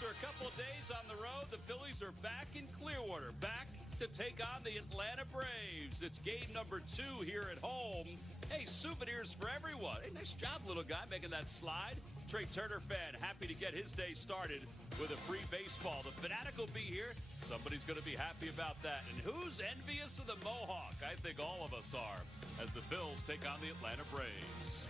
After a couple of days on the road, the Phillies are back in Clearwater, back to take on the Atlanta Braves. It's game number 2 here at home. Hey, souvenirs for everyone. Hey, nice job, little guy, making that slide. Trey Turner fan, happy to get his day started with a free baseball. The Fanatic will be here. Somebody's going to be happy about that. And who's envious of the Mohawk? I think all of us are, as the Phils take on the Atlanta Braves.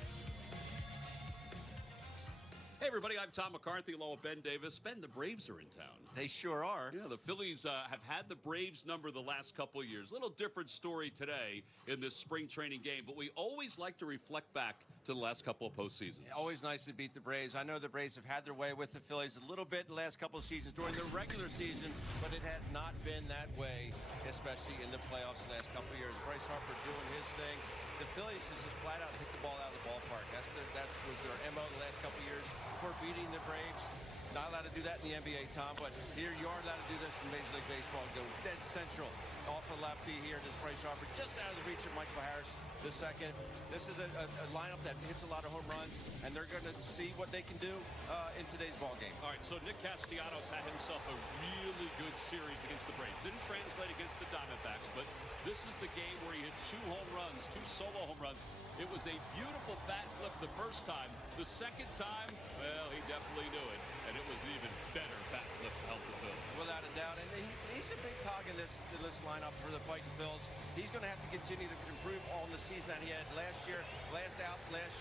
Hey, everybody, I'm Tom McCarthy, along with Ben Davis. Ben, the Braves are in town. They sure are. Yeah, the Phillies have had the Braves number the last couple of years. Little different story today in this spring training game, but we always like to reflect back to the last couple of postseasons. Always nice to beat the Braves. I know the Braves have had their way with the Phillies a little bit in the last couple of seasons during the regular season, but it has not been that way, especially in the playoffs the last couple of years. Bryce Harper doing his thing. The Phillies has just flat out hit the ball out of the ballpark. That was their MO the last couple of years for beating the Braves. Not allowed to do that in the NBA, Tom, but here you are allowed to do this in Major League Baseball. Go dead central off a lefty here. This Bryce Harper just out of the reach of Michael Harris the second. This is a lineup that hits a lot of home runs, and they're going to see what they can do in today's ball game. All right, so Nick Castellanos had himself a really good series against the Braves. Didn't translate against the Diamondbacks, but this is the game where he hit 2 home runs, 2 solo home runs. It was a beautiful bat flip the first time. The second time, well, he definitely knew it, and it was an even better bat flip to help the Phils. Without a doubt, and he's a big cog in this lineup for the fighting Phils. He's going to have to continue to improve on the season that he had last year. Last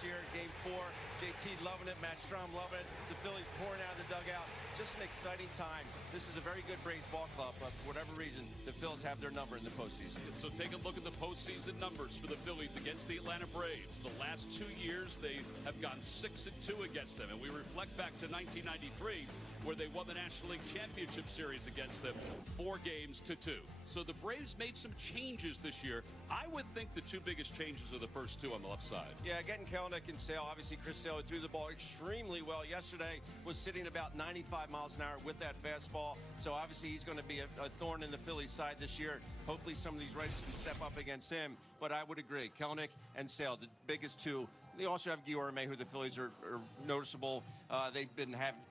year, Game 4, JT loving it, Matt Strom loving it. The Phillies pouring out of the dugout. Just an exciting time. This is a very good Braves ball club, but for whatever reason, the Phils have their number in the postseason. So take a look at the postseason numbers for the Phillies against the Atlanta Braves. The last 2 years, they have gone 6-2 against them, and we reflect back to 1993, where they won the National League Championship Series against them 4-2. So the Braves made some changes this year. I would think the 2 biggest changes are the first 2 on the left side. Yeah, getting Kelenic and Sale. Obviously, Chris Sale threw the ball extremely well yesterday, was sitting about 95 miles an hour with that fastball. So obviously he's going to be a thorn in the Phillies side this year. Hopefully some of these righties can step up against him. But I would agree, Kelenic and Sale, the biggest 2. They also have Guillorme, who the Phillies are noticeable. They've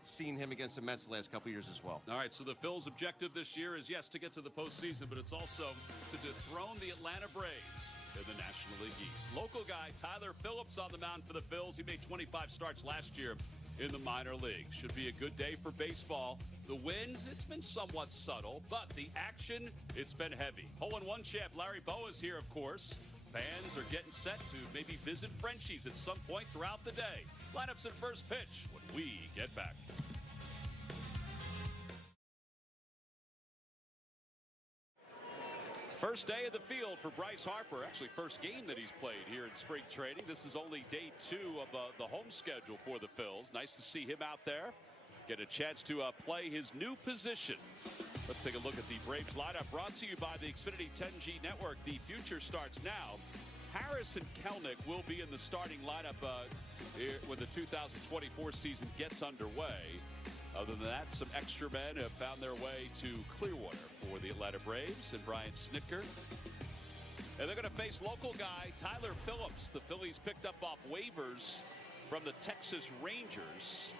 seen him against the Mets the last couple of years as well. All right, so the Phil's objective this year is, yes, to get to the postseason, but it's also to dethrone the Atlanta Braves in the National League East. Local guy Tyler Phillips on the mound for the Phils. He made 25 starts last year in the minor leagues. Should be a good day for baseball. The wind, it's been somewhat subtle, but the action, it's been heavy. Hole-in-one champ Larry Bowa is here, of course. Fans are getting set to maybe visit Frenchie's at some point throughout the day. Lineups at first pitch when we get back. First day of the field for Bryce Harper. Actually, first game that he's played here in spring training. This is only day 2 of the home schedule for the Phils. Nice to see him out there. Get a chance to play his new position. Let's take a look at the Braves lineup, brought to you by the Xfinity 10G Network. The future starts now. Harris and Kelenic will be in the starting lineup when the 2024 season gets underway. Other than that, some extra men have found their way to Clearwater for the Atlanta Braves and Brian Snitker. And they're going to face local guy Tyler Phillips. The Phillies picked up off waivers from the Texas Rangers.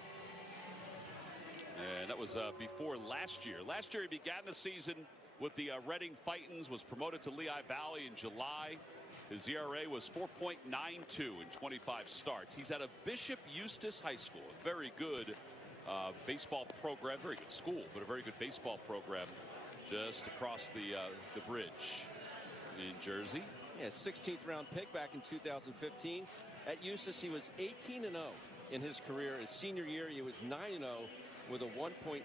And that was before last year. Last year he began the season with the Reading Fightins, was promoted to Lehigh Valley in July. His ERA was 4.92 in 25 starts. He's at a Bishop Eustis High School, a very good baseball program, very good school, but a very good baseball program just across the bridge in Jersey. Yeah, 16th round pick back in 2015. At Eustis, he was 18-0 in his career. His senior year, he was 9-0 with a 1.02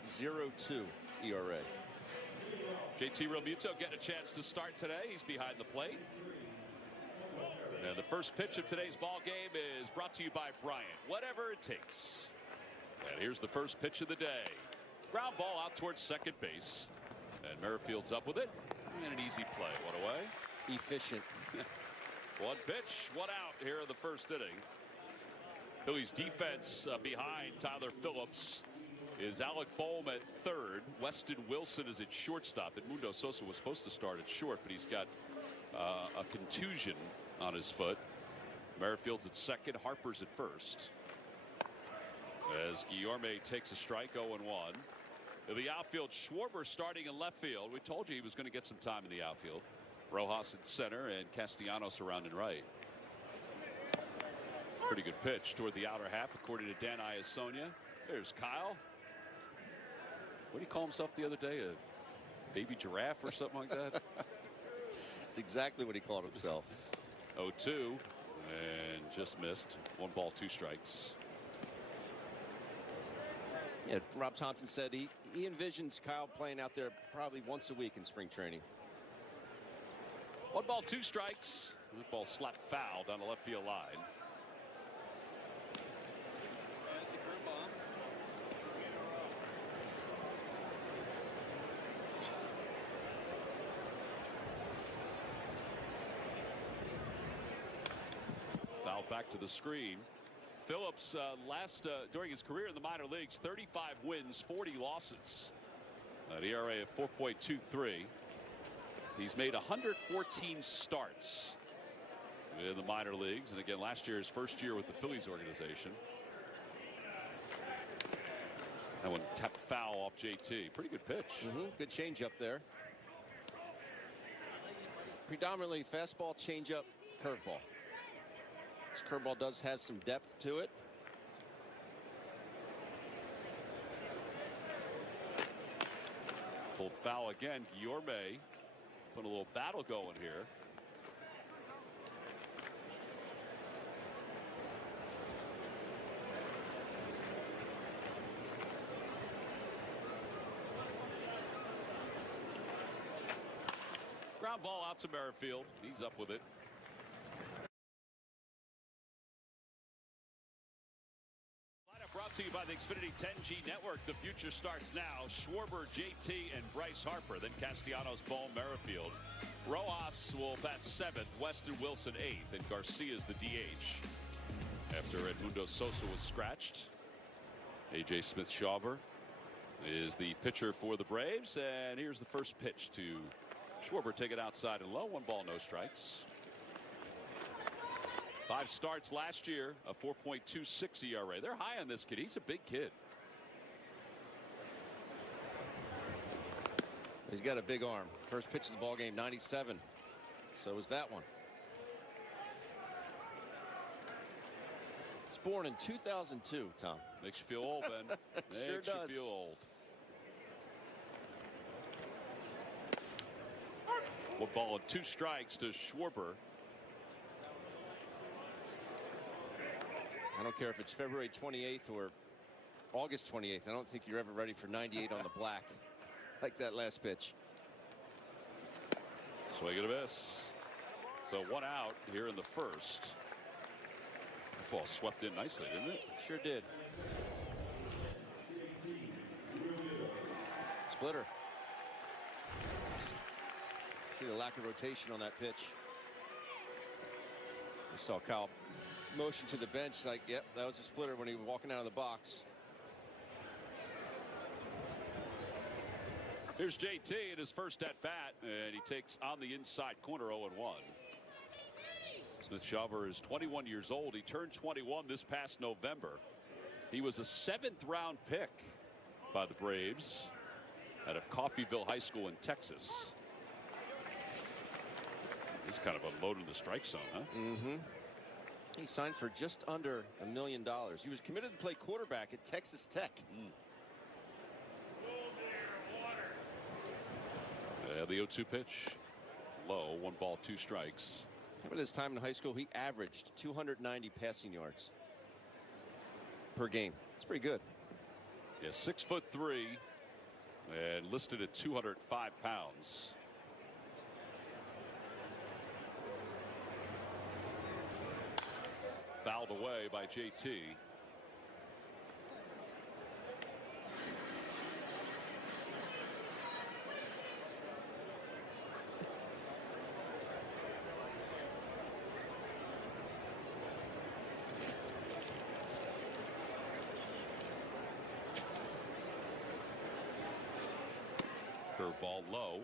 ERA. JT Realmuto getting a chance to start today. He's behind the plate. And the first pitch of today's ball game is brought to you by Bryant. Whatever it takes. And here's the first pitch of the day. Ground ball out towards second base. And Merrifield's up with it. And an easy play. One away. Efficient. One pitch, one out here in the first inning. Phillies defense behind Tyler Phillips is Alec Bohm at third. Weston Wilson is at shortstop. And Mundo Sosa was supposed to start at short, but he's got a contusion on his foot. Merrifield's at second. Harper's at first. As Guillorme takes a strike, 0-1. In the outfield, Schwarber starting in left field. We told you he was going to get some time in the outfield. Rojas at center and Castellanos around and right. Pretty good pitch toward the outer half, according to Dan Iasonia. There's Kyle. What did he call himself the other day? A baby giraffe or something like that? That's exactly what he called himself. 0-2 and just missed. 1 ball, 2 strikes. Yeah, Rob Thompson said he envisions Kyle playing out there probably once a week in spring training. 1 ball, 2 strikes. That ball slapped foul down the left field line. Foul back to the screen. Phillips during his career in the minor leagues, 35 wins, 40 losses. An ERA of 4.23. He's made 114 starts in the minor leagues, and again last year, his first year with the Phillies organization. That one tapped foul off JT. Pretty good pitch. Good changeup there. Predominantly fastball, changeup, curveball. This curveball does have some depth to it. Pulled foul again. Guillorme put a little battle going here. Ground ball out to Merrifield. He's up with it. Brought to you by the Xfinity 10G Network. The future starts now. Schwarber, JT, and Bryce Harper. Then Castellanos, Ball, Merrifield. Rojas will bat 7th. Weston Wilson 8th. And Garcia's the DH. After Edmundo Sosa was scratched. A.J. Smith-Shawver is the pitcher for the Braves. And here's the first pitch to Schwarber. Take it outside and low. 1 ball, no strikes. 5 starts last year, a 4.26 ERA. They're high on this kid. He's a big kid. He's got a big arm. First pitch of the ball game, 97. So was that one. He's born in 2002, Tom. Makes you feel old, Ben. Sure Makes does. you feel old. 1 ball and 2 strikes to Schwarber. I don't care if it's February 28th or August 28th. I don't think you're ever ready for 98 on the black like that last pitch. Swing and a miss. So 1 out here in the first. That ball swept in nicely, didn't it? Sure did. Splitter. See the lack of rotation on that pitch. We saw Kyle motion to the bench like, yep, that was a splitter when he was walking out of the box. Here's JT in his first at bat, and he takes on the inside corner 0-1. Smith-Shawver is 21 years old. He turned 21 this past November. He was a 7th round pick by the Braves out of Coffeyville High School in Texas. He's kind of unloading the strike zone, huh? He signed for just under $1 million. He was committed to play quarterback at Texas Tech. The 0-2 pitch. Low. 1 ball, 2 strikes. With his time in high school, he averaged 290 passing yards per game. It's pretty good. Yeah, 6'3" and listed at 205 pounds. Fouled away by JT. Curveball low.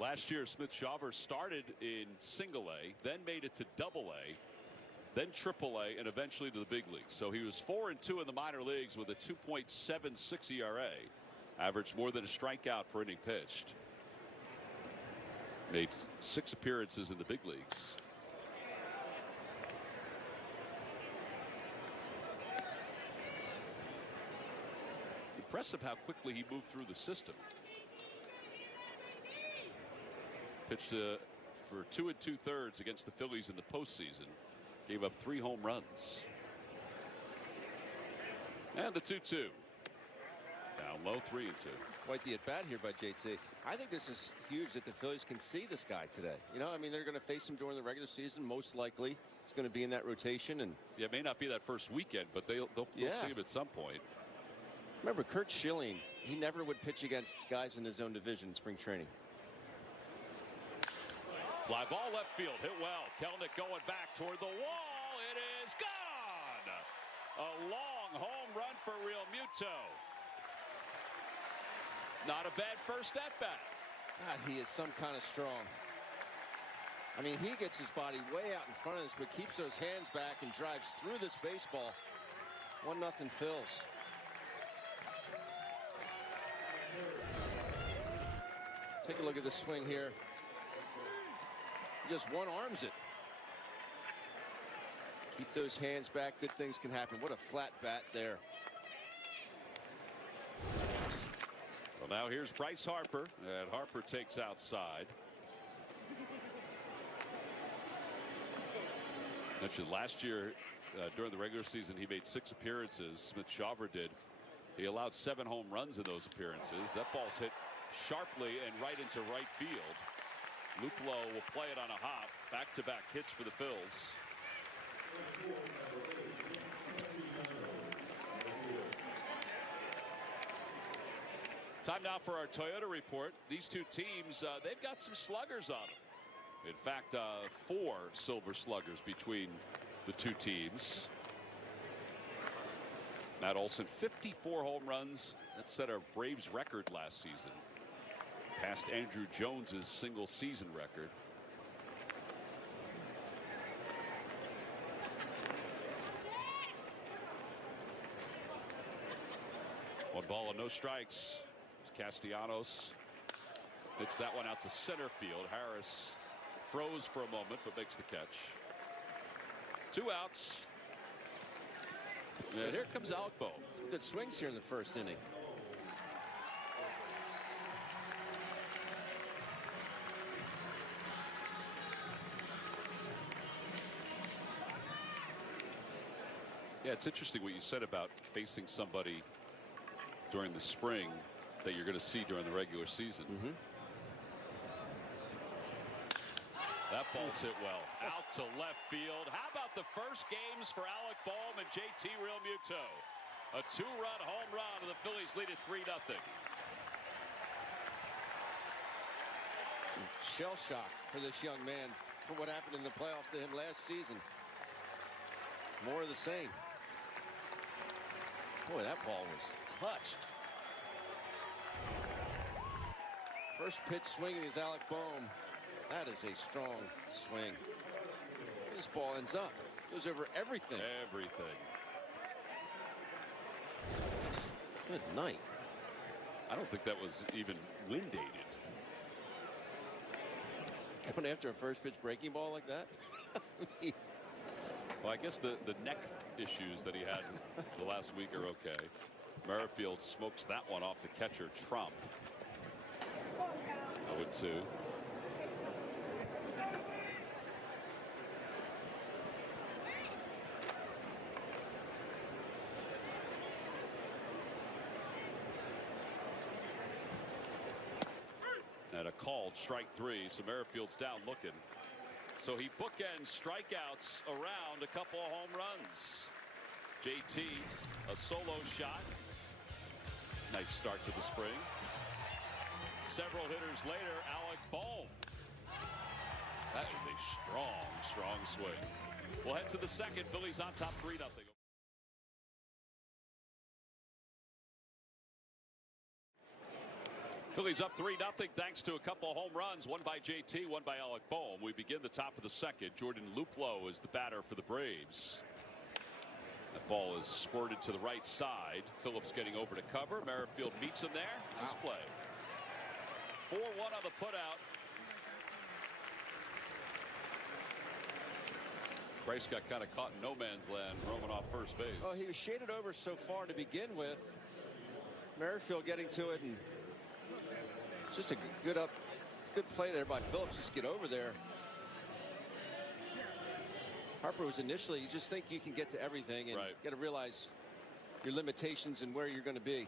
Last year, Smith-Shawver started in Single A, then made it to Double A. then AAA, and eventually to the big leagues. So he was 4-2 in the minor leagues with a 2.76 ERA. Averaged more than a strikeout per inning pitched. Made 6 appearances in the big leagues. Impressive how quickly he moved through the system. Pitched for 2 2/3 against the Phillies in the postseason. Gave up 3 home runs. And the 2-2. Down low, 3-2. Quite the at bat here by JT. I think this is huge that the Phillies can see this guy today. You know, I mean, they're going to face him during the regular season. Most likely, it's going to be in that rotation. And yeah, it may not be that first weekend, but they'll see him at some point. Remember, Curt Schilling, he never would pitch against guys in his own division in spring training. Fly ball left field, hit well. Kelenic going back toward the wall. It is gone. A long home run for Real Muto. Not a bad first at bat. God, he is some kind of strong. I mean, he gets his body way out in front of this, but keeps those hands back and drives through this baseball. 1-0 Phils. Take a look at the swing here. He just one arms it. Keep those hands back. Good things can happen. What a flat bat there. Well, now here's Bryce Harper, and Harper takes outside. Mentioned last year during the regular season he made 6 appearances. Smith-Shawver did. He allowed 7 home runs in those appearances. That ball's hit sharply and right into right field. Luplow will play it on a hop. Back-to-back hits for the Phils. Time now for our Toyota report. These two teams, they've got some sluggers on them. In fact, 4 silver sluggers between the two teams. Matt Olson, 54 home runs. That set a Braves record last season. Passed Andrew Jones's single season record. One ball and no strikes. Castellanos hits that one out to center field. Harris froze for a moment but makes the catch. 2 outs. And here comes Alec Bohm. Good swings here in the first inning. Yeah, it's interesting what you said about facing somebody during the spring that you're going to see during the regular season. That ball's hit well. Out to left field. How about the first games for Alec Bohm and JT Realmuto? A 2-run home run, and the Phillies lead it 3-0. Shell shock for this young man from what happened in the playoffs to him last season. More of the same. Boy, that ball was touched. First pitch swinging is Alec Bohm. That is a strong swing. This ball ends up. Goes over everything. Everything. Good night. I don't think that was even wind aided. Coming after a first pitch breaking ball like that? Well, I guess the neck issues that he had the last week are okay. Merrifield smokes that one off the catcher, Trump. 0-2. And a called strike 3, so Merrifield's down looking. So he bookends strikeouts around a couple of home runs. JT, a solo shot. Nice start to the spring. Several hitters later, Alec Bohm. That is a strong swing. We'll head to the second. Phillies on top 3-0. Phillies up 3-0 thanks to a couple of home runs, one by JT, one by Alec Bohm. We begin the top of the second. Jordan Luplow is the batter for the Braves. That ball is squirted to the right side. Phillips getting over to cover. Merrifield meets him there. Nice play. 4-1 on the putout. Bryce got kind of caught in no man's land roaming off first base. Oh, he was shaded over so far to begin with. Merrifield getting to it, and just a good play there by Phillips. Just get over there. Harper was initially, you just think you can get to everything, and right. got to realize your limitations and where you're going to be.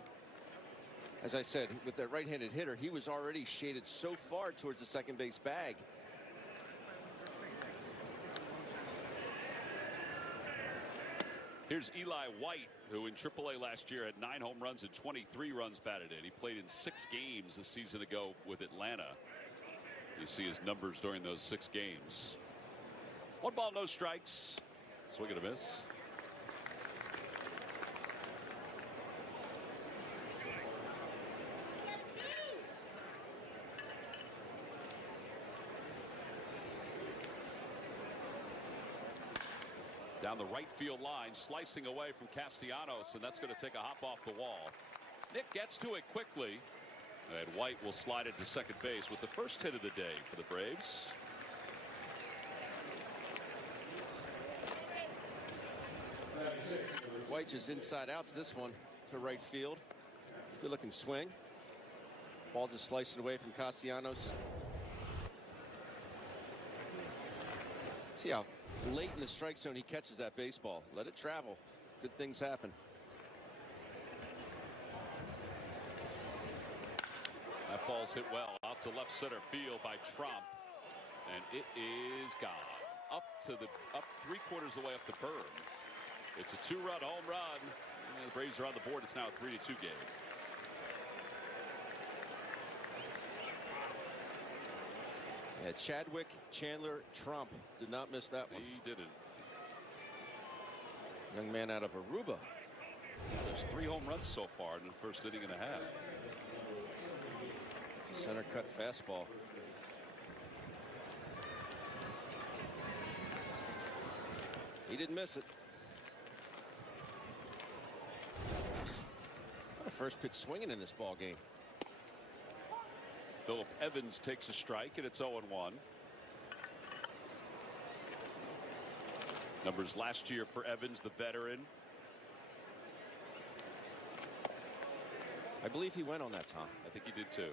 As I said, with that right-handed hitter, he was already shaded so far towards the second base bag. Here's Eli White, who in AAA last year had 9 home runs and 23 runs batted in. He played in 6 games a season ago with Atlanta. You see his numbers during those 6 games. 1 ball, no strikes. Swing and a miss. Down the right field line, slicing away from Castellanos, and that's going to take a hop off the wall. Nick gets to it quickly, and White will slide it to second base with the first hit of the day for the Braves. White just inside outs this one to right field. Good looking swing. Ball just slicing away from Castellanos. See how late in the strike zone he catches that baseball. Let it travel. Good things happen. That ball's hit well out to left center field by Trump, and it is gone up 3/4 of the way up the berm. It's a 2-run home run, and the Braves are on the board. It's now a 3-2 game. Yeah, Chadwick Chandler Trump did not miss that one. He didn't. Young man out of Aruba. There's 3 home runs so far in the first inning and a half. It's a center cut fastball. He didn't miss it. What a first pitch swinging in this ball game. Phillip Evans takes a strike, and it's 0-1. Numbers last year for Evans, the veteran. I believe he went on that, Tom. I think he did too.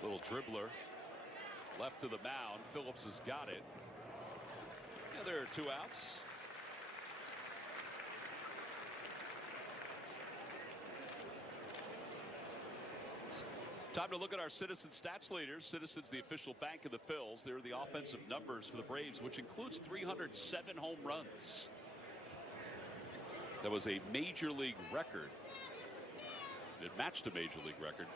Little dribbler left to the mound. Phillips has got it. Yeah, there are 2 outs. Time to look at our Citizen stats leaders. Citizens, the official bank of the Phils. They're the offensive numbers for the Braves, which includes 307 home runs. That was a major league record. It matched a major league record.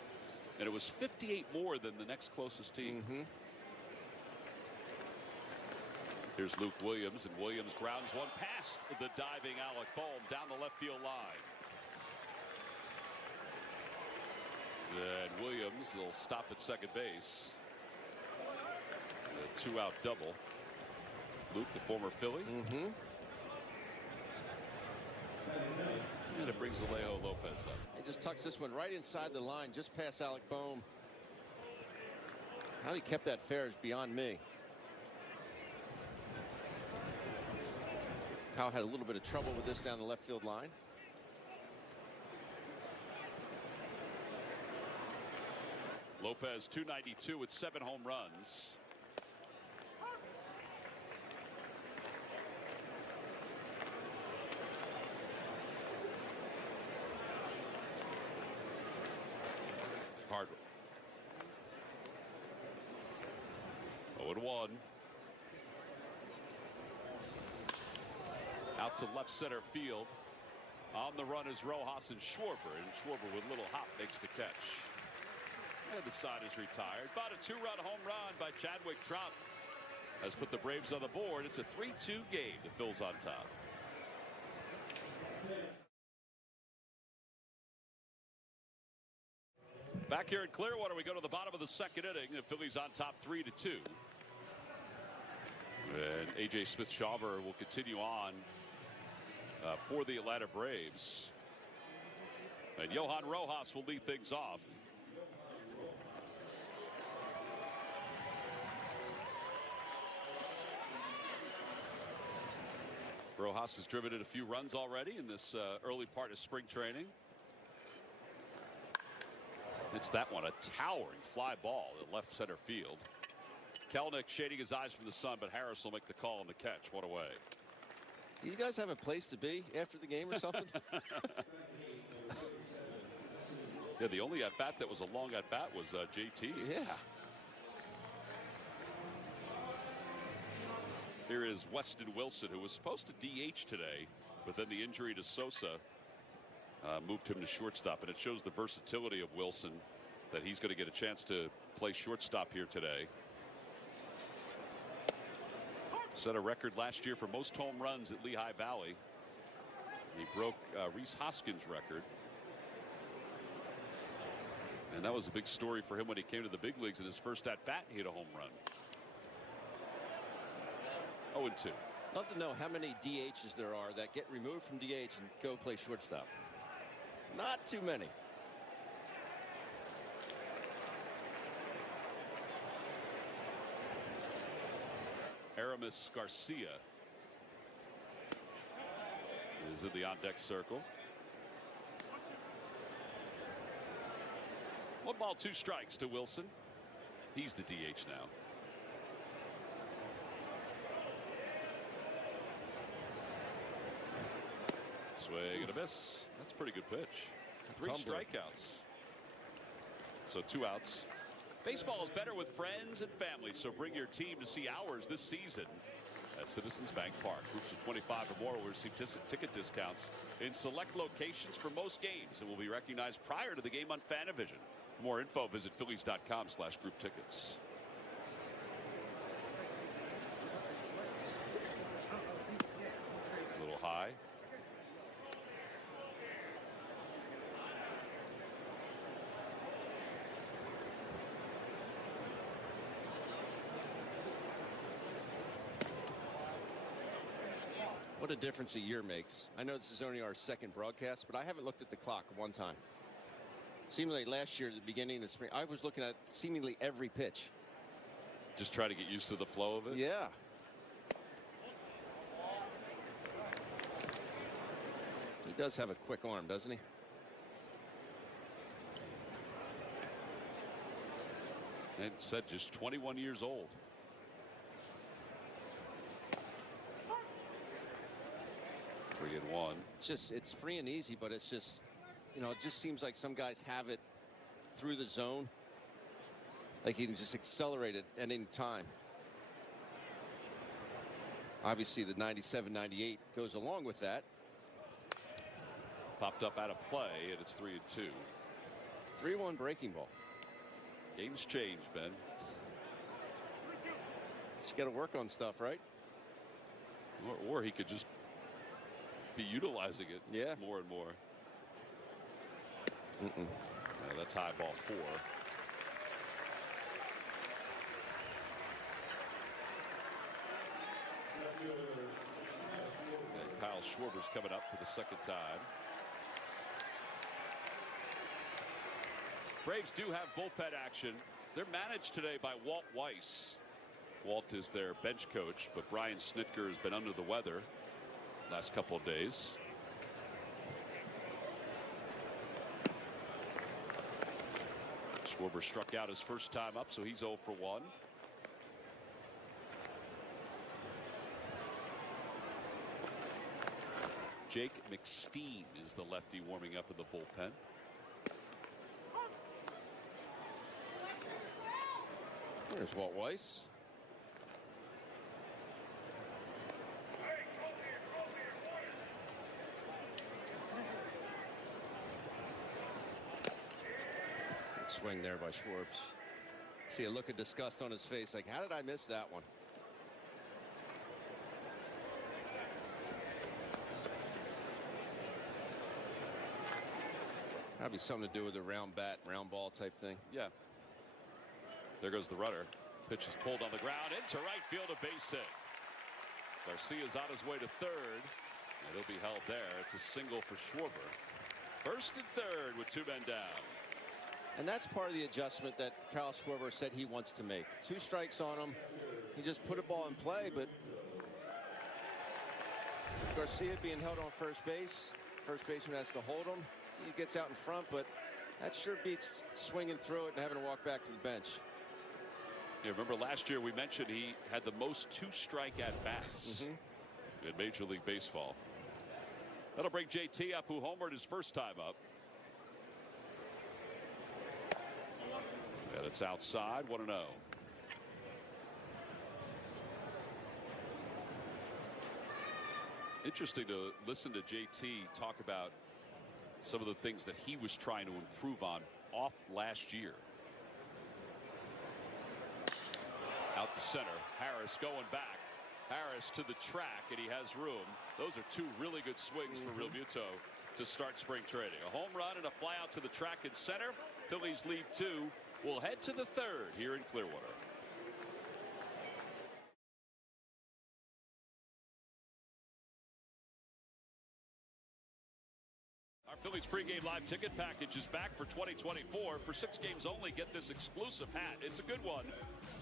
And it was 58 more than the next closest team. Here's Luke Williams, and Williams grounds one past the diving Alec Bohm down the left field line. And Williams will stop at second base. A 2-out double. Luke, the former Philly. And it brings Alejo Lopez up. He just tucks this one right inside the line, just past Alec Bohm. How he kept that fair is beyond me. Kyle had a little bit of trouble with this down the left field line. Lopez 292 with 7 home runs. Hardwick. 0-1. Out to left center field. On the run is Rojas and Schwarber, and Schwarber with a little hop makes the catch. And the side is retired. About a 2-run home run by Chadwick Trump has put the Braves on the board. It's a 3-2 game. The Phils on top. Back here in Clearwater, we go to the bottom of the second inning. The Phillies on top 3-2. And A.J. Smith-Shawver will continue on for the Atlanta Braves. And Johan Rojas will lead things off. Rojas has driven in a few runs already in this early part of spring training. It's that one, a towering fly ball in left center field. Kelenic shading his eyes from the sun, but Harris will make the call on the catch. One away. These guys have a place to be after the game or something? Yeah, the only at bat that was a long at bat was JT. Yeah. Here is Weston Wilson, who was supposed to DH today, but then the injury to Sosa moved him to shortstop, and it shows the versatility of Wilson, that he's going to get a chance to play shortstop here today. Set a record last year for most home runs at Lehigh Valley. He broke Rhys Hoskins' record. And that was a big story for him when he came to the big leagues. In his first at bat, he hit a home run. 0-2. Love to know how many DHs there are that get removed from DH and go play shortstop. Not too many. Aramis Garcia is in the on-deck circle. 1 ball, 2 strikes to Wilson. He's the DH now. Swing and a miss. That's a pretty good pitch. 3 strikeouts. So 2 outs. Baseball is better with friends and family, so bring your team to see ours this season at Citizens Bank Park. Groups of 25 or more will receive ticket discounts in select locations for most games and will be recognized prior to the game on Fanavision. For more info, visit Phillies.com/group tickets. A little high. What a difference a year makes. I know this is only our second broadcast, but I haven't looked at the clock one time. Seemingly last year at the beginning of spring, I was looking at seemingly every pitch. Just try to get used to the flow of it. Yeah. He does have a quick arm, doesn't he? And said just 21 years old. Three and one. It's free and easy, but it's just, you know, it just seems like some guys have it through the zone. Like he can just accelerate it at any time. Obviously, the 97, 98 goes along with that. Popped up out of play, and it's 3-2. 3-1 breaking ball. Game's changed, Ben. He's got to work on stuff, right? Or he could just be utilizing it more and more. Yeah, that's high ball 4. And Kyle Schwarber's coming up for the second time. Braves do have bullpen action. They're managed today by Walt Weiss. Walt is their bench coach, but Brian Snitker has been under the weather last couple of days. Schwarber struck out his first time up, so he's 0 for 1. Jake McSteen is the lefty warming up in the bullpen. There's Walt Weiss. swing there by Schwartz. See a look of disgust on his face, like, how did I miss that one? That'd be something to do with a round bat, round ball type thing. Yeah. There goes the runner. Pitch is pulled on the ground into right field, a base hit. Garcia's on his way to third, and he'll be held there. It's a single for Schwarber. First and third with 2 men down. And that's part of the adjustment that Kyle Schwarber said he wants to make. 2 strikes on him. He just put a ball in play, but Garcia being held on first base. First baseman has to hold him. He gets out in front, but that sure beats swinging through it and having to walk back to the bench. You remember last year we mentioned he had the most 2-strike at bats in Major League Baseball. That'll bring JT up, who homered his first time up. And it's outside, 1-0. Interesting to listen to JT talk about some of the things that he was trying to improve on off last year. Out to center. Harris going back. Harris to the track, and he has room. Those are 2 really good swings for Real Muto to start spring training. A home run and a fly out to the track in center. Phillies lead 2. We'll head to the third here in Clearwater. Our Phillies pregame live ticket package is back for 2024. For 6 games only, get this exclusive hat. It's a good one.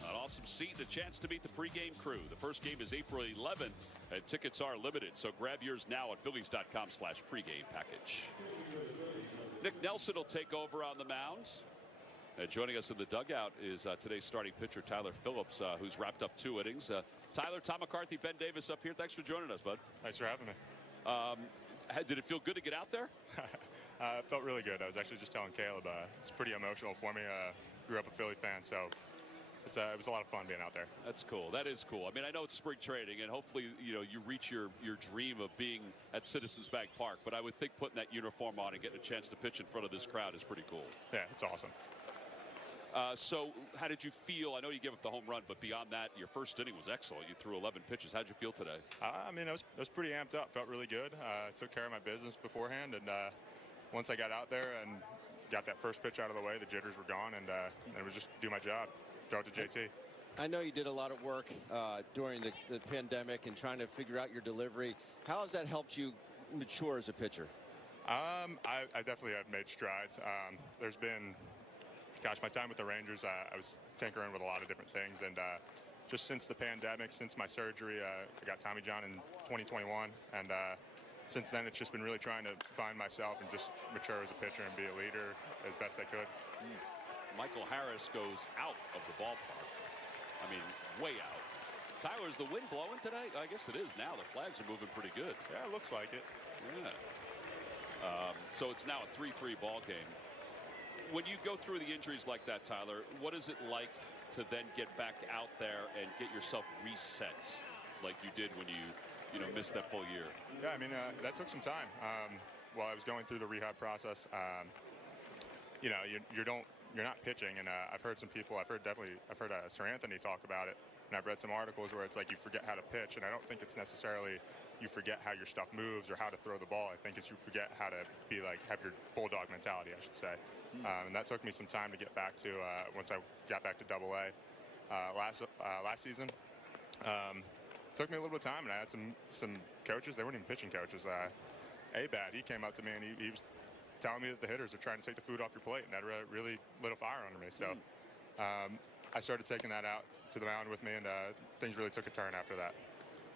An awesome seat and a chance to meet the pregame crew. The first game is April 11th, and tickets are limited, so grab yours now at phillies.com/pregame package. Nick Nelson will take over on the mound. Joining us in the dugout is today's starting pitcher, Tyler Phillips, who's wrapped up 2 innings. Tyler, Tom McCarthy, Ben Davis up here. Thanks for joining us, bud. Thanks for having me. Did it feel good to get out there? It felt really good. I was actually just telling Caleb, it's pretty emotional for me. Grew up a Philly fan, so it was a lot of fun being out there. That's cool. That is cool. I mean, I know it's spring training, and hopefully, you reach your dream of being at Citizens Bank Park. But I would think putting that uniform on and getting a chance to pitch in front of this crowd is pretty cool. Yeah, it's awesome. So how did you feel? I know you gave up the home run, but beyond that, your first inning was excellent. You threw 11 pitches. How did you feel today? I mean, I was pretty amped up. Felt really good. Took care of my business beforehand, and once I got out there and got that first pitch out of the way, the jitters were gone, and it was just do my job, throw it to JT. I know you did a lot of work during the pandemic and trying to figure out your delivery. How has that helped you mature as a pitcher? I definitely have made strides. There's been, my time with the Rangers, I was tinkering with a lot of different things, and just since the pandemic, since my surgery, I got Tommy John in 2021, and since then it's just been really trying to find myself and just mature as a pitcher and be a leader as best I could. Michael Harris goes out of the ballpark. I mean, way out. Tyler, is the wind blowing today? I guess it is now. The flags are moving pretty good. Yeah, it looks like it. Yeah. So it's now a 3-3 ball game. When you go through the injuries like that, Tyler, what is it like to then get back out there and get yourself reset like you did when you missed that full year? Yeah, I mean, that took some time. While I was going through the rehab process, you're not pitching, and I've heard some people, I've heard Sir Anthony talk about it, and I've read some articles where it's like you forget how to pitch, and I don't think it's necessarily you forget how your stuff moves or how to throw the ball. I think it's you forget how to have your bulldog mentality, I should say. And that took me some time to get back to once I got back to AA last season. Took me a little bit of time, and I had some coaches. They weren't even pitching coaches. A-Bat, he came up to me, and he was telling me that the hitters are trying to take the food off your plate, and that really lit a fire under me. So I started taking that out to the mound with me, and things really took a turn after that.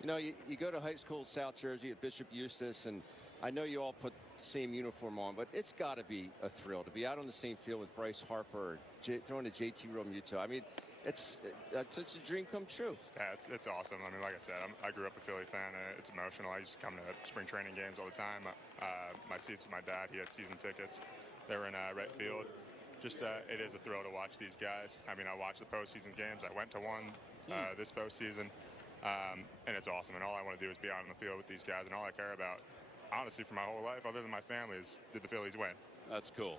You go to high school in South Jersey at Bishop Eustace, and I know you all put the same uniform on, but it's got to be a thrill to be out on the same field with Bryce Harper, throwing to JT Realmuto. I mean, it's a dream come true. Yeah, it's awesome. I mean, like I said, I grew up a Philly fan. It's emotional. I used to come to spring training games all the time. My seats with my dad, he had season tickets. They were in right field. Just it is a thrill to watch these guys. I mean, I watched the postseason games. I went to one this postseason. And it's awesome, and all I want to do is be out on the field with these guys, and all I care about, honestly, for my whole life, other than my family, is did the Phillies win. That's cool.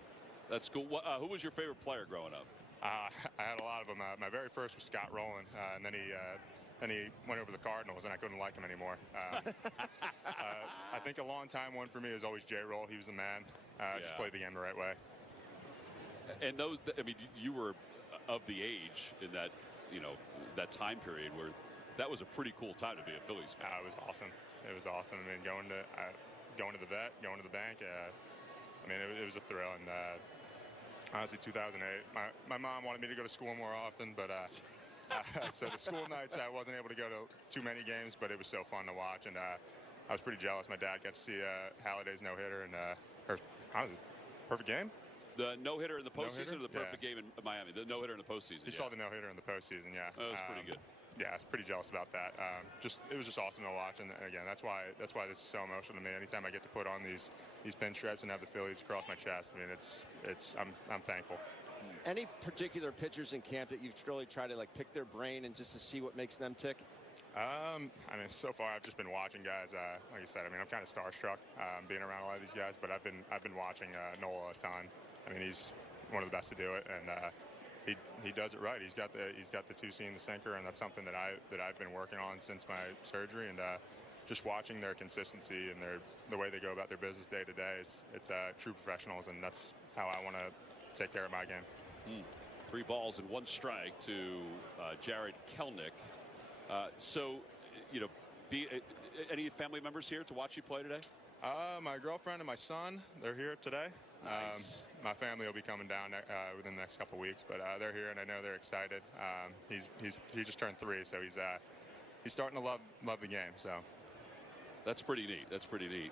That's cool. Who was your favorite player growing up? I had a lot of them. My very first was Scott Rowland, and then he went over to the Cardinals, and I couldn't like him anymore. I think a long time one for me was always J. Roll. He was the man. Just played the game the right way. And those, I mean, you were of the age in that, that time period where that was a pretty cool time to be a Phillies fan. It was awesome. It was awesome. I mean, going to the vet, going to the bank. I mean, it was a thrill. And honestly, 2008, my mom wanted me to go to school more often, but so the school nights I wasn't able to go to too many games, but it was so fun to watch, and I was pretty jealous. My dad got to see Halliday's no-hitter, and perfect game. The no-hitter in the postseason, or the perfect game in Miami? The no-hitter in the postseason. You saw the no-hitter in the postseason, yeah. That was pretty good. Yeah, I was pretty jealous about that. It was just awesome to watch, and again, that's why this is so emotional to me. Anytime I get to put on these pinstripes and have the Phillies across my chest, I mean, I'm thankful. Any particular pitchers in camp that you've really tried to pick their brain and just to see what makes them tick? I mean, so far I've just been watching guys. Like you said, I mean, I'm kind of starstruck being around a lot of these guys, but I've been watching Nola a ton. I mean, he's one of the best to do it, and he does it right. He's got the two-seam, the sinker, and that's something that I've been working on since my surgery. And just watching their consistency and the way they go about their business day to day, it's true professionals, and that's how I want to take care of my game. 3 balls and 1 strike to Jared Kelenic. So, any family members here to watch you play today? My girlfriend and my son, they're here today. Nice. My family will be coming down within the next couple weeks, but they're here, and I know they're excited. He just turned 3, so he's starting to love the game. So that's pretty neat. That's pretty neat.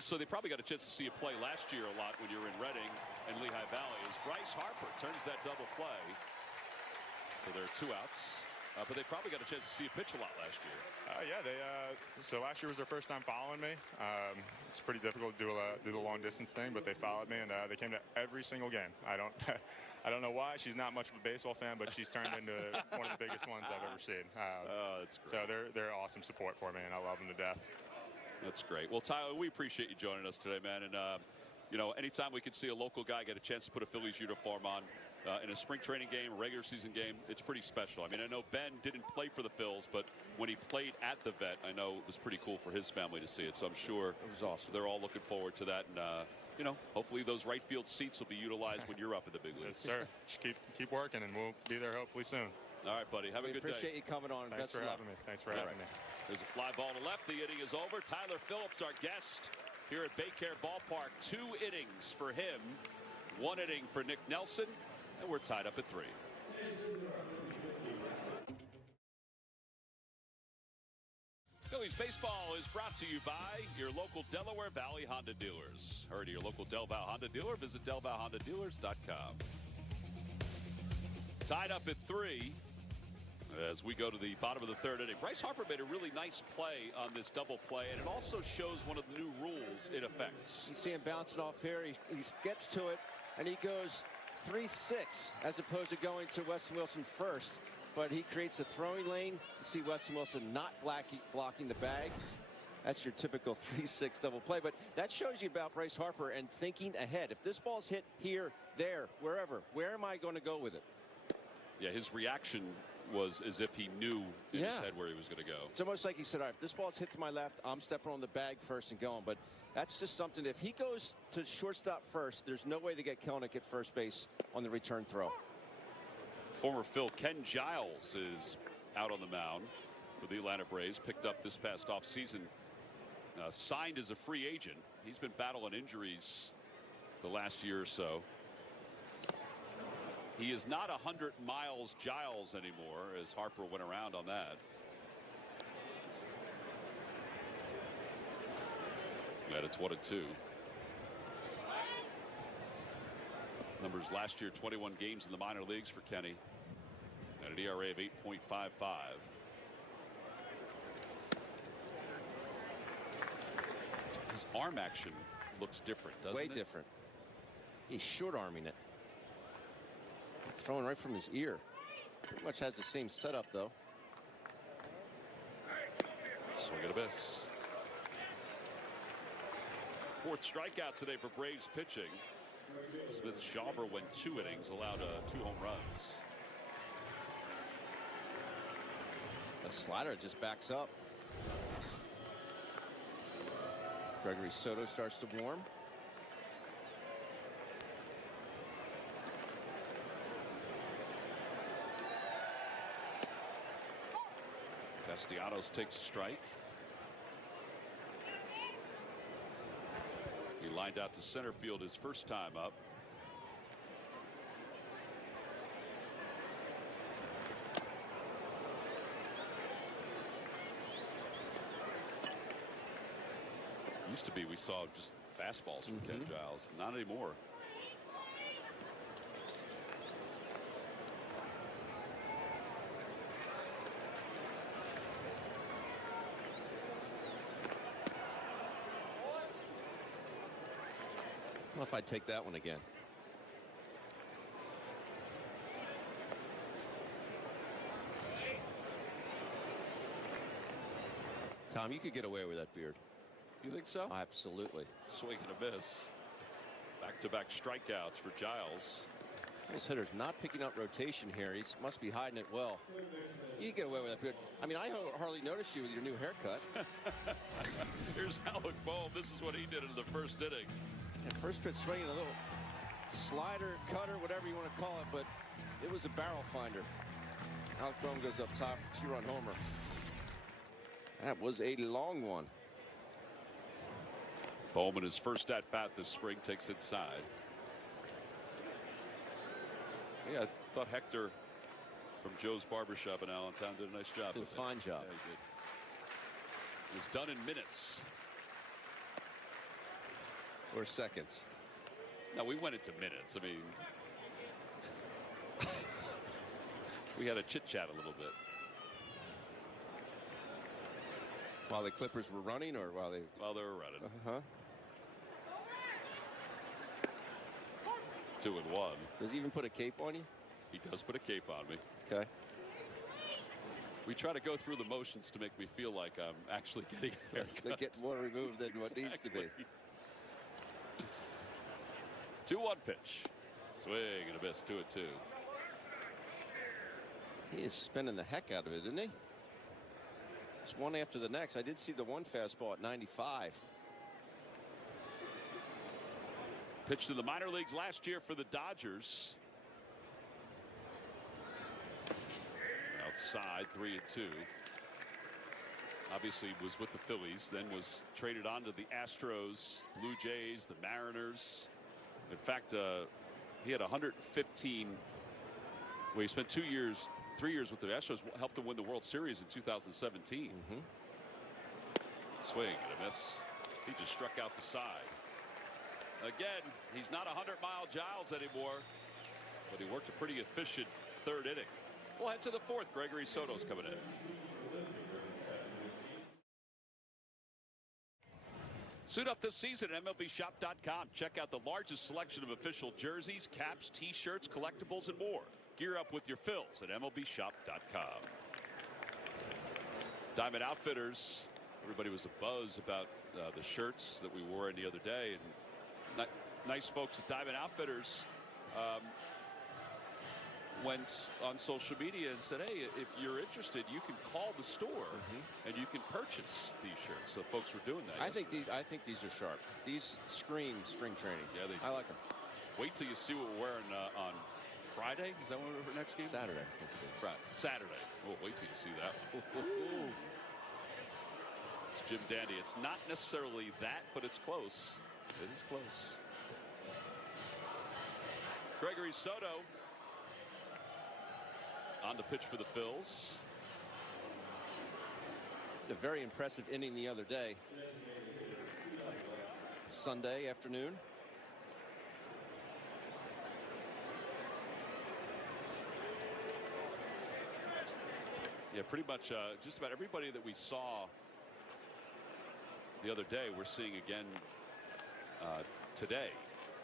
So they probably got a chance to see you play last year a lot when you were in Reading and Lehigh Valley. As Bryce Harper turns that double play, so there are 2 outs. But they probably got a chance to see you pitch a lot last year. So last year was their first time following me. It's pretty difficult to do the long distance thing, but they followed me, and they came to every single game. I don't know why. She's not much of a baseball fan, but she's turned into one of the biggest ones I've ever seen. That's great. So they're awesome support for me, and I love them to death. That's great. Well, Tyler, we appreciate you joining us today, man. And anytime we can see a local guy get a chance to put a Phillies uniform on in a spring training game, regular season game, it's pretty special. I mean, I know Ben didn't play for the Phils, but when he played at the vet, I know it was pretty cool for his family to see it. So I'm sure it was awesome. They're all looking forward to that. And, hopefully those right field seats will be utilized when you're up in the big leagues. Yes, sir. Just keep working, and we'll be there hopefully soon. All right, buddy. Have a good day. Appreciate you coming on. Thanks for having me. Thanks for having me. There's a fly ball to left. The inning is over. Tyler Phillips, our guest here at Baycare Ballpark. 2 innings for him, 1 inning for Nick Nelson, and we're tied up at 3. Phillies baseball is brought to you by your local Delaware Valley Honda dealers. Hurry to your local Del Val Honda dealer. Visit DelValHondaDealers.com. Tied up at 3 as we go to the bottom of the 3rd inning. Bryce Harper made a really nice play on this double play, and it also shows one of the new rules it affects. You see him bouncing off here. He gets to it, and he goes 3-6 as opposed to going to Weston Wilson first. But he creates a throwing lane. You see Weston Wilson not blocking the bag. That's your typical 3-6 double play. But that shows you about Bryce Harper and thinking ahead. If this ball's hit here, there, wherever, where am I going to go with it? Yeah, his reaction was as if he knew in his head where he was going to go. It's almost like he said, all right, if this ball's hit to my left, I'm stepping on the bag first and going. But that's just something. If he goes to shortstop first, there's no way to get Kelenic at first base on the return throw. Former Phil Ken Giles is out on the mound for the Atlanta Braves. Picked up this past offseason. Signed as a free agent. He's been battling injuries the last year or so. He is not 100 miles Giles anymore, as Harper went around on that. And it's 1-2. Numbers last year, 21 games in the minor leagues for Kenny. At an ERA of 8.55. His arm action looks different, doesn't it? Way different. He's short arming it. Throwing right from his ear. Pretty much has the same setup, though. Swing and a miss. 4th strikeout today for Braves pitching. Smith-Shawver went 2 innings, allowed 2 home runs. The slider just backs up. Gregory Soto starts to warm. Castellanos takes a strike. He lined out to center field his first time up. Used to be we saw just fastballs from Ken Giles. Not anymore. I don't know if I'd take that one again. Tom, you could get away with that beard. You think so? Absolutely. Swing and a miss. Back-to-back strikeouts for Giles. This hitter's not picking up rotation here. He must be hiding it well. You can get away with that beard. I mean, I hardly noticed you with your new haircut. Here's Alec Bohm. This is what he did in the first inning. And first pitch swinging, a little slider, cutter, whatever you want to call it, but it was a barrel finder. Alec Bohm goes up top, 2-run homer. That was a long one. Bowman, his first at bat this spring, takes inside. Yeah, I thought Hector from Joe's Barbershop in Allentown did a nice job. Did a fine job. Yeah, he did. It was done in minutes. Or seconds. No, we went into minutes. I mean, we had a chit chat a little bit. While the Clippers were running, or while they were running. 2-1. Does he even put a cape on you? He does put a cape on me. Okay. We try to go through the motions to make me feel like I'm actually getting a haircut. They get more removed than what needs to be. 2-1 pitch. Swing and a miss. 2-2. He is spinning the heck out of it, isn't he? It's one after the next. I did see the one fastball at 95. Pitched in the minor leagues last year for the Dodgers. Outside, 3-2. Obviously was with the Phillies, then was traded on to the Astros, Blue Jays, the Mariners. In fact, he had 115. Well, he spent 3 years with the Astros, helped them win the World Series in 2017. Swing and a miss. He just struck out the side. Again, he's not 100-mile Giles anymore, but he worked a pretty efficient third inning. We'll head to the fourth. Gregory Soto's coming in. Suit up this season at MLBShop.com. Check out the largest selection of official jerseys, caps, T-shirts, collectibles, and more. Gear up with your Phils at MLBShop.com. Diamond Outfitters. Everybody was abuzz about the shirts that we wore in the other day. And nice folks at Diamond Outfitters went on social media and said, hey, if you're interested, you can call the store and you can purchase these shirts. So folks were doing that. I think these are sharp. These scream spring training. Yeah, they do. I like them. Wait till you see what we're wearing on Friday. Is that when we're next game? Saturday, I think it is. Right. Saturday. Oh, wait till you see that one. It's Jim Dandy. It's not necessarily that, but it's close. It is close. Gregory Soto on the pitch for the Phils. A very impressive inning the other day. Sunday afternoon. Yeah, pretty much just about everybody that we saw the other day, we're seeing again today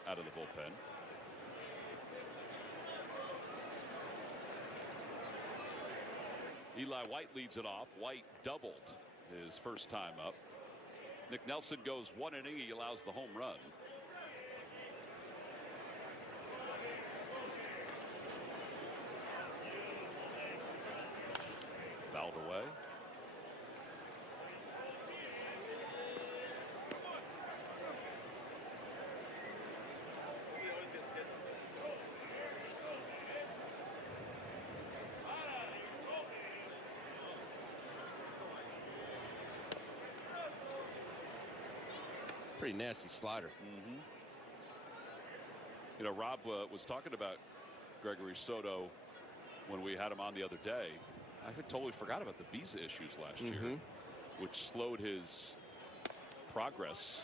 out of the bullpen. Eli White leads it off. White doubled his first time up. Nick Nelson goes 1 inning. He allows the home run. pretty nasty slider. You know, Rob was talking about Gregory Soto when we had him on the other day. I had totally forgot about the visa issues last year, which slowed his progress.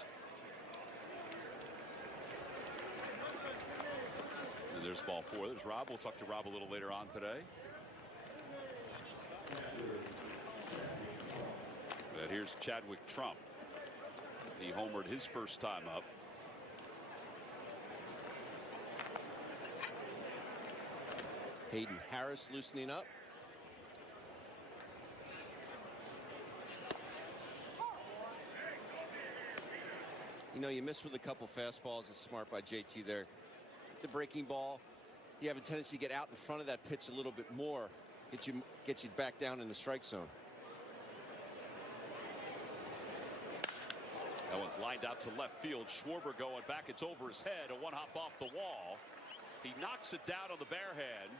And there's ball 4. There's Rob. We'll talk to Rob a little later on today. And here's Chadwick Trump. He homered his first time up. Hayden Harris loosening up. You know, you miss with a couple fastballs. It's smart by JT there. The breaking ball, you have a tendency to get out in front of that pitch a little bit more. Get you back down in the strike zone. That one's lined out to left field. Schwarber going back. It's over his head. A one-hop off the wall. He knocks it down on the bare hand.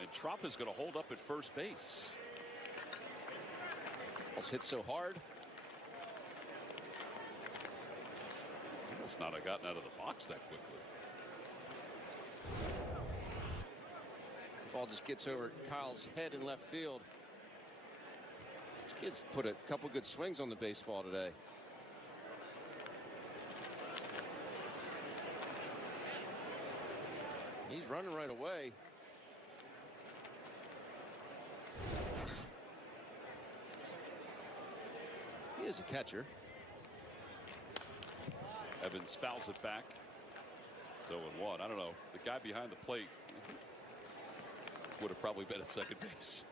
And Trump is going to hold up at first base. It's hit so hard. He must not have gotten out of the box that quickly. Ball just gets over Kyle's head in left field. This kid's put a couple good swings on the baseball today. He's running right away. He is a catcher. Evans fouls it back. It's 0-1. I don't know. The guy behind the plate would have probably been at second base.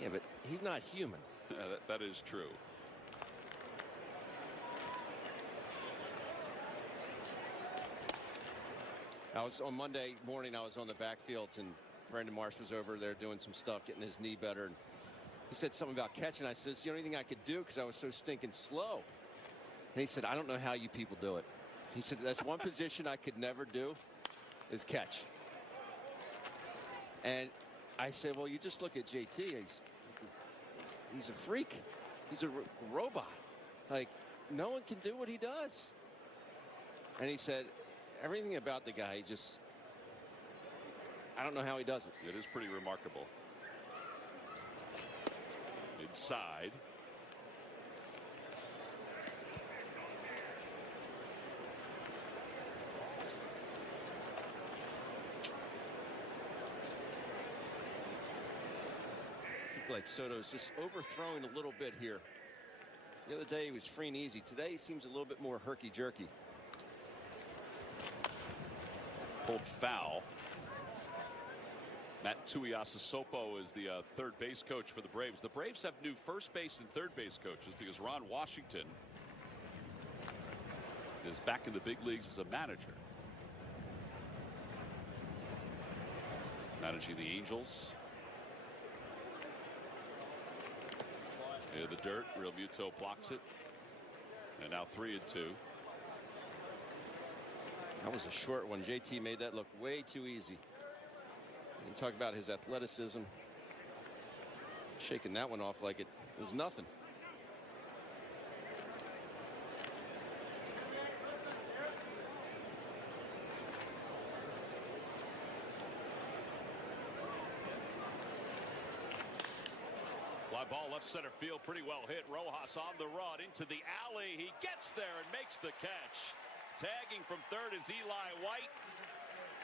Yeah, but he's not human. Yeah, that is true. I was on Monday morning. I was on the backfields, and Brandon Marsh was over there doing some stuff, getting his knee better. And he said something about catching. I said, "It's the only thing I could do because I was so stinking slow." And he said, "I don't know how you people do it." He said, "That's one position I could never do, is catch." And I said, "Well, you just look at JT. He's a freak. He's a robot. Like, no one can do what he does." And he said, everything about the guy, I don't know how he does it. It is pretty remarkable. Inside. Seems like Soto's just overthrowing a little bit here. The other day he was free and easy. Today he seems a little bit more herky-jerky. Pulled foul. Matt Tuiasosopo is the third base coach for the Braves. The Braves have new first base and third base coaches because Ron Washington is back in the big leagues as a manager. Managing the Angels. In the dirt, Real Muto blocks it. And now 3-2. That was a short one. JT made that look way too easy. You talk about his athleticism. Shaking that one off like it was nothing. Fly ball left center field, pretty well hit. Rojas on the run into the alley. He gets there and makes the catch. Tagging from third is Eli White.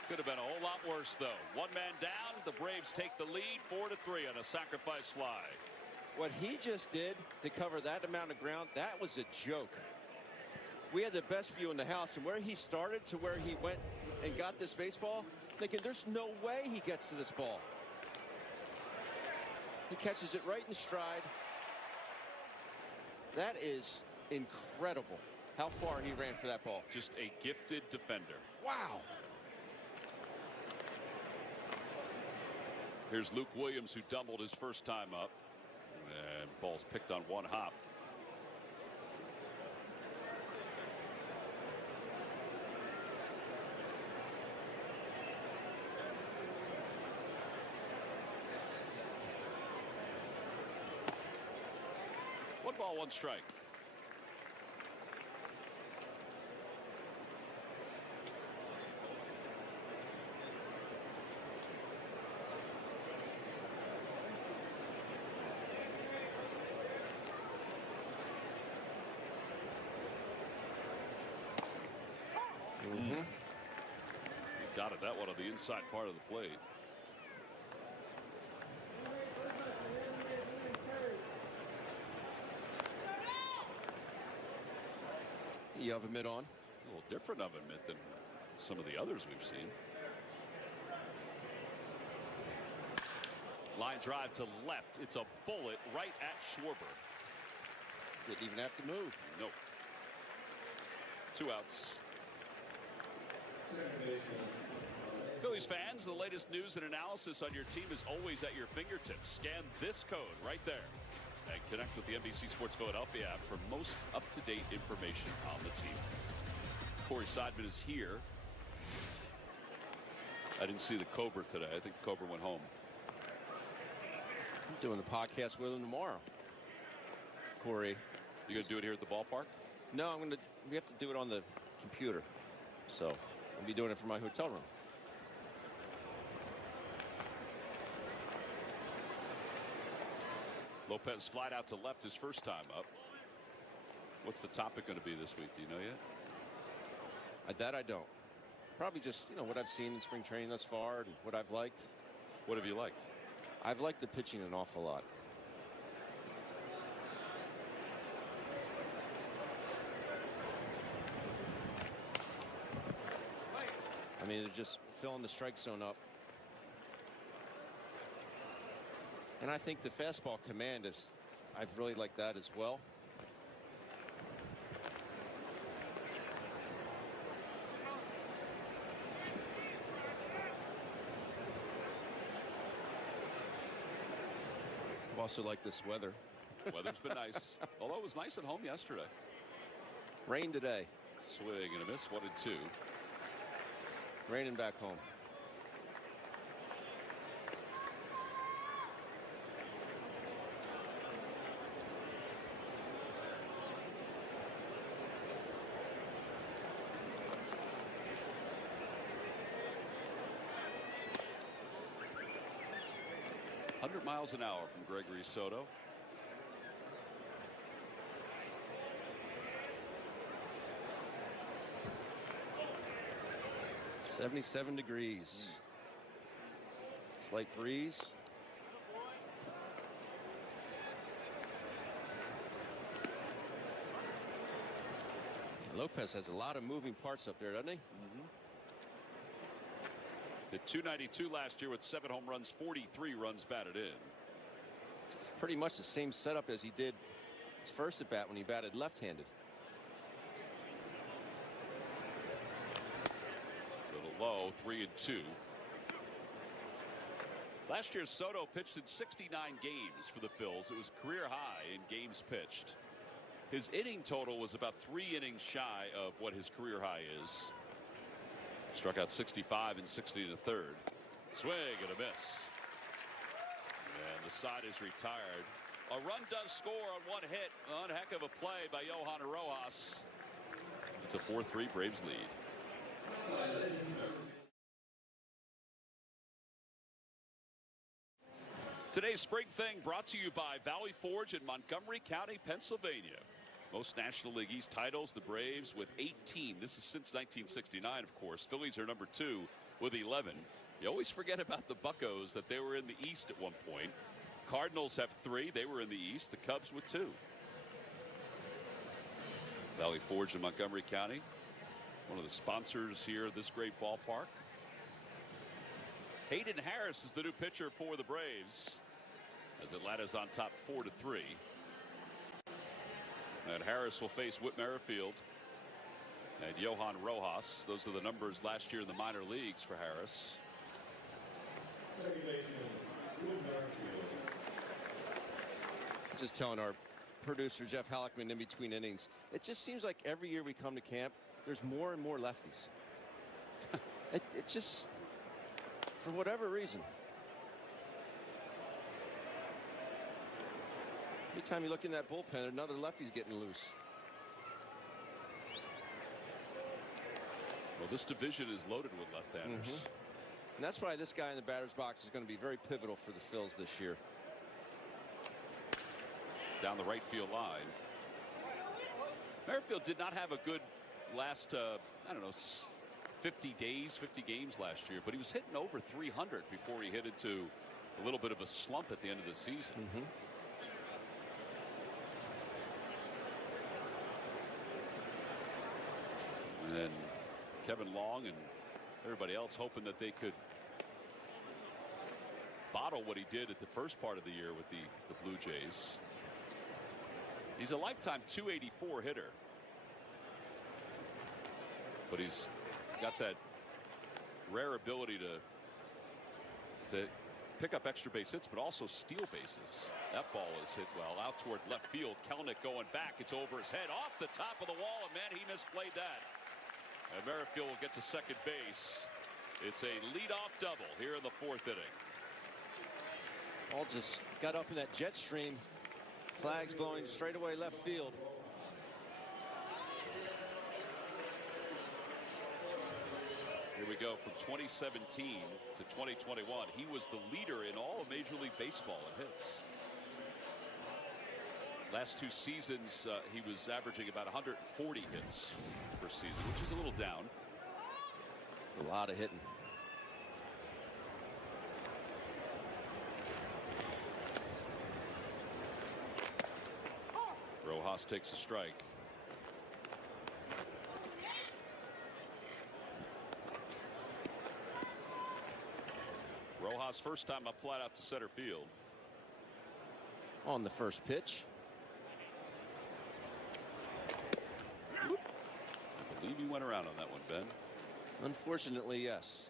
Could have been a whole lot worse, though. One man down. The Braves take the lead 4-3 on a sacrifice fly. What he just did to cover that amount of ground, that was a joke. We had the best view in the house, and where he started to where he went and got this baseball, thinking there's no way he gets to this ball. He catches it right in stride. That is incredible how far he ran for that ball. Just a gifted defender. Wow. Here's Luke Williams, who doubled his first time up. And ball's picked on one hop. One ball, one strike. Dotted that one on the inside part of the plate. You have a mitt on. A little different of a mitt than some of the others we've seen. Line drive to left. It's a bullet right at Schwarber. Didn't even have to move. Nope. 2 outs. Phillies fans, the latest news and analysis on your team is always at your fingertips. Scan this code right there and connect with the NBC Sports Philadelphia app for most up-to-date information on the team. Corey Seidman is here. I didn't see the Cobra today. I think the Cobra went home. I'm doing the podcast with him tomorrow. Corey. You gonna do it here at the ballpark? No, we have to do it on the computer. So I'll be doing it from my hotel room. Lopez flied out to left his first time up. What's the topic going to be this week? Do you know yet? That I don't. Probably just, what I've seen in spring training thus far and what I've liked. What have you liked? I've liked the pitching an awful lot. I mean, they're just filling the strike zone up. And I think the fastball command I've really liked that as well. I've also liked this weather. Weather's been nice. Although it was nice at home yesterday. Rain today. Swing and a miss. 1-2. Raining back home. Miles an hour from Gregory Soto. .77 degrees. Slight breeze. Lopez has a lot of moving parts up there, doesn't he? Hit .292 last year with 7 home runs, 43 runs batted in. It's pretty much the same setup as he did his first at bat when he batted left-handed. A little low, 3-2. Last year, Soto pitched in 69 games for the Phils. It was career high in games pitched. His inning total was about 3 innings shy of what his career high is. Struck out 65 and 60 in the third. Swing and a miss. And the side is retired. A run does score on one hit. One heck of a play by Johan Rojas. It's a 4-3 Braves lead. Today's Spring Thing brought to you by Valley Forge in Montgomery County, Pennsylvania. Most National League East titles, the Braves with 18. This is since 1969, of course. Phillies are number 2 with 11. You always forget about the Buccos, that they were in the East at one point. Cardinals have 3. They were in the East. The Cubs with 2. Valley Forge in Montgomery County, one of the sponsors here of this great ballpark. Hayden Harris is the new pitcher for the Braves as Atlanta's on top 4-3. And Harris will face Whit Merrifield and Johan Rojas. Those are the numbers last year in the minor leagues for Harris. Just telling our producer Jeff Halleckman in between innings, it just seems like every year we come to camp, there's more and more lefties. it just, for whatever reason. Anytime you look in that bullpen, another lefty's getting loose. Well, this division is loaded with left-handers. And that's why this guy in the batter's box is going to be very pivotal for the Phils this year. Down the right field line. Merrifield did not have a good last, I don't know, 50 days, 50 games last year, but he was hitting over 300 before he hit into a little bit of a slump at the end of the season. And then Kevin Long and everybody else hoping that they could bottle what he did at the first part of the year with the Blue Jays. He's a lifetime 284 hitter, but he's got that rare ability to pick up extra base hits, but also steal bases. That ball is hit well out toward left field. Kelenic going back. It's over his head, off the top of the wall, and man, he misplayed that. And Merrifield will get to second base. It's a leadoff double here in the fourth inning. Ball just got up in that jet stream. Flags blowing straight away left field. Here we go from 2017 to 2021. He was the leader in all of Major League Baseball in hits. Last two seasons, he was averaging about 140 hits per season, which is a little down. A lot of hitting. Rojas takes a strike. Rojas first time up flat out to center field. On the first pitch. I believe he went around on that one, Ben. Unfortunately, yes.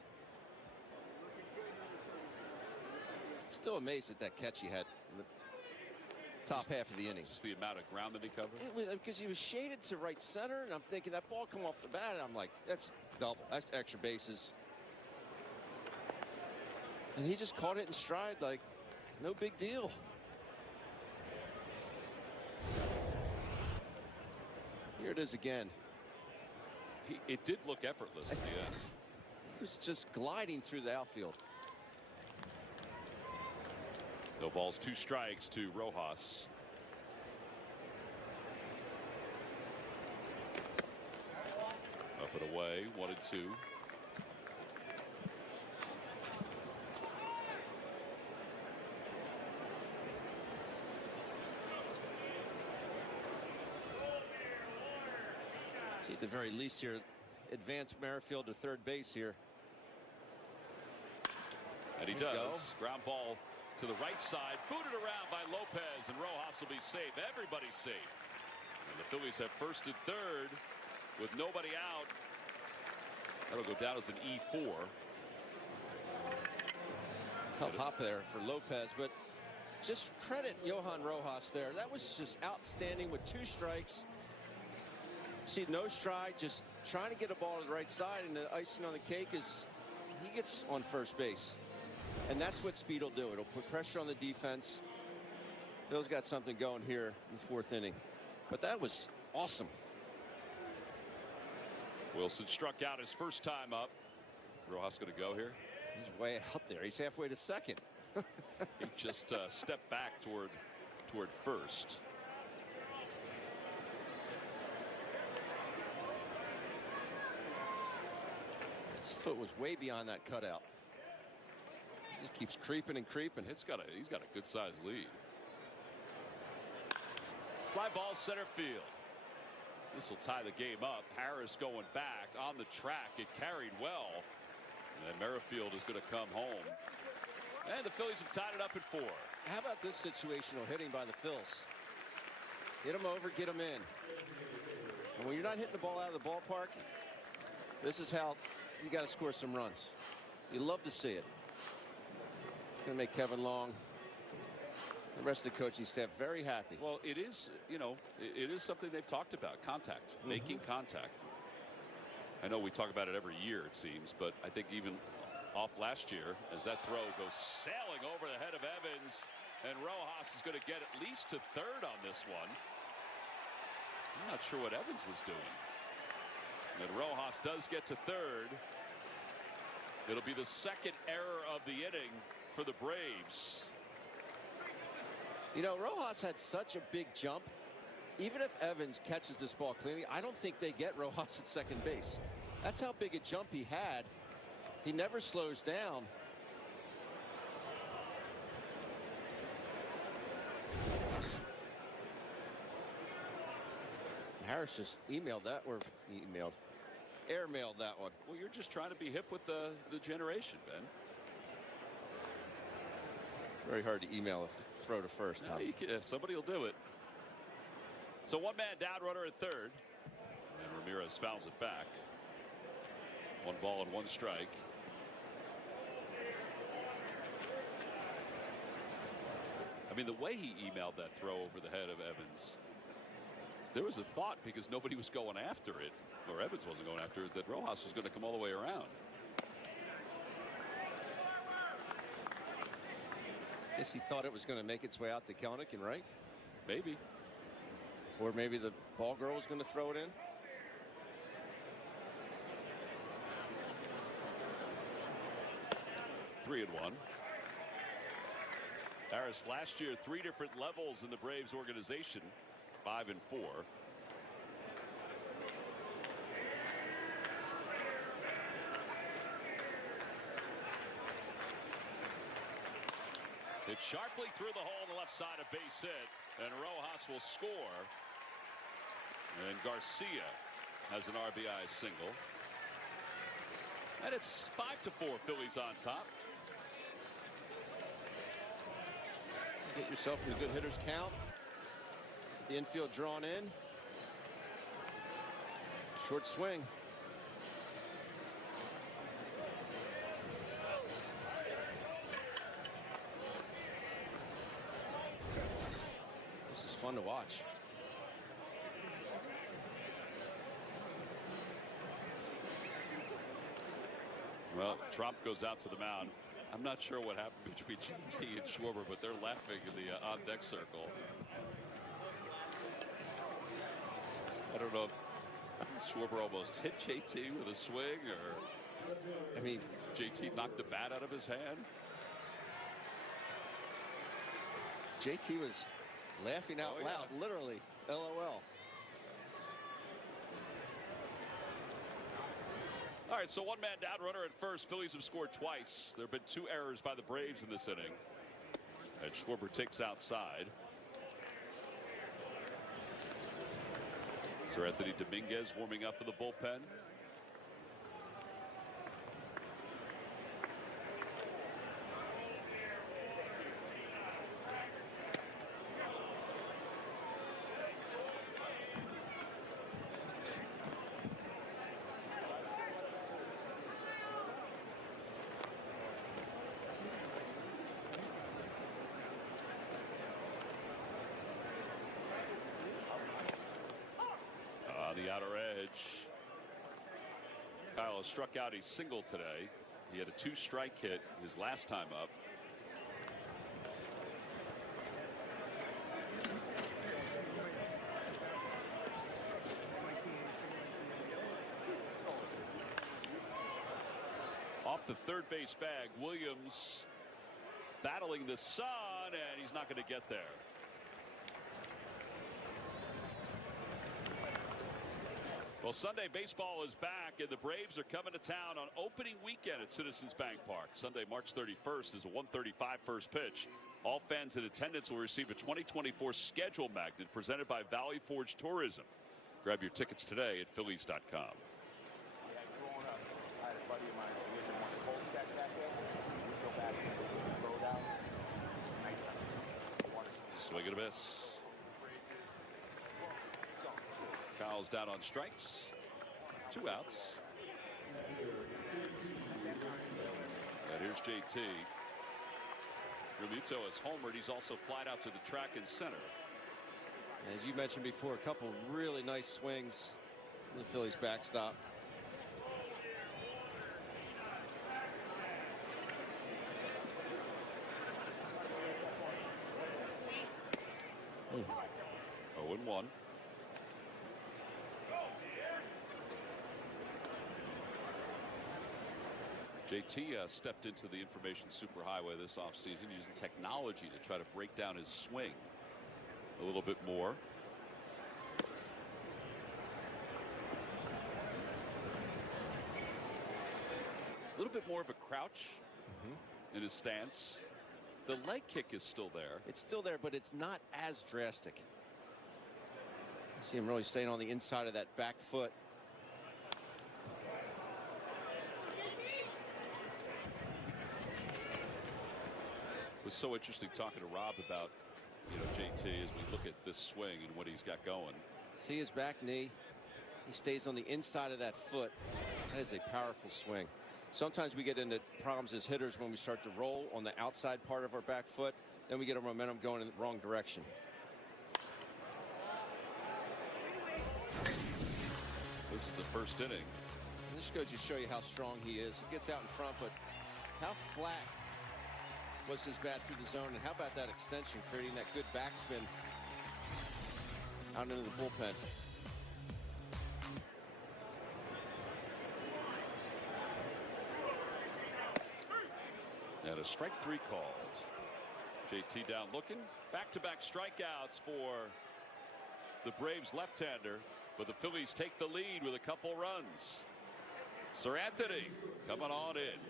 Still amazed at that catch he had in the top half of the inning. Just the amount of ground that he covered. It was because he was shaded to right center, and I'm thinking that ball come off the bat, and I'm like, that's double. That's extra bases. And he just caught it in stride like no big deal. Here it is again. It did look effortless at the end. He was just gliding through the outfield. No balls, 2 strikes to Rojas. Up and away, 1-2. See, at the very least here, advance Merrifield to third base here. And he does. Ground ball to the right side, booted around by Lopez, and Rojas will be safe. Everybody's safe. And the Phillies have first and third with nobody out. That'll go down as an E4. Tough hop there for Lopez, but just credit Johan Rojas there. That was just outstanding with 2 strikes. See, no stride, just trying to get a ball to the right side, and the icing on the cake is he gets on first base. And that's what speed will do. It'll put pressure on the defense. Phil's got something going here in the fourth inning. But that was awesome. Wilson struck out his first time up. Rojas going to go here. He's way out there. He's halfway to second. He just stepped back toward first. His foot was way beyond that cutout. He just keeps creeping and creeping. He's got a good sized lead. Fly ball center field. This will tie the game up. Harris going back on the track. It carried well. And Merrifield is going to come home. And the Phillies have tied it up at 4. How about this situational hitting by the Phils? Get them over, get them in. And when you're not hitting the ball out of the ballpark, this is how you got to score some runs. You love to see it. It's going to make Kevin Long, the rest of the coaching staff, very happy. Well, it is, it is something they've talked about, contact, making contact. I know we talk about it every year, it seems, but I think even off last year, as that throw goes sailing over the head of Evans, and Rojas is going to get at least to third on this one. I'm not sure what Evans was doing. And Rojas does get to third. It'll be the second error of the inning for the Braves. You know, Rojas had such a big jump. Even if Evans catches this ball cleanly, I don't think they get Rojas at second base. That's how big a jump he had. He never slows down. Harris just emailed that, or airmailed that one. Well, you're just trying to be hip with the generation, Ben. Very hard to email a throw to first. No, you can, somebody will do it. So one man down, runner at third. And Ramirez fouls it back. 1 ball and 1 strike. I mean, the way he emailed that throw over the head of Evans, there was a thought, because nobody was going after it, or Evans wasn't going after it, that Rojas was going to come all the way around. Guess he thought it was going to make its way out to Kelnick, right? Maybe. Or maybe the ball girl was going to throw it in. Three and one. Harris last year 3 different levels in the Braves organization, 5 and 4. Hit sharply through the hole on the left side, of base hit, and Rojas will score. And Garcia has an RBI single. And it's 5-4, Phillies on top. Get yourself in a good hitter's count. The infield drawn in. Short swing. This is fun to watch. Well, Trump goes out to the mound. I'm not sure what happened between JT and Schwarber, but they're laughing in the on-deck circle. I don't know if Schwarber almost hit JT with a swing, or I mean, JT knocked the bat out of his hand. JT was laughing out loud, literally. LOL. All right, so 1 man down, runner at first. Phillies have scored twice. There have been 2 errors by the Braves in this inning. And Schwarber takes outside. Sir Anthony Dominguez warming up in the bullpen. On the outer edge, Kyle has struck out a single today. He had a 2-strike hit his last time up. Off the third base bag, Williams battling the sun, and he's not going to get there. Well, Sunday baseball is back, and the Braves are coming to town on opening weekend at Citizens Bank Park. Sunday, March 31st is a 1:35 first pitch. All fans in attendance will receive a 2024 schedule magnet presented by Valley Forge Tourism. Grab your tickets today at Phillies.com. Swing and a miss. Kyle's down on strikes. 2 outs. And here's JT. Realmuto has homered. He's also flied out to the track and center. As you mentioned before, a couple really nice swings in the Phillies backstop. Oh, 0-1. JT stepped into the information superhighway this offseason using technology to try to break down his swing a little bit more. little bit more of a crouch in his stance. The leg kick is still there. It's still there, but it's not as drastic. I see him really staying on the inside of that back foot. It was so interesting talking to Rob about, JT, as we look at this swing and what he's got going. See his back knee. He stays on the inside of that foot. That is a powerful swing. Sometimes we get into problems as hitters when we start to roll on the outside part of our back foot. Then we get our momentum going in the wrong direction. This is the first inning. And this goes to show you how strong he is. He gets out in front, but how flat was his bat through the zone, and how about that extension, creating that good backspin out into the bullpen. And a strike 3 called. JT down looking. Back-to-back strikeouts for the Braves left-hander, but the Phillies take the lead with a couple runs. Sir Anthony coming on in.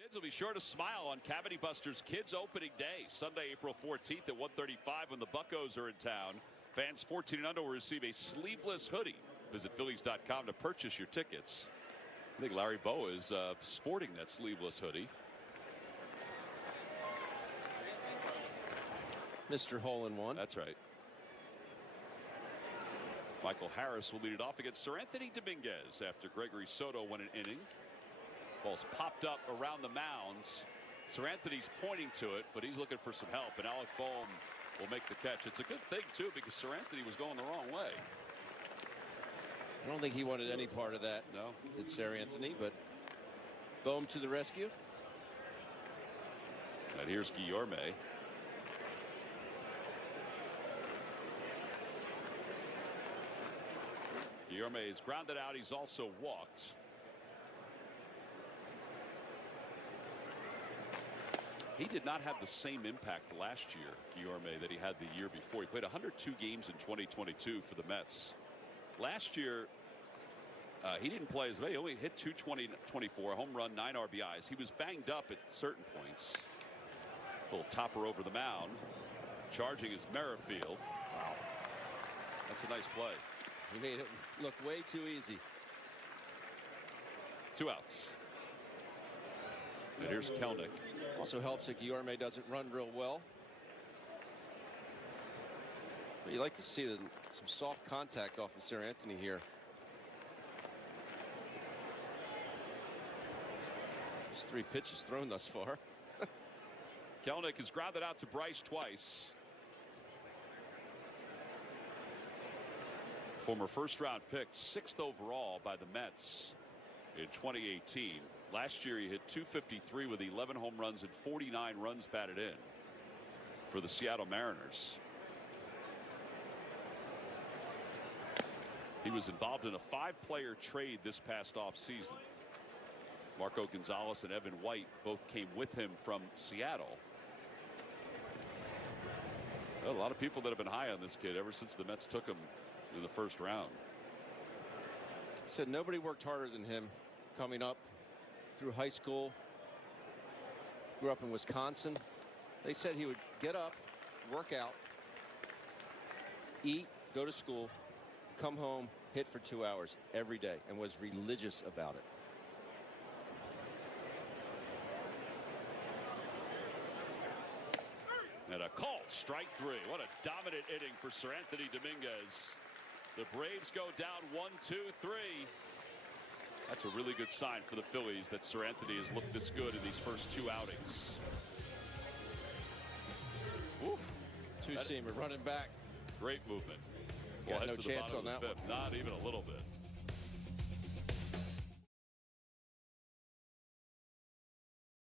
Kids will be sure to smile on Cavity Busters Kids Opening Day, Sunday, April 14th at 1:35 when the Buccos are in town. Fans 14 and under will receive a sleeveless hoodie. Visit Phillies.com to purchase your tickets. I think Larry Bowa is sporting that sleeveless hoodie. Mr. Hole-in-One. That's right. Michael Harris will lead it off against Sir Anthony Dominguez after Gregory Soto won an inning. Ball's popped up around the mounds. Sir Anthony's pointing to it, but he's looking for some help, and Alec Bohm will make the catch. It's a good thing, too, because Sir Anthony was going the wrong way. I don't think he wanted any part of that. No. Did Sir Anthony, but Bohm to the rescue. And here's Guillorme. Guillorme is grounded out. He's also walked. He did not have the same impact last year, Guillorme, that he had the year before. He played 102 games in 2022 for the Mets. Last year, he didn't play as many. He only hit 224, a home run, 9 RBIs. He was banged up at certain points. A little topper over the mound. Charging is Merrifield. Wow. That's a nice play. He made it look way too easy. 2 outs. And here's Kelnick. Also helps that Guillorme doesn't run real well. But you like to see some soft contact off of Sir Anthony here. Just 3 pitches thrown thus far. Kelnick has grounded out to Bryce twice. Former first-round pick, 6th overall by the Mets in 2018. Last year he hit 253 with 11 home runs and 49 runs batted in for the Seattle Mariners. He was involved in a 5-player trade this past offseason. Marco Gonzalez and Evan White both came with him from Seattle. Well, a lot of people that have been high on this kid ever since the Mets took him in the first round. Said nobody worked harder than him coming up through high school. Grew up in Wisconsin. They said he would get up, work out, eat, go to school, come home, hit for 2 hours every day, and was religious about it. And a called strike 3. What a dominant inning for Sir Anthony Dominguez. The Braves go down 1-2-3. That's a really good sign for the Phillies that Sir Anthony has looked this good in these first 2 outings. Oof. Two-seamer running back. Great movement. Got no chance on that one. Not even a little bit.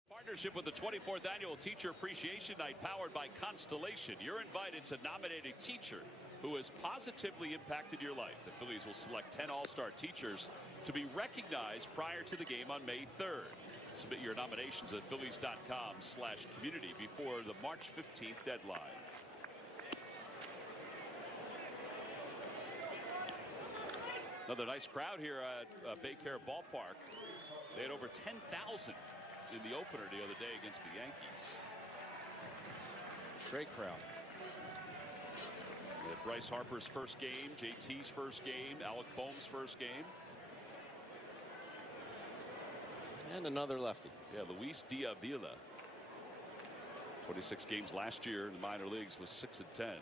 Partnership with the 24th Annual Teacher Appreciation Night powered by Constellation. You're invited to nominate a teacher who has positively impacted your life. The Phillies will select 10 all-star teachers to be recognized prior to the game on May 3rd. Submit your nominations at Phillies.com/community before the March 15th deadline. Another nice crowd here at Baycare Ballpark. They had over 10,000 in the opener the other day against the Yankees. Great crowd. We had Bryce Harper's first game, JT's first game, Alec Boehm's first game. And another lefty. Yeah, Luis Diavila. 26 games last year in the minor leagues, was 6-10.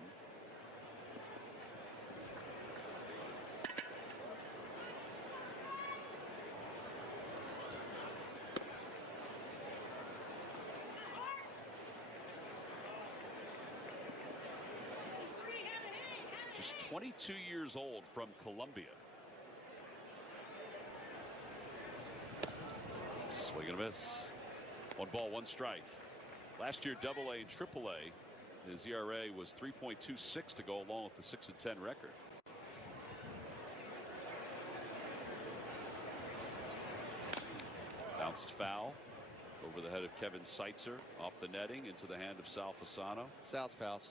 Just 22 years old from Colombia. Swing and a miss. 1 ball, 1 strike. Last year, Double-A and Triple-A, his ERA was 3.26 to go along with the 6-10 record. Bounced foul over the head of Kevin Seitzer, off the netting into the hand of Sal Fasano. Southpaws.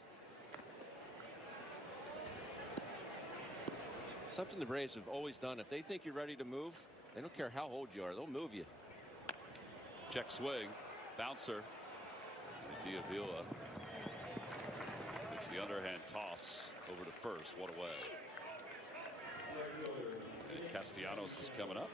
Something the Braves have always done. If they think you're ready to move, they don't care how old you are, they'll move you. Check swing, bouncer. Diavila makes the underhand toss over to first. One away. And Castellanos is coming up.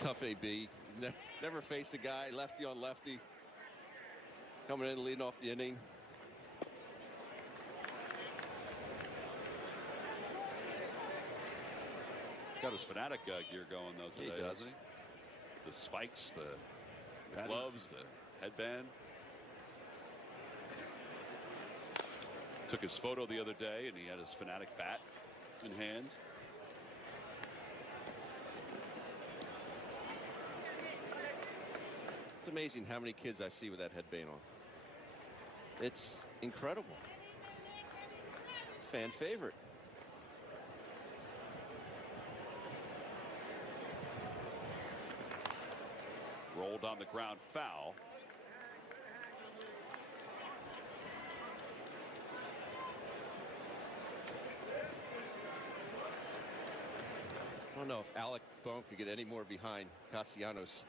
Tough AB. Never faced a guy lefty on lefty. Coming in leading off the inning. He's got his Fanatic gear going though today, He does. doesn't he? The spikes, the gloves, the headband. Took his photo the other day and he had his Fanatic bat in hand. It's amazing how many kids I see with that headband on. It's incredible. Fan favorite. Rolled on the ground, foul. I don't know if Alec Boehm could get any more behind Castellanos.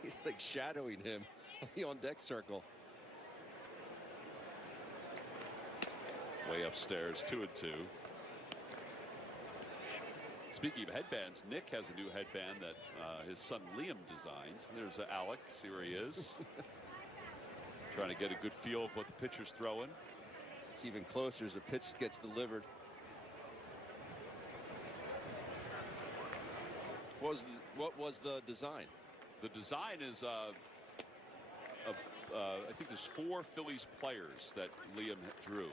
He's like shadowing him on the on-deck circle. Way upstairs, 2-2. Speaking of headbands, Nick has a new headband that his son Liam designed. There's Alec. See where he is. Trying to get a good feel of what the pitcher's throwing. It's even closer as the pitch gets delivered. What was the design? The design is I think there's 4 Phillies players that Liam drew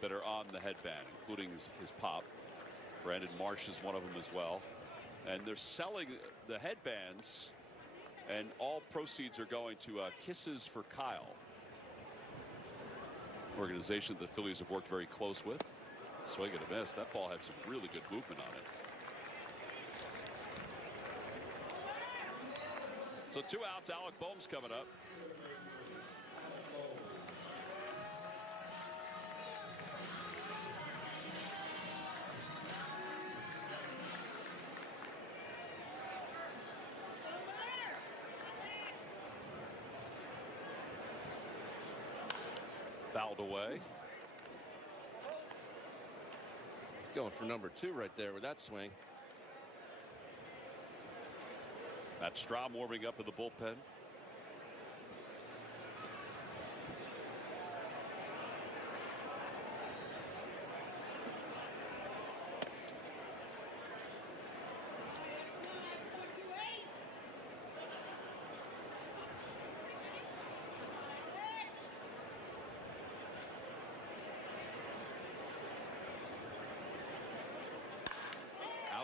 that are on the headband, including his pop. Brandon Marsh is one of them as well. And they're selling the headbands, and all proceeds are going to Kisses for Kyle, organization that the Phillies have worked very close with. Swing and a miss. That ball had some really good movement on it. So 2 outs. Alec Boehm's coming up. Fouled away. He's going for number 2 right there with that swing. Matt Strahm warming up in the bullpen.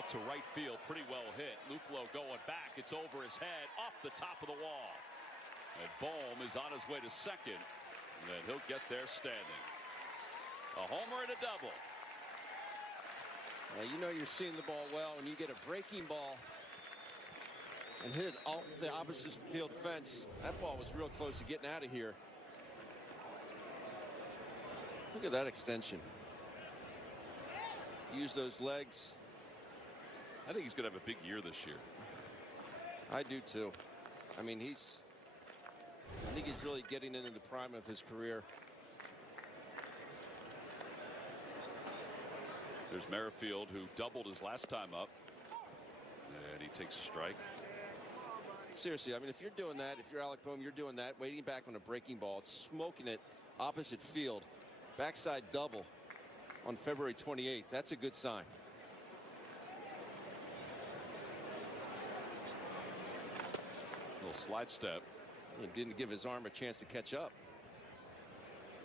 Out to right field, pretty well hit. Luplow going back. It's over his head, off the top of the wall. And Bohm is on his way to second. And then he'll get there standing. A homer and a double. You know you're seeing the ball well when you get a breaking ball and hit it off the opposite field fence. That ball was real close to getting out of here. Look at that extension. Use those legs. I think he's going to have a big year this year. I do too. I mean, I think he's really getting into the prime of his career. There's Merrifield, who doubled his last time up. And he takes a strike. Seriously, I mean, if you're doing that, if you're Alec Bohm, you're doing that, waiting back on a breaking ball, smoking it opposite field, backside double on February 28th. That's a good sign. Little slide step. He didn't give his arm a chance to catch up.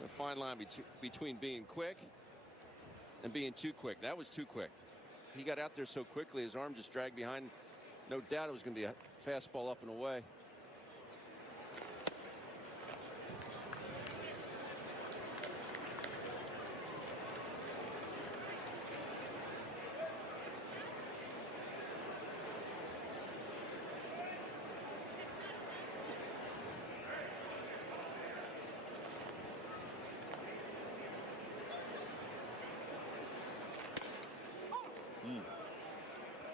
The fine line between being quick and being too quick. That was too quick. He got out there so quickly, his arm just dragged behind. No doubt it was going to be a fastball up and away.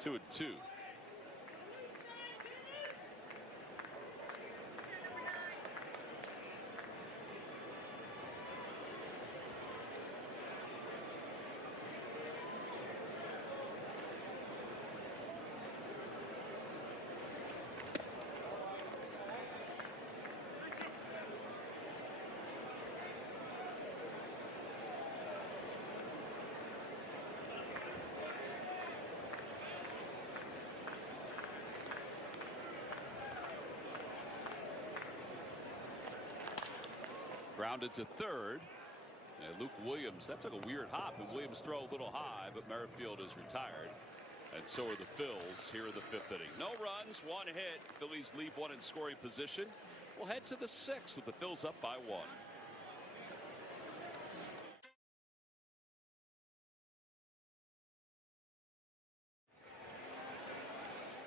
Two and two. Grounded to third. And Luke Williams, that took a weird hop, and Williams throw a little high, but Merrifield is retired. And so are the Phils here in the fifth inning. No runs, one hit. Phillies leave one in scoring position. We'll head to the sixth with the Phils up by one.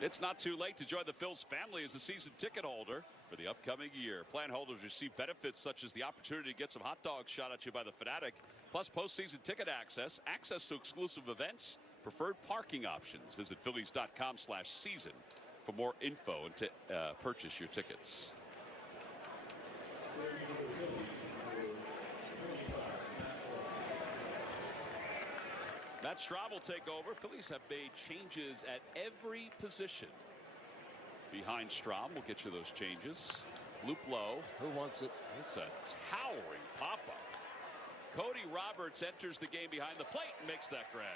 It's not too late to join the Phils family as a season ticket holder for the upcoming year. Plan holders receive benefits such as the opportunity to get some hot dogs shot at you by the Fanatic, plus postseason ticket access, access to exclusive events, preferred parking options. Visit Phillies.com/season for more info and to purchase your tickets. Matt Straub will take over. Phillies have made changes at every position behind Straub. We'll get you those changes. Luplow. Who wants it? It's a towering pop-up. Cody Roberts enters the game behind the plate and makes that grab.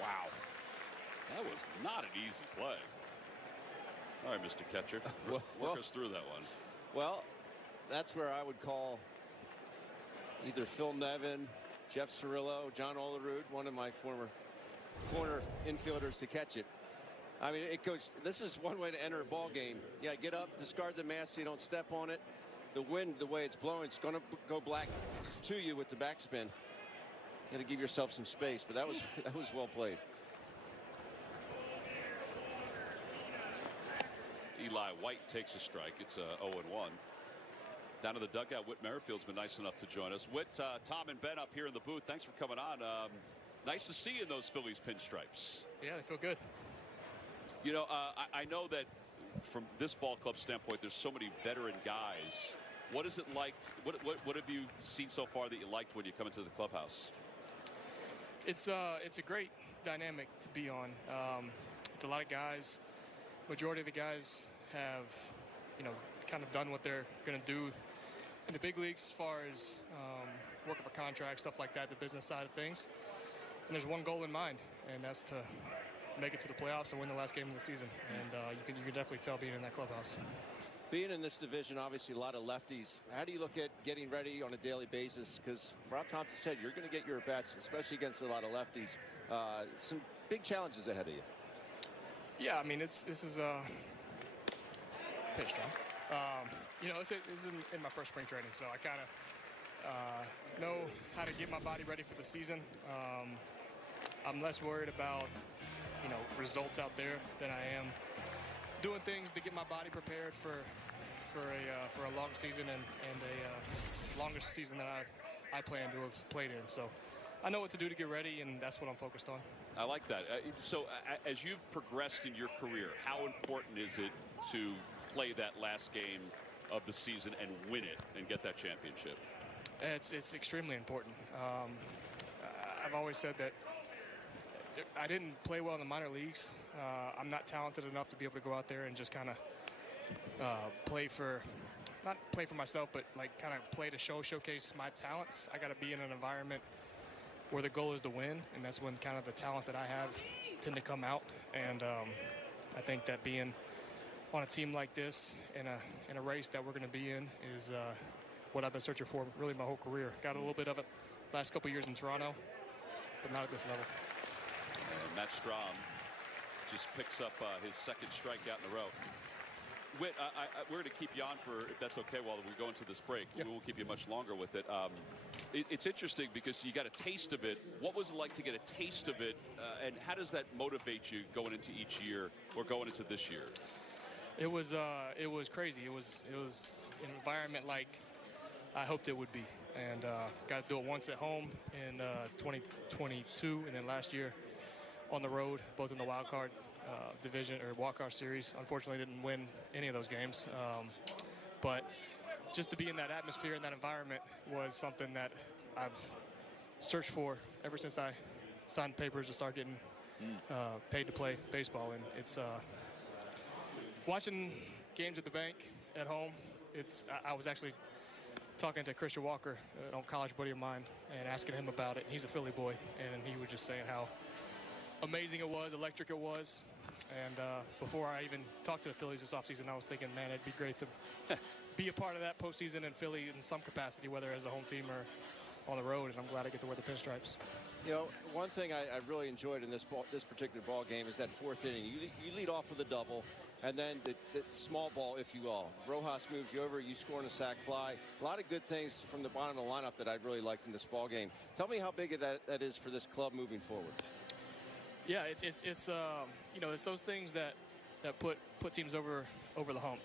Wow. That was not an easy play. All right, Mr. Catcher. Work us through that one. Well, that's where I would call either Phil Nevin, Jeff Cirillo, John Olerud, one of my former corner infielders, to catch it. I mean, it goes. This is one way to enter a ball game. Yeah, get up, discard the mask so you don't step on it. The wind, the way it's blowing, it's going to go black to you with the backspin. You got to give yourself some space, but that was well played. Eli White takes a strike. It's a 0-1. Down to the dugout, Whit Merrifield's been nice enough to join us. Whit, Tom, and Ben up here in the booth. Thanks for coming on. Nice to see you in those Phillies pinstripes. Yeah, they feel good. You know, I know that from this ball club standpoint, there's so many veteran guys. What is it like? What have you seen so far that you liked when you come into the clubhouse? It's a great dynamic to be on. It's a lot of guys. Majority of the guys have, kind of done what they're going to do in the big leagues as far as work up a contract, stuff like that, the business side of things. And there's one goal in mind, and that's to make it to the playoffs and win the last game of the season. And you can definitely tell being in that clubhouse. being in this division, obviously a lot of lefties. How do you look at getting ready on a daily basis? Because Rob Thompson said you're going to get your at-bats, especially against a lot of lefties. Some big challenges ahead of you. Yeah, I mean, this is a pitch drop. You know, it's in my first spring training, so I kind of know how to get my body ready for the season. I'm less worried about, you know, results out there than I am doing things to get my body prepared for a long season and a longest season that I plan to have played in. So I know what to do to get ready, and that's what I'm focused on. I like that. As you've progressed in your career, how important is it to play that last game of the season and win it and get that championship? It's extremely important. I've always said that I didn't play well in the minor leagues. I'm not talented enough to be able to go out there and just kind of not play for myself, but like kind of play to showcase my talents. I got to be in an environment where the goal is to win, and that's when kind of the talents that I have tend to come out. And I think that being on a team like this in a race that we're going to be in is what I've been searching for really my whole career. Got a little bit of it last couple years in Toronto, but not at this level. And Matt Strahm just picks up his second strikeout in a row. Whit, we're going to keep you on for, if that's okay, while we go into this break. Yep. We won't keep you much longer with it. It's interesting because you got a taste of it. What was it like to get a taste of it, and how does that motivate you going into each year or going into this year? It was crazy. It was an environment like I hoped it would be, and got to do it once at home in 2022, and then last year on the road, both in the wild card division or wild card series. Unfortunately, didn't win any of those games, but just to be in that atmosphere and that environment was something that I've searched for ever since I signed papers to start getting paid to play baseball. And it's watching games at the bank at home. I was actually talking to Christian Walker, a college buddy of mine, and asking him about it. He's a Philly boy, and he was just saying how amazing it was, electric it was. And before I even talked to the Phillies this offseason, I was thinking, man, it'd be great to be a part of that postseason in Philly in some capacity, whether as a home team or on the road. And I'm glad I get to wear the pinstripes. You know, one thing I really enjoyed in this particular ball game is that fourth inning. You lead off with a double, and then the small ball, if you will. Rojas moves you over, you score on a sac fly. A lot of good things from the bottom of the lineup that I really liked in this ball game. Tell me how big that is for this club moving forward. Yeah, it's you know, it's those things that put teams over the hump.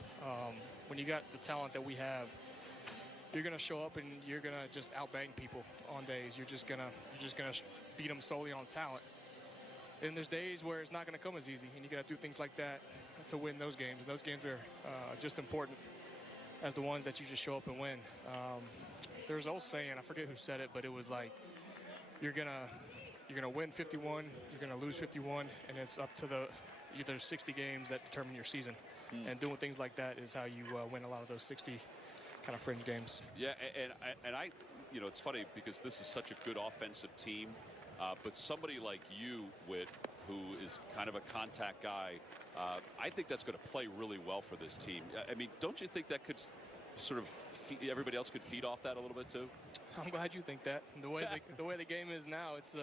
When you got the talent that we have, you're gonna show up and you're gonna just outbang people on days. You're just gonna beat them solely on talent. And there's days where it's not gonna come as easy, and you gotta do things like that to win those games. And those games are just important as the ones that you just show up and win. There's an old saying, I forget who said it, but it was like, you're gonna win 51, you're gonna lose 51, and it's up to the either 60 games that determine your season. And doing things like that is how you win a lot of those 60 kind of fringe games. Yeah, and I, you know, it's funny because this is such a good offensive team, but somebody like you, Whit, who is kind of a contact guy, I think that's going to play really well for this team. I mean, don't you think that could sort of everybody else could feed off that a little bit too? I'm glad you think that. The way the game is now, it's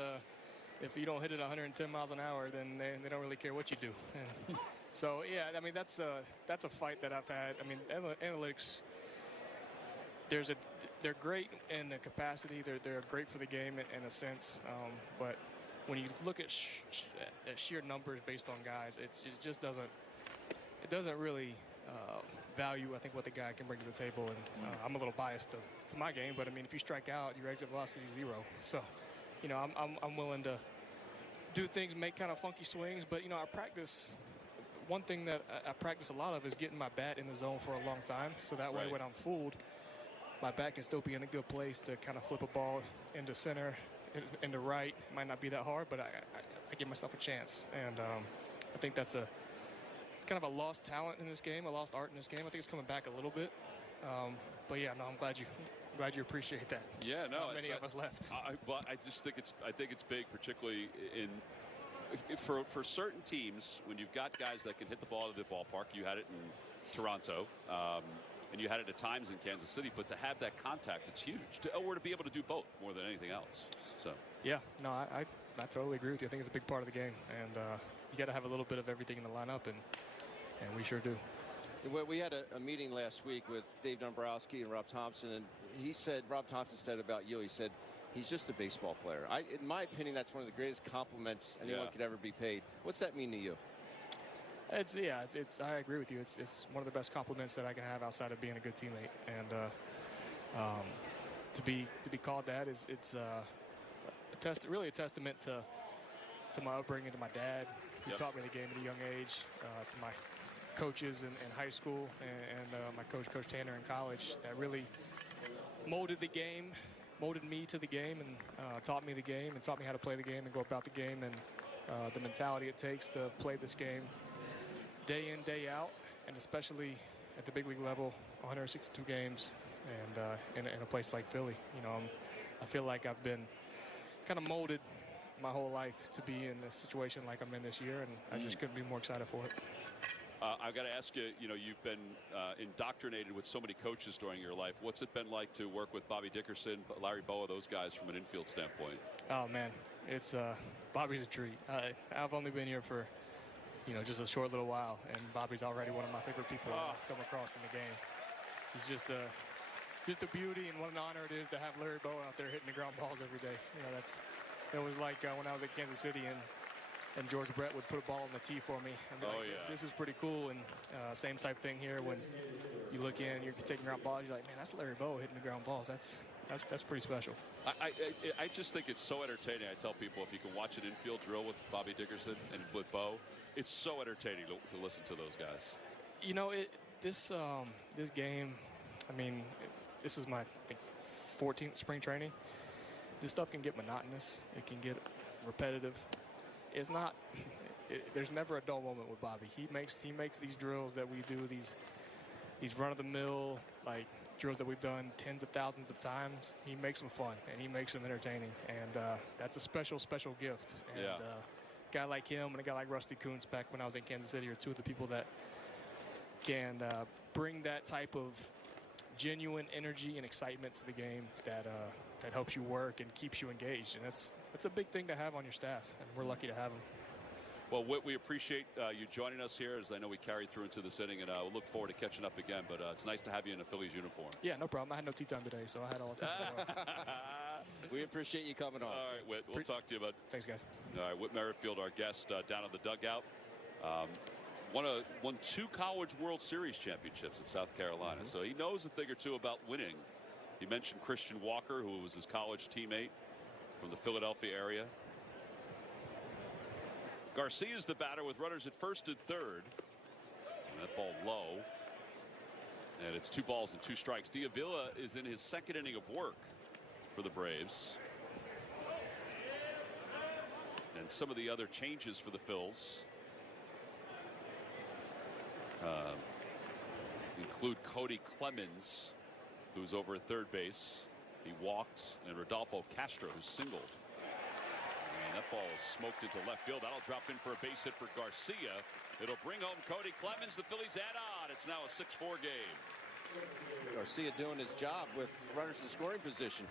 if you don't hit it 110 miles an hour, then they don't really care what you do. And so yeah, I mean that's a fight that I've had. I mean, analytics, they're great in the capacity. They're great for the game in a sense, but when you look at sheer numbers based on guys, it just doesn't really value, I think, what the guy can bring to the table. And I'm a little biased to my game, but I mean, if you strike out, your exit velocity is 0. So, you know, I'm willing to do things, make kind of funky swings, but you know, I practice. One thing that I practice a lot of is getting my bat in the zone for a long time, so that way when I'm fooled, my bat can still be in a good place to kind of flip a ball into center, into right. It might not be that hard, but I give myself a chance, and I think it's kind of a lost talent in this game, a lost art in this game. I think it's coming back a little bit, but yeah, no, I'm glad you appreciate that. Yeah, no, not many of us left. Well, I just think I think it's big, particularly for certain teams when you've got guys that can hit the ball to the ballpark. You had it in Toronto. And you had it at times in Kansas City, but to have that contact, it's huge. Or to be able to do both more than anything else. So yeah, no, I totally agree with you. I think it's a big part of the game, and you got to have a little bit of everything in the lineup, and we sure do. We had a meeting last week with Dave Dombrowski and Rob Thompson, and Rob Thompson said about you, he said, he's just a baseball player. In my opinion, that's one of the greatest compliments anyone could ever be paid. What's that mean to you? It's I agree with you. It's one of the best compliments that I can have outside of being a good teammate, and to be called that it's really a testament to my upbringing, to my dad, who taught me the game at a young age, to my coaches in high school, and my Coach Tanner in college, that really molded me to the game, and taught me the game, and taught me how to play the game and go about the game, and the mentality it takes to play this game day in, day out, and especially at the big league level, 162 games, and in a place like Philly. I feel like I've been kind of molded my whole life to be in this situation like I'm in this year, and I just couldn't be more excited for it. I've got to ask you, you've been indoctrinated with so many coaches during your life. What's it been like to work with Bobby Dickerson, Larry Bowa, those guys from an infield standpoint? Oh, man, it's Bobby's a treat. I've only been here for, just a short little while, and Bobby's already one of my favorite people I've come across in the game. He's just a beauty, and what an honor it is to have Larry Bowa out there hitting the ground balls every day. It was like when I was at Kansas City, and George Brett would put a ball on the tee for me. And this is pretty cool. And same type thing here. When you look in, you're taking ground balls, you're like, man, that's Larry Bowa hitting the ground balls. That's pretty special. I just think it's so entertaining. I tell people, if you can watch an infield drill with Bobby Dickerson and with Bo, it's so entertaining to listen to those guys. This game, this is my 14th spring training. This stuff can get monotonous. It can get repetitive. It's not. There's never a dull moment with Bobby. He makes these drills that we do, these run-of-the-mill like drills that we've done tens of thousands of times. He makes them fun, and he makes them entertaining, and that's a special gift. And a guy like him and a guy like Rusty Kuntz back when I was in Kansas City are two of the people that can bring that type of genuine energy and excitement to the game that helps you work and keeps you engaged, and that's a big thing to have on your staff, and we're lucky to have them. Well, Whit, we appreciate you joining us here, as I know we carried through into this inning, and we'll look forward to catching up again, but it's nice to have you in a Phillies uniform. Yeah, no problem. I had no tea time today, so I had all the time. We appreciate you coming on. All right, Whit, we'll talk to you about. Thanks, guys. All right, Whit Merrifield, our guest down in the dugout. Won 2 College World Series championships at South Carolina, so he knows a thing or two about winning. He mentioned Christian Walker, who was his college teammate from the Philadelphia area. Garcia's the batter with runners at first and third. And that ball low. And it's 2 balls and 2 strikes. D'Avila is in his second inning of work for the Braves. And some of the other changes for the Phils include Cody Clemens, who's over at third base. He walked, and Rodolfo Castro, who singled. And that ball is smoked into left field. That'll drop in for a base hit for Garcia. It'll bring home Cody Clemens. The Phillies add on. It's now a 6-4 game. Garcia doing his job with runners in scoring position.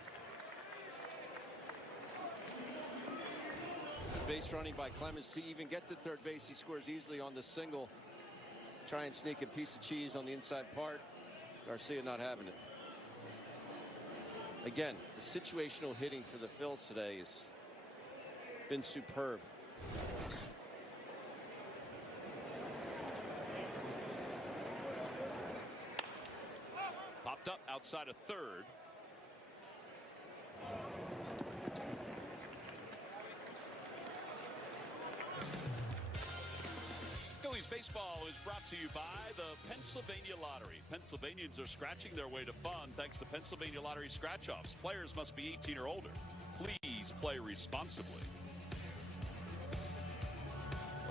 Base running by Clemens to even get to third base. He scores easily on the single. Try and sneak a piece of cheese on the inside part. Garcia not having it. Again, the situational hitting for the Phils today has been superb. Popped up outside of third. Phillies baseball is brought to you by the Pennsylvania Lottery. Pennsylvanians are scratching their way to fun thanks to Pennsylvania Lottery scratch-offs. Players must be 18 or older. Please play responsibly.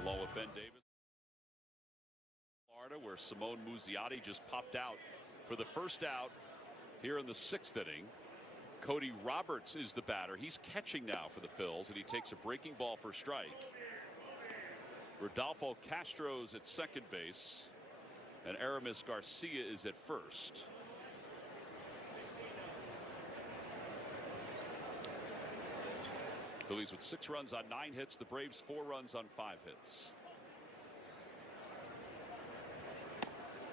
Along with Ben Davis, Florida, where Simone Muzziotti just popped out for the first out here in the 6th inning. Cody Roberts is the batter. He's catching now for the Phils, and he takes a breaking ball for strike. Rodolfo Castro's at second base, And Aramis Garcia is at first. Phillies with 6 runs on 9 hits. The Braves 4 runs on 5 hits.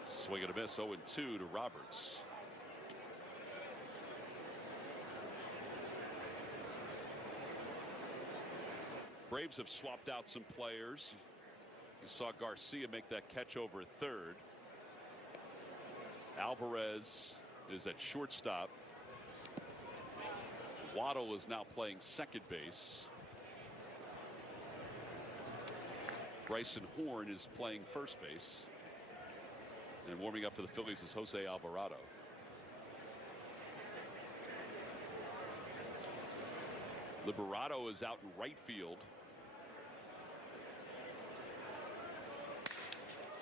Swing and a miss. 0-2 to Roberts. Braves have swapped out some players. You saw Garcia make that catch over at third. Alvarez is at shortstop. Waddle is now playing second base. Bryson Horn is playing first base. And warming up for the Phillies is Jose Alvarado. Liberato is out in right field.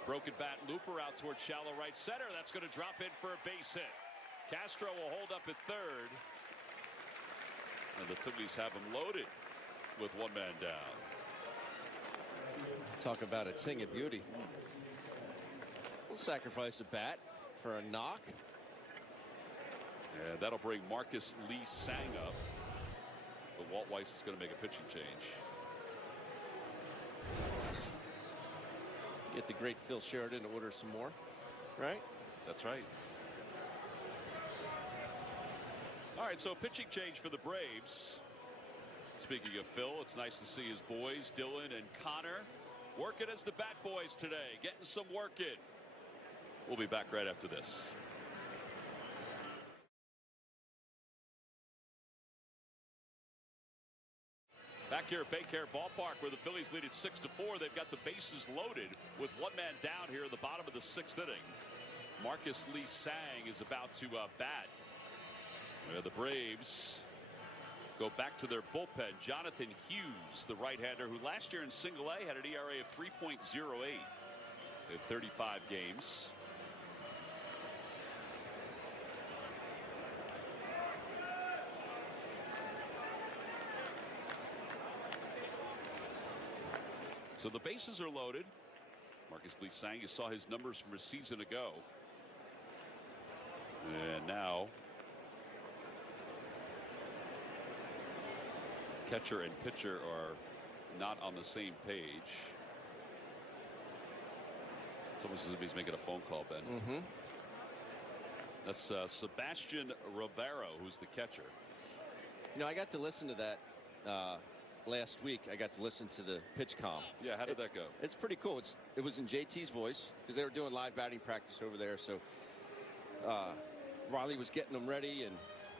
Broken bat looper out towards shallow right center. That's going to drop in for a base hit. Castro will hold up at third. And the Phillies have him loaded with 1 man down. Talk about a thing of beauty. We'll sacrifice a bat for a knock. And that'll bring Marcus Lee Sang up. But Walt Weiss is going to make a pitching change. Get the great Phil Sheridan to order some more, right? That's right. All right, so pitching change for the Braves. Speaking of Phil, it's nice to see his boys, Dylan and Connor, working as the Bat Boys today, getting some work in. We'll be back right after this. Back here at Baycare Ballpark, where the Phillies lead it 6-4. They've got the bases loaded with 1 man down here in the bottom of the 6th inning. Marcus Lee Sang is about to bat. The Braves go back to their bullpen. Jonathan Hughes, the right-hander, who last year in Single A had an ERA of 3.08 in 35 games. So the bases are loaded. Marcus Lee Sang, you saw his numbers from a season ago. And now catcher and pitcher are not on the same page. It's almost as if he's making a phone call, Ben. Mm-hmm. That's Sebastian Rivero, who's the catcher. You know, I got to listen to that last week. I got to listen to the pitch comm. Yeah, how did that go? It's pretty cool. It was in JT's voice because they were doing live batting practice over there. So Riley was getting them ready, and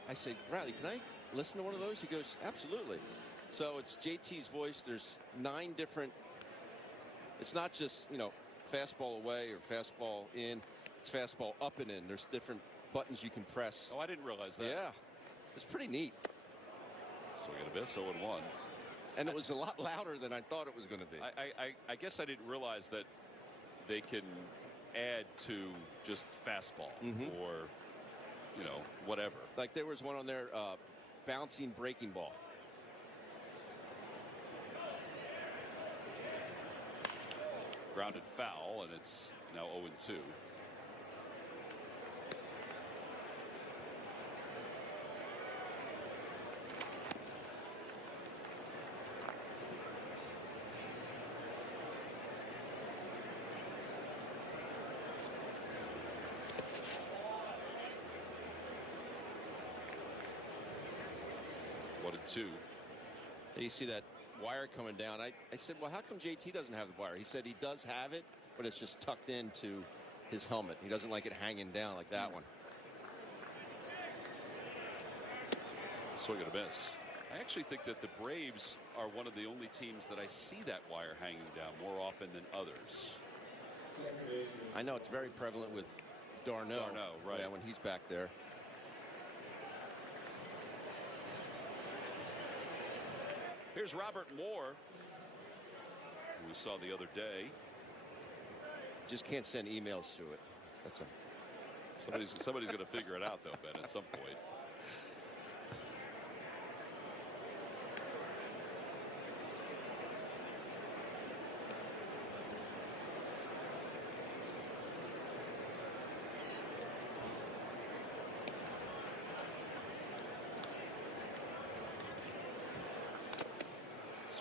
I said, Riley, can I listen to one of those? He goes, absolutely. So it's JT's voice. There's 9 different. It's not just, you know, fastball away or fastball in. It's fastball up and in. There's different buttons you can press. Oh, I didn't realize that. Yeah, it's pretty neat. Swing and a miss, 0-1. And it was a lot louder than I thought it was going to be. I guess I didn't realize that they can add to just fastball or, you know, whatever. Like there was one on there, bouncing breaking ball. Grounded foul, and it's now 0-2. Two. You see that wire coming down. I said, well, how come JT doesn't have the wire? He said he does have it, but it's just tucked into his helmet. He doesn't like it hanging down like that one. Swing and a miss. I actually think that the Braves are one of the only teams that I see that wire hanging down more often than others. I know it's very prevalent with Darno, right? Yeah, when he's back there. Here's Robert Moore, who we saw the other day. Just can't send emails to it. That's a somebody's going to figure it out, though, Ben, at some point.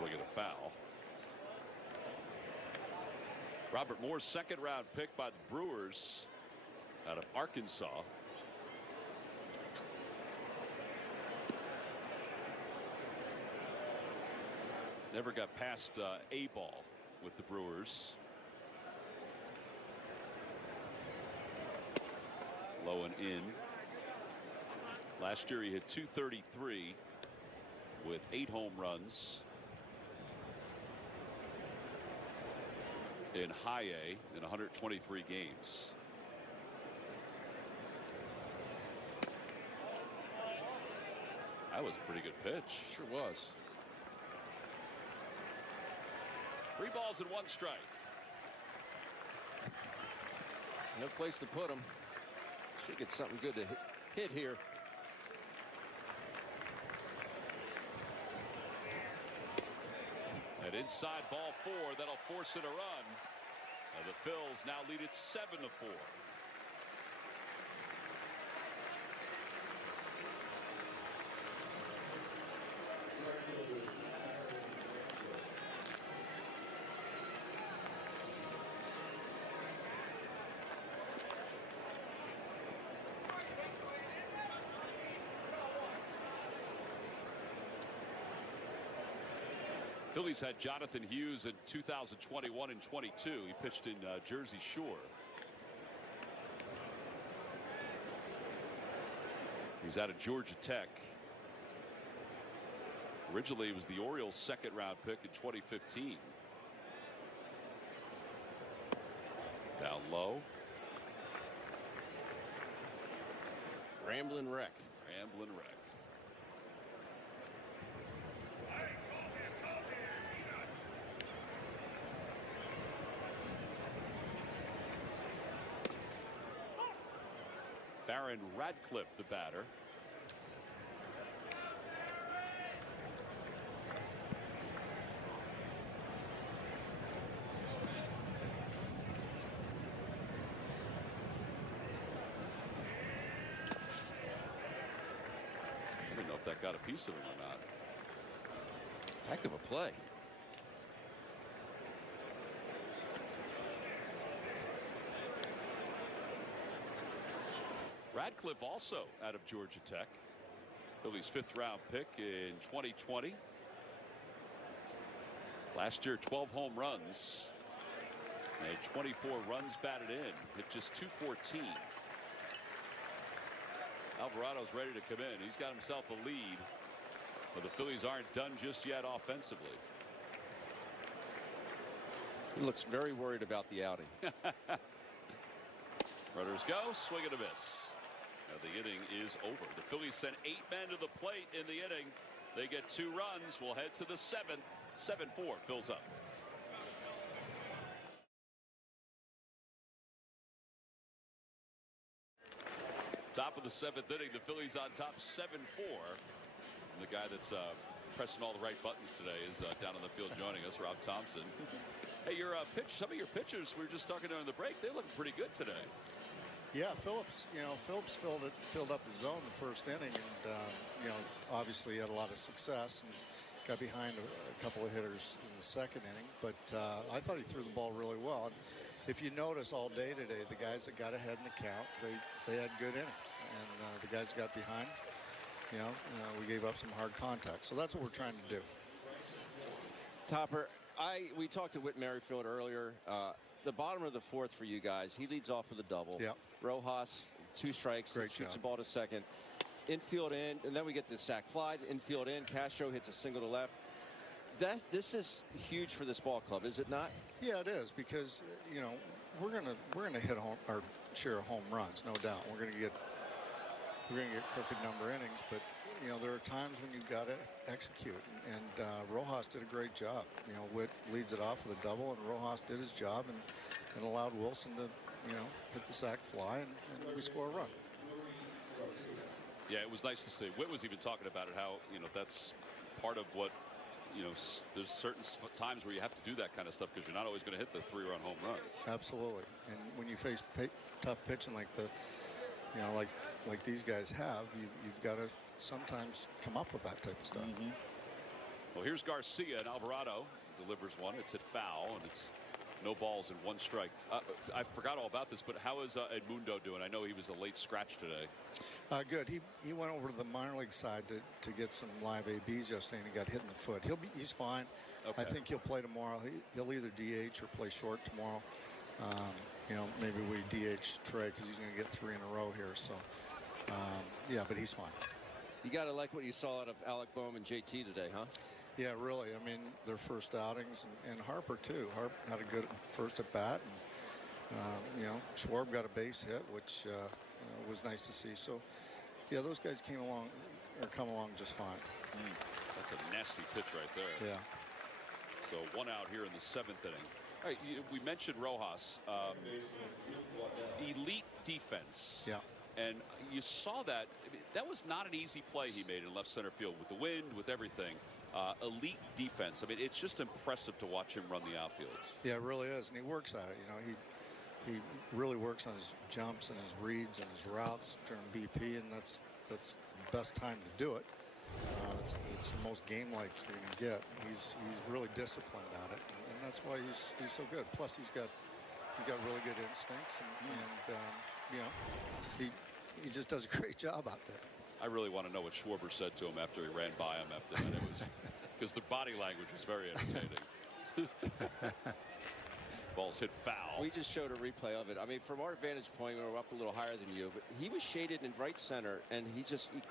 swing and a foul. Robert Moore's second-round pick by the Brewers out of Arkansas. Never got past A ball with the Brewers. Low and in. Last year he hit .233 with 8 home runs in high A in 123 games. That was a pretty good pitch. Sure was. 3 balls and 1 strike. No place to put him. Should get something good to hit here. An inside ball 4 that'll force it a run. And the Phils now lead it 7-4. Phillies had Jonathan Hughes in 2021 and 22. He pitched in Jersey Shore. He's out of Georgia Tech. Originally, it was the Orioles' second-round pick in 2015. Down low. Ramblin' wreck. Ramblin' wreck. Baron Radcliffe, the batter. I don't know if that got a piece of him or not. Heck of a play. Radcliffe also out of Georgia Tech. Phillies' 5th-round pick in 2020. Last year, 12 home runs. And 24 runs batted in. Hit just .214. Alvarado's ready to come in. He's got himself a lead. But the Phillies aren't done just yet offensively. He looks very worried about the outing. Runners go, swing and a miss. Now the inning is over. The Phillies sent 8 men to the plate in the inning. They get 2 runs. We'll head to the 7th. 7-4 fills up. Top of the 7th inning. The Phillies on top 7-4. The guy that's pressing all the right buttons today is down on the field joining us, Rob Thompson. Hey, some of your pitchers, we were just talking during the break, they look pretty good today. Yeah, Phillips filled up the zone the first inning, and obviously had a lot of success and got behind a couple of hitters in the second inning. But I thought he threw the ball really well. And if you notice all day today, the guys that got ahead in the count, they had good innings, and the guys that got behind, we gave up some hard contact. So that's what we're trying to do. Topper, we talked to Whit Merrifield earlier. The bottom of the 4th for you guys, he leads off with a double. Yeah. Rojas, 2 strikes, Great shoots job. the ball to second. Infield in, and then we get the sac fly. Infield in, Castro hits a single to left. This is huge for this ball club, is it not? Yeah, it is, because we're gonna hit our share of home runs, no doubt. We're gonna get crooked number of innings, but there are times when you've got to execute, and Rojas did a great job. Whit leads it off with a double, and Rojas did his job and allowed Wilson to hit the sac fly, and we score a run. Yeah, it was nice to see. Whit was even talking about it, how that's part of what there's certain times where you have to do that kind of stuff because you're not always going to hit the 3-run home run. Absolutely, and when you face tough pitching like like these guys have, you've got to sometimes come up with that type of stuff. Well, here's Garcia, and Alvarado delivers one. It's hit foul, and it's no balls and 1 strike. I forgot all about this, but how is Edmundo doing? I know he was a late scratch today. Good. He went over to the minor league side to get some live ABs yesterday, and he got hit in the foot. He's fine. Okay. I think he'll play tomorrow. He'll either DH or play short tomorrow. You know, maybe we DH Trey because he's going to get 3 in a row here. So, yeah, but he's fine. You got to like what you saw out of Alec Bohm and JT today, huh? Yeah, really. I mean, their first outings, and Harper too. Harper had a good first at bat, and you know, Schwarb got a base hit, which was nice to see. So, yeah, those guys come along just fine. That's a nasty pitch right there. Yeah. So 1 out here in the 7th inning. All right, we mentioned Rojas. Elite defense. Yeah. And you saw that. I mean, that was not an easy play he made in left center field with the wind, with everything. Elite defense. I mean, it's just impressive to watch him run the outfield. Yeah, it really is, and he works at it. You know, he really works on his jumps and his reads and his routes during BP, and that's the best time to do it. It's the most game-like you're going to get. He's really disciplined at it, and that's why he's so good. Plus, he's got really good instincts, and you know, he just does a great job out there. I really want to know what Schwarber said to him after he ran by him after that. It was because the body language was very entertaining. Ball's hit foul. We just showed a replay of it. I mean, from our vantage point, we were up a little higher than you, but he was shaded in right center, and he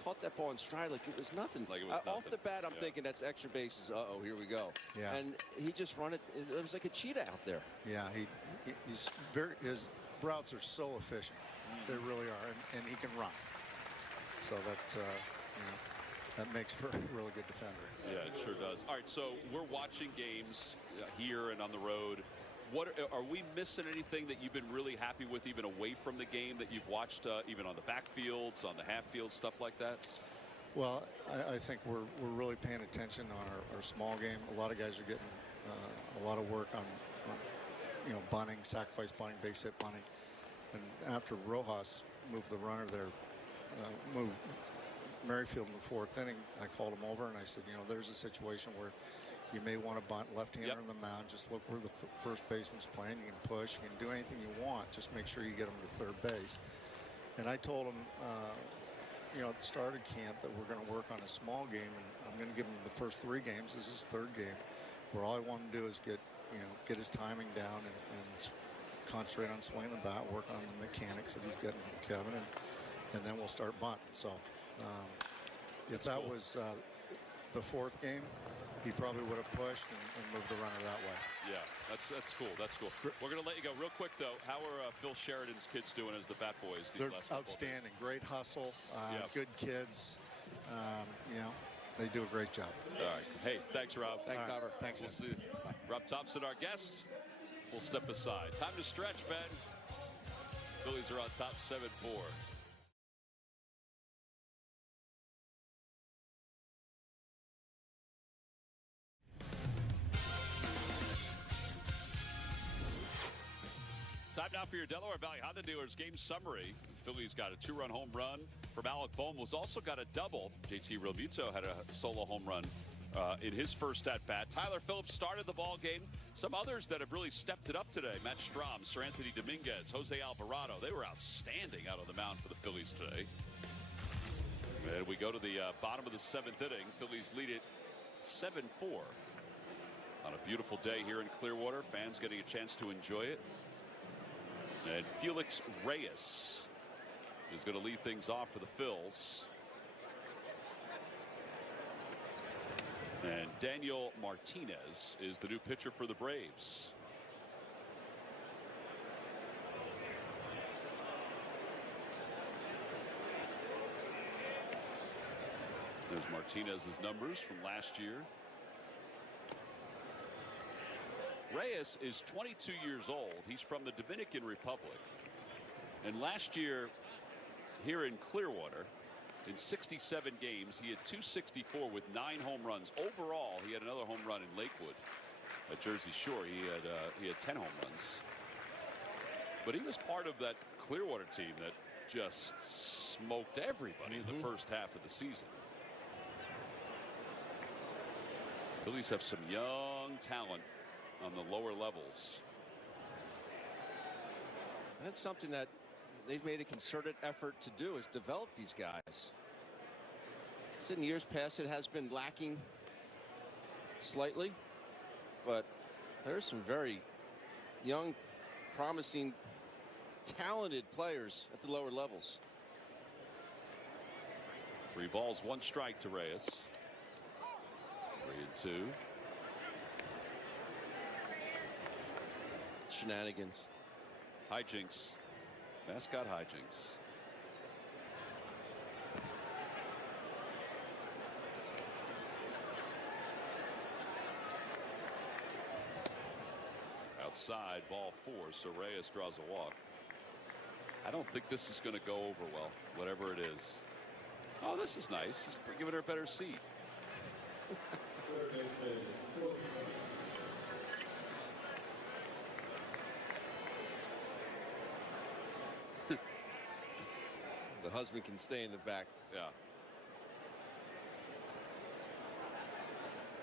caught that ball in stride like it was nothing. Like it was nothing. Off the bat, I'm thinking that's extra bases. Uh-oh, here we go. Yeah. And he just run it. It was like a cheetah out there. Yeah, his routes are so efficient. They really are, and he can run. So that you know, that makes for a really good defender. Yeah, it sure does. All right, so we're watching games here and on the road. What are we missing? Anything that you've been really happy with, even away from the game, that you've watched, even on the backfields, on the half field, stuff like that? Well, I think we're really paying attention on our small game. A lot of guys are getting a lot of work on you know, bunting, sacrifice bunting, base hit bunting, and after Rojas moved the runner there. Moved Merrifield in the 4th inning. I called him over and I said, you know, there's a situation where you may want to bunt left-hander on the mound. Just look where the first baseman's playing. You can push. You can do anything you want. Just make sure you get him to third base. And I told him, you know, at the start of camp that we're going to work on a small game, and I'm going to give him the first 3 games. This is his 3rd game, where all I want him to do is get his timing down and concentrate on swinging the bat, work on the mechanics that he's getting from Kevin, and then we'll start bunting. So if that was the 4th game, he probably would have pushed and moved the runner that way. Yeah, that's cool. That's cool. We're going to let you go real quick, though. How are Phil Sheridan's kids doing as the Bat Boys? They're outstanding. Great hustle. Good kids. You know, they do a great job. All right. Hey, thanks, Rob. Thanks, Robert. Thanks. We'll see you. Rob Thompson, our guest. We'll step aside. Time to stretch, Ben. Phillies are on top 7-4. Time now for your Delaware Valley Honda Dealers game summary. Phillies got a 2-run home run from Alec Bohm. Was also got a double. JT Realmuto had a solo home run in his first at-bat. Tyler Phillips started the ball game. Some others that have really stepped it up today. Matt Strahm, Sir Anthony Dominguez, Jose Alvarado. They were outstanding out on the mound for the Phillies today. And we go to the bottom of the 7th inning. Phillies lead it 7-4. On a beautiful day here in Clearwater. Fans getting a chance to enjoy it. And Felix Reyes is going to lead things off for the Phils. And Daniel Martinez is the new pitcher for the Braves. There's Martinez's numbers from last year. Reyes is 22 years old. He's from the Dominican Republic. And last year here in Clearwater, in 67 games, he had 264 with 9 home runs. Overall, he had another home run in Lakewood at Jersey Shore. He had 10 home runs. But he was part of that Clearwater team that just smoked everybody in the first half of the season. Phillies have some young talent on the lower levels. And that's something that they've made a concerted effort to do, is develop these guys. In years past, it has been lacking slightly, but there's some very young, promising, talented players at the lower levels. 3 balls, 1 strike to Reyes. 3-2. Shenanigans. Hijinks. Mascot hijinks. Outside, ball 4, so Reyes draws a walk. I don't think this is going to go over well, whatever it is. Oh, this is nice. Just giving her a better seat. The husband can stay in the back. Yeah.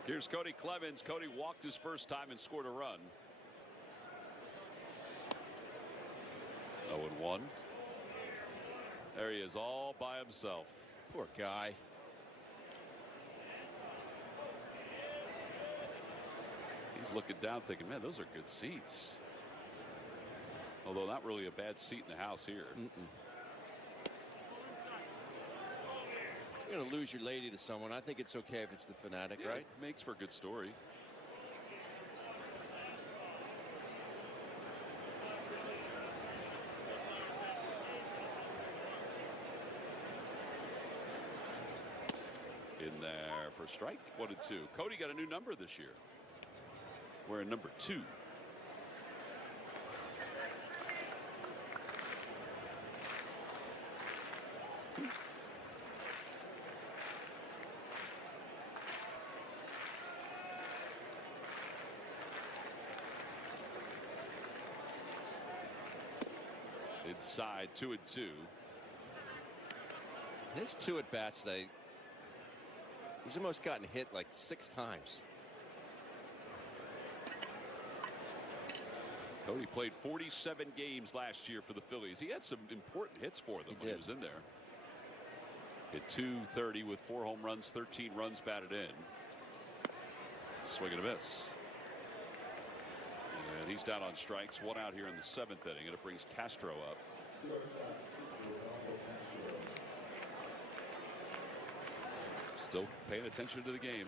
Here's Cody Clemens. Cody walked his first time and scored a run. 0-1. There he is, all by himself. Poor guy. He's looking down thinking, man, those are good seats. Although not really a bad seat in the house here. You're going to lose your lady to someone. I think it's okay if it's the Fanatic, Yeah, right? it makes for a good story. In there for a strike. 1-2. Cody got a new number this year. Wearing number 2. Inside, 2-2. His 2 at bats, he's almost gotten hit like 6 times. Cody played 47 games last year for the Phillies. He had some important hits for them when he was in there. Hit .230 with 4 home runs, 13 runs batted in. Swing and a miss. And he's down on strikes. 1 out here in the 7th inning, and it brings Castro up. Still paying attention to the game.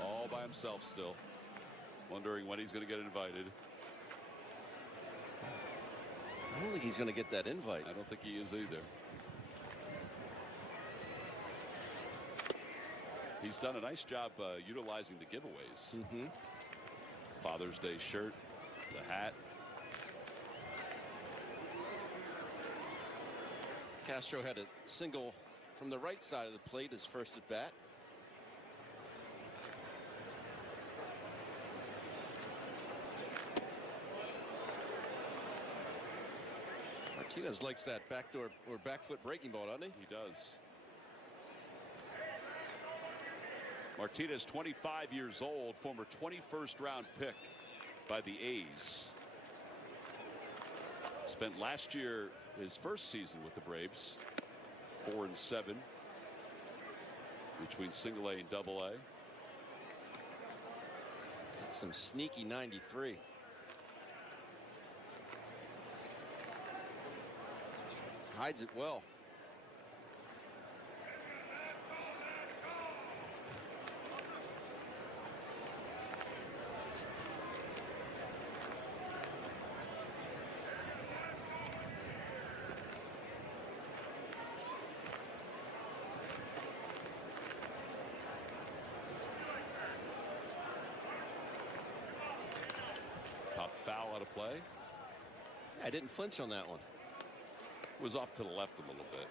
All by himself still. Wondering when he's going to get invited. I don't think he's going to get that invite. I don't think he is either. He's done a nice job utilizing the giveaways. Father's Day shirt, the hat. Castro had a single from the right side of the plate his first at bat. Martinez likes that backdoor or back foot breaking ball, doesn't he? He does. Martinez, 25 years old, former 21st round pick by the A's. Spent last year his first season with the Braves, 4-7 between single A and double A. That's some sneaky 93. Hides it well. Top foul out of play. I didn't flinch on that one. Was off to the left a little bit.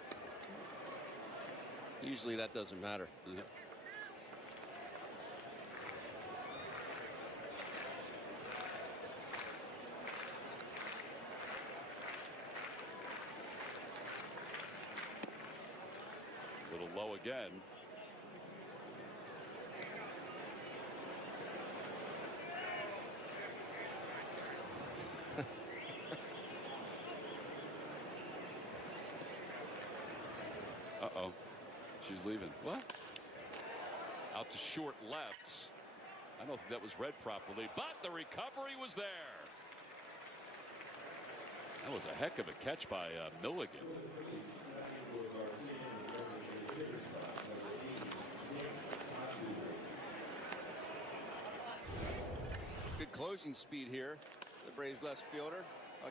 Usually that doesn't matter. go again. Uh-oh. She's leaving. What? Out to short left. I don't think that was read properly, but the recovery was there. That was a heck of a catch by Milligan. Good closing speed here. The Braves left fielder.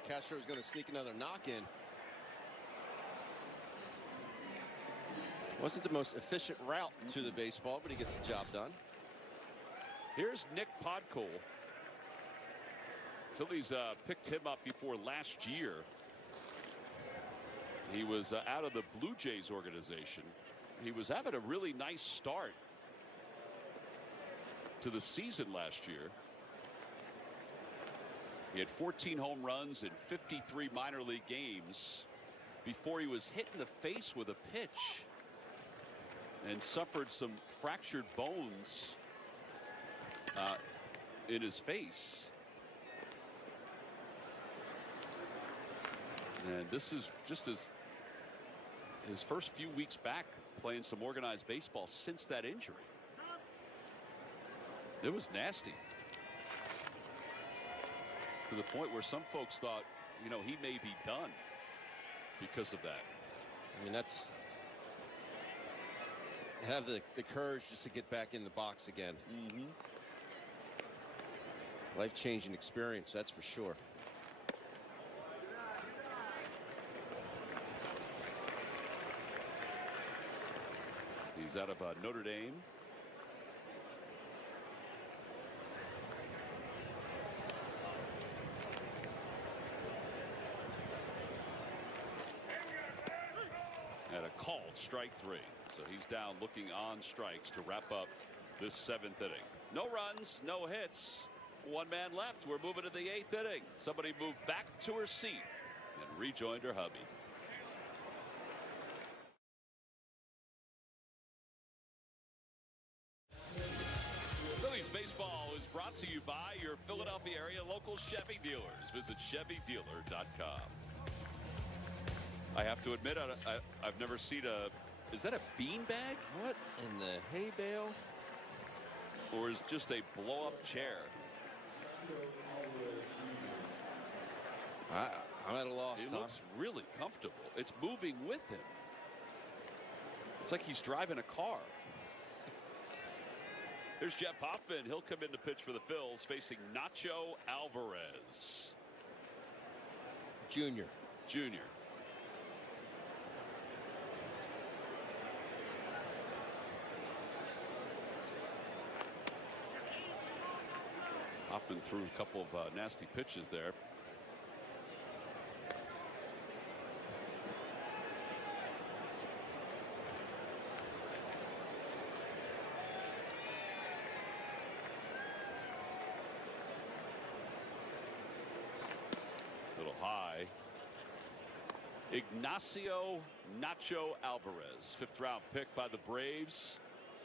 Castro is going to sneak another knock in. Wasn't the most efficient route to the baseball, but he gets the job done. Here's Nick Podkul. Phillies picked him up before last year. He was out of the Blue Jays organization. He was having a really nice start to the season last year. He had 14 home runs in 53 minor league games before he was hit in the face with a pitch and suffered some fractured bones in his face. And this is just his first few weeks back playing some organized baseball since that injury. It was nasty. To the point where some folks thought, you know, he may be done because of that. I mean, that's have the courage just to get back in the box again. Life-changing experience, that's for sure. He's out of Notre Dame. And a called strike 3. So he's down looking on strikes to wrap up this 7th inning. No runs, no hits. One man left. We're moving to the 8th inning. Somebody moved back to her seat and rejoined her hubby. Phillies baseball is brought to you by your Philadelphia area local Chevy dealers. Visit ChevyDealer.com. I have to admit, I've never seen is that a bean bag? What in the hay bale? Or is just a blow-up chair? I'm at a loss. He looks really comfortable. It's moving with him. It's like he's driving a car. Here's Jeff Hoffman. He'll come in to pitch for the Phils, facing Nacho Alvarez. Junior. Hoffman threw a couple of nasty pitches there. Little high. Ignacio Nacho Alvarez, 5th round pick by the Braves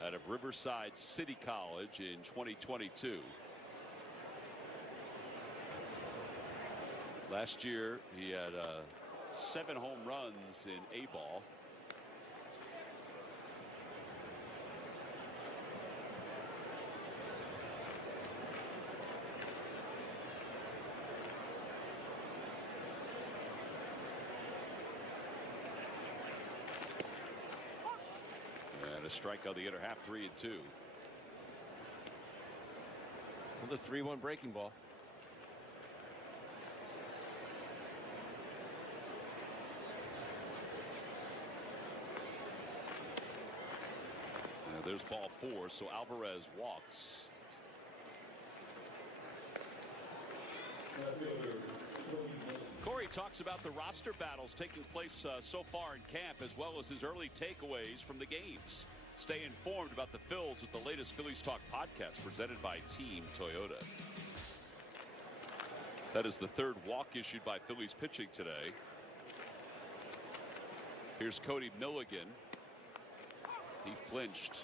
out of Riverside City College in 2022. Last year he had 7 home runs in A-ball. And a strikeout the other half, 3-2. Another 3-1 breaking ball. There's ball 4, so Alvarez walks. Corey talks about the roster battles taking place so far in camp, as well as his early takeaways from the games. Stay informed about the Phils with the latest Phillies Talk podcast presented by Team Toyota. That is the 3rd walk issued by Phillies pitching today. Here's Cody Milligan. He flinched.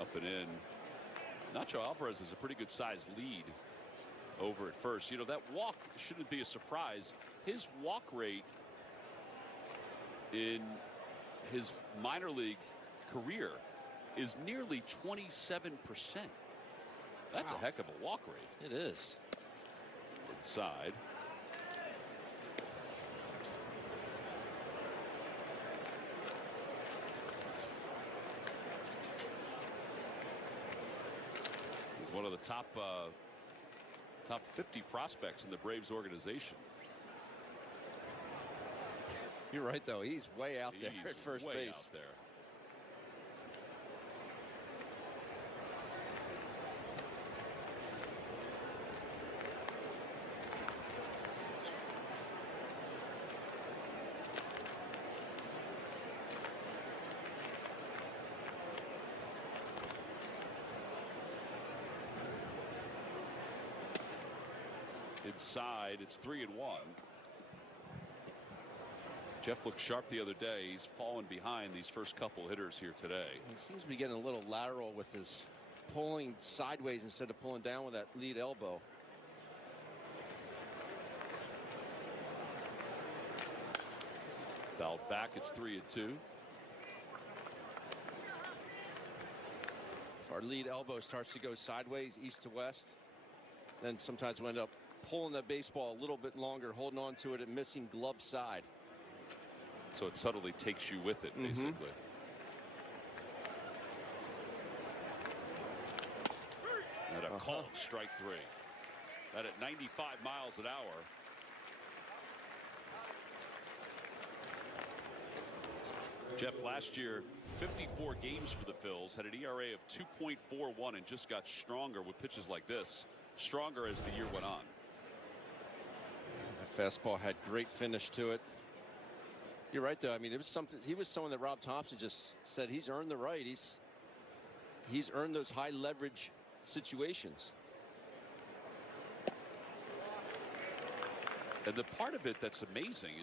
Up and in. Nacho Alvarez has a pretty good sized lead over at first. You know, that walk shouldn't be a surprise. His walk rate in his minor league career is nearly 27%. That's wow. A heck of a walk rate. It is. Inside. He's one of the top 50 prospects in the Braves organization. You're right, though. He's way out there at first way base. Out there. Inside, it's 3-1. Jeff looked sharp the other day. He's fallen behind these first couple hitters here today. He seems to be getting a little lateral with his pulling sideways instead of pulling down with that lead elbow. Fouled back. It's 3-2. If our lead elbow starts to go sideways, east to west, then sometimes we end up pulling the baseball a little bit longer, holding on to it and missing glove side. So it subtly takes you with it, basically. And a called strike 3. That at 95 miles an hour. Jeff, last year, 54 games for the Phils, had an ERA of 2.41 and just got stronger with pitches like this. Stronger as the year went on. That fastball had great finish to it. You're right, though. I mean, it was something. He was someone that Rob Thompson just said he's earned the right. He's earned those high leverage situations. And the part of it that's amazing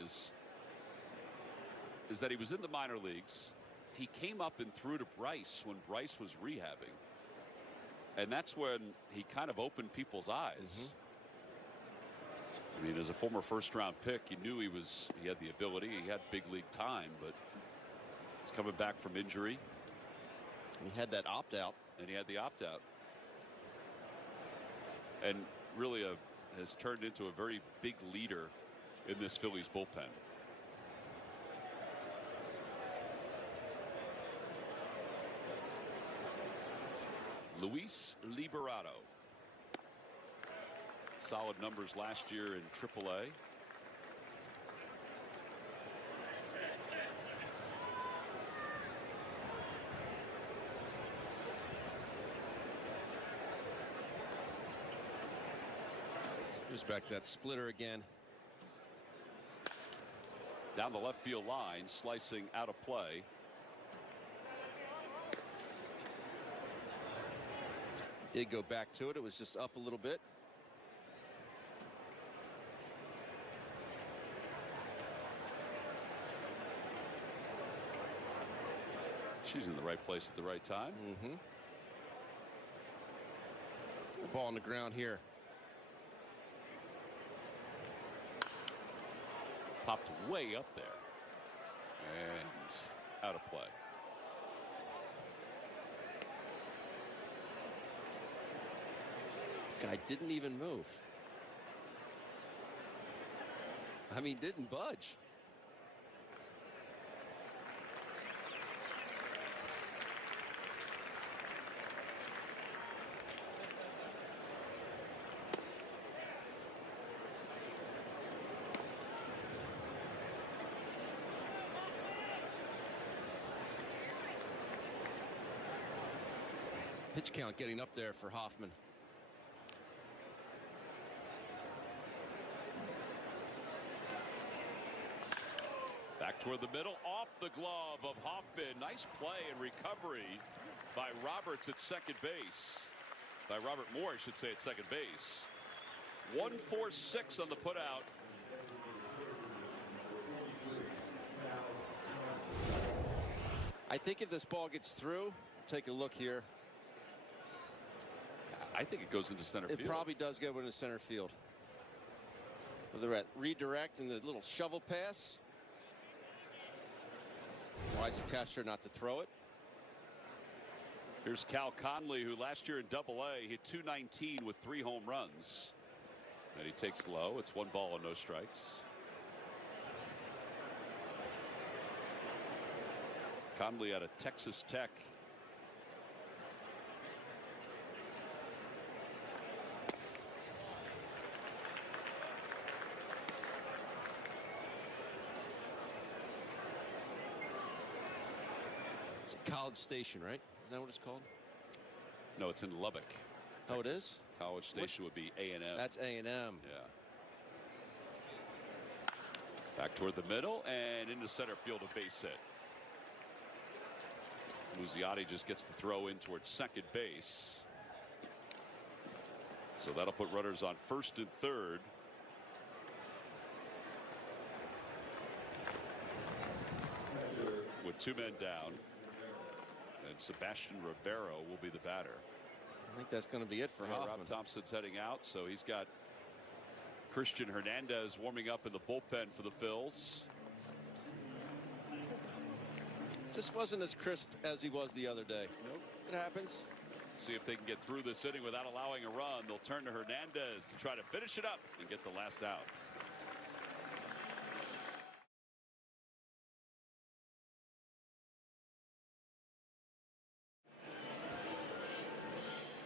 is that he was in the minor leagues. He came up and threw to Bryce when Bryce was rehabbing. And that's when he kind of opened people's eyes. I mean, as a former first-round pick, you knew he had the ability. He had big league time, but he's coming back from injury. And he had that opt-out. And he had the opt-out. And really has turned into a very big leader in this Phillies bullpen. Luis Liberato. Solid numbers last year in AAA. Goes back to that splitter again. Down the left field line, slicing out of play. Did go back to it. It was just up a little bit. She's in the right place at the right time. The ball on the ground here. Popped way up there. And out of play. Guy didn't even move. I mean, didn't budge. Pitch count getting up there for Hoffman. Back toward the middle, off the glove of Hoffman. Nice play and recovery by Roberts at second base. By Robert Moore, I should say, at second base. 1-4-6 on the putout. I think if this ball gets through, take a look here. I think it goes into center field. It probably does go into center field. They're at redirect and the little shovel pass. Wise of catcher not to throw it. Here's Cal Conley, who last year in Double-A hit .219 with 3 home runs. And he takes low. It's 1 ball and no strikes. Conley out of Texas Tech. It's a College Station, right? Is that what it's called? No, it's in Lubbock. Texas. Oh, it is? College Station would be A&M. That's A&M. Yeah. Back toward the middle and into center field, a base hit. Muzziotti just gets the throw in towards second base. So that'll put runners on first and third. With 2 men down. And Sebastian Rivero will be the batter. I think that's going to be it for Hoffman. Rob Thompson's heading out, so he's got Christian Hernandez warming up in the bullpen for the Phils. Just wasn't as crisp as he was the other day. Nope. It happens. See if they can get through this inning without allowing a run. They'll turn to Hernandez to try to finish it up and get the last out.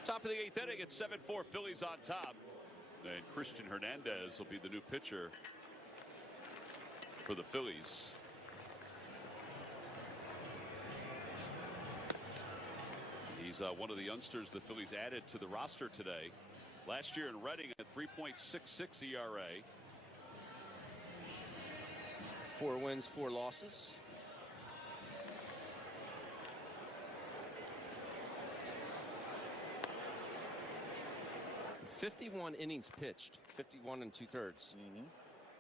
Top of the 8th inning, it's 7-4 Phillies on top. And Christian Hernandez will be the new pitcher for the Phillies. He's one of the youngsters the Phillies added to the roster today. Last year in Reading at 3.66 ERA. 4 wins, 4 losses. .51 innings pitched, 51 2/3.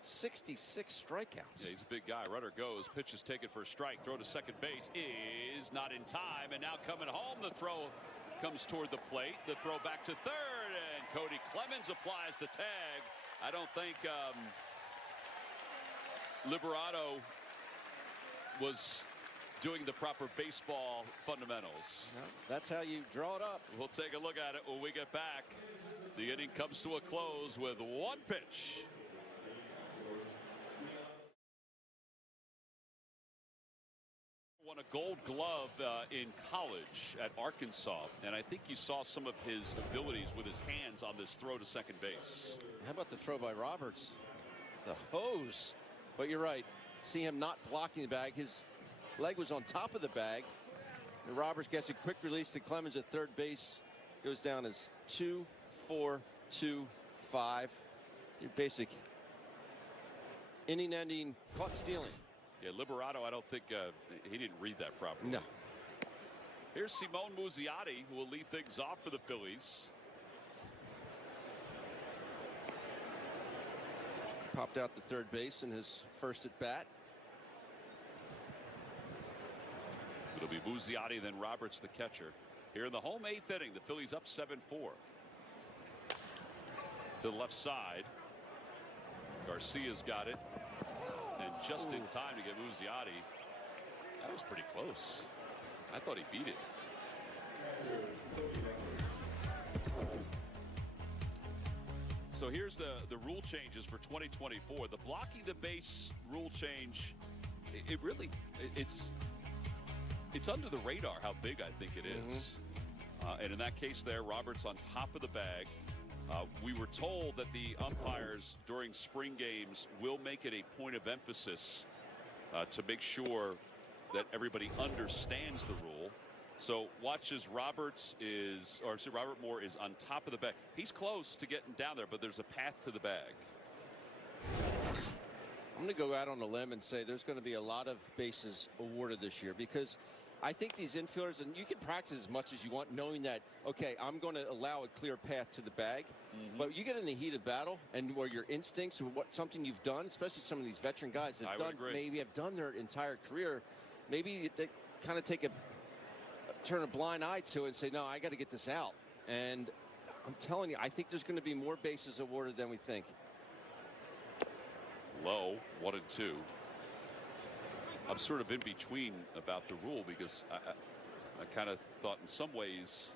66 strikeouts. Yeah, he's a big guy. Runner goes. Pitch is taken for a strike. Throw to second base is not in time. And now coming home, the throw comes toward the plate. The throw back to third. And Cody Clemens applies the tag. I don't think Liberato was doing the proper baseball fundamentals. No, that's how you draw it up. We'll take a look at it when we get back. The inning comes to a close with 1 pitch. Won a Gold Glove in college at Arkansas, and I think you saw some of his abilities with his hands on this throw to second base. How about the throw by Roberts? It's a hose. But you're right. See him not blocking the bag. His leg was on top of the bag. And Roberts gets a quick release to Clemens at third base. Goes down as 2-4-2-5. Your basic inning-ending caught stealing. Yeah, Liberato, I don't think he didn't read that properly. No. Here's Simone Muzziotti, who will lead things off for the Phillies. Popped out the third base in his first at bat. It'll be Muzziotti, then Roberts, the catcher. Here in the home 8th inning, the Phillies up 7-4. To the left side. Garcia's got it. And just in time to get Muzziotti. That was pretty close. I thought he beat it. So here's the rule changes for 2024. The blocking the base rule change, it's under the radar how big I think it is. And in that case there, Roberts on top of the bag. We were told that the umpires during spring games will make it a point of emphasis to make sure that everybody understands the rule. So watch as Robert Moore is on top of the bag. He's close to getting down there, but there's a path to the bag. I'm going to go out on a limb and say there's going to be a lot of bases awarded this year, because I think these infielders, and you can practice as much as you want knowing that, okay, I'm going to allow a clear path to the bag. But you get in the heat of battle and where your instincts and something you've done, especially some of these veteran guys that maybe have done their entire career, maybe they kind of turn a blind eye to it and say, no, I got to get this out. And I'm telling you, I think there's going to be more bases awarded than we think. Low, 1-2. I'm sort of in between about the rule, because I kind of thought in some ways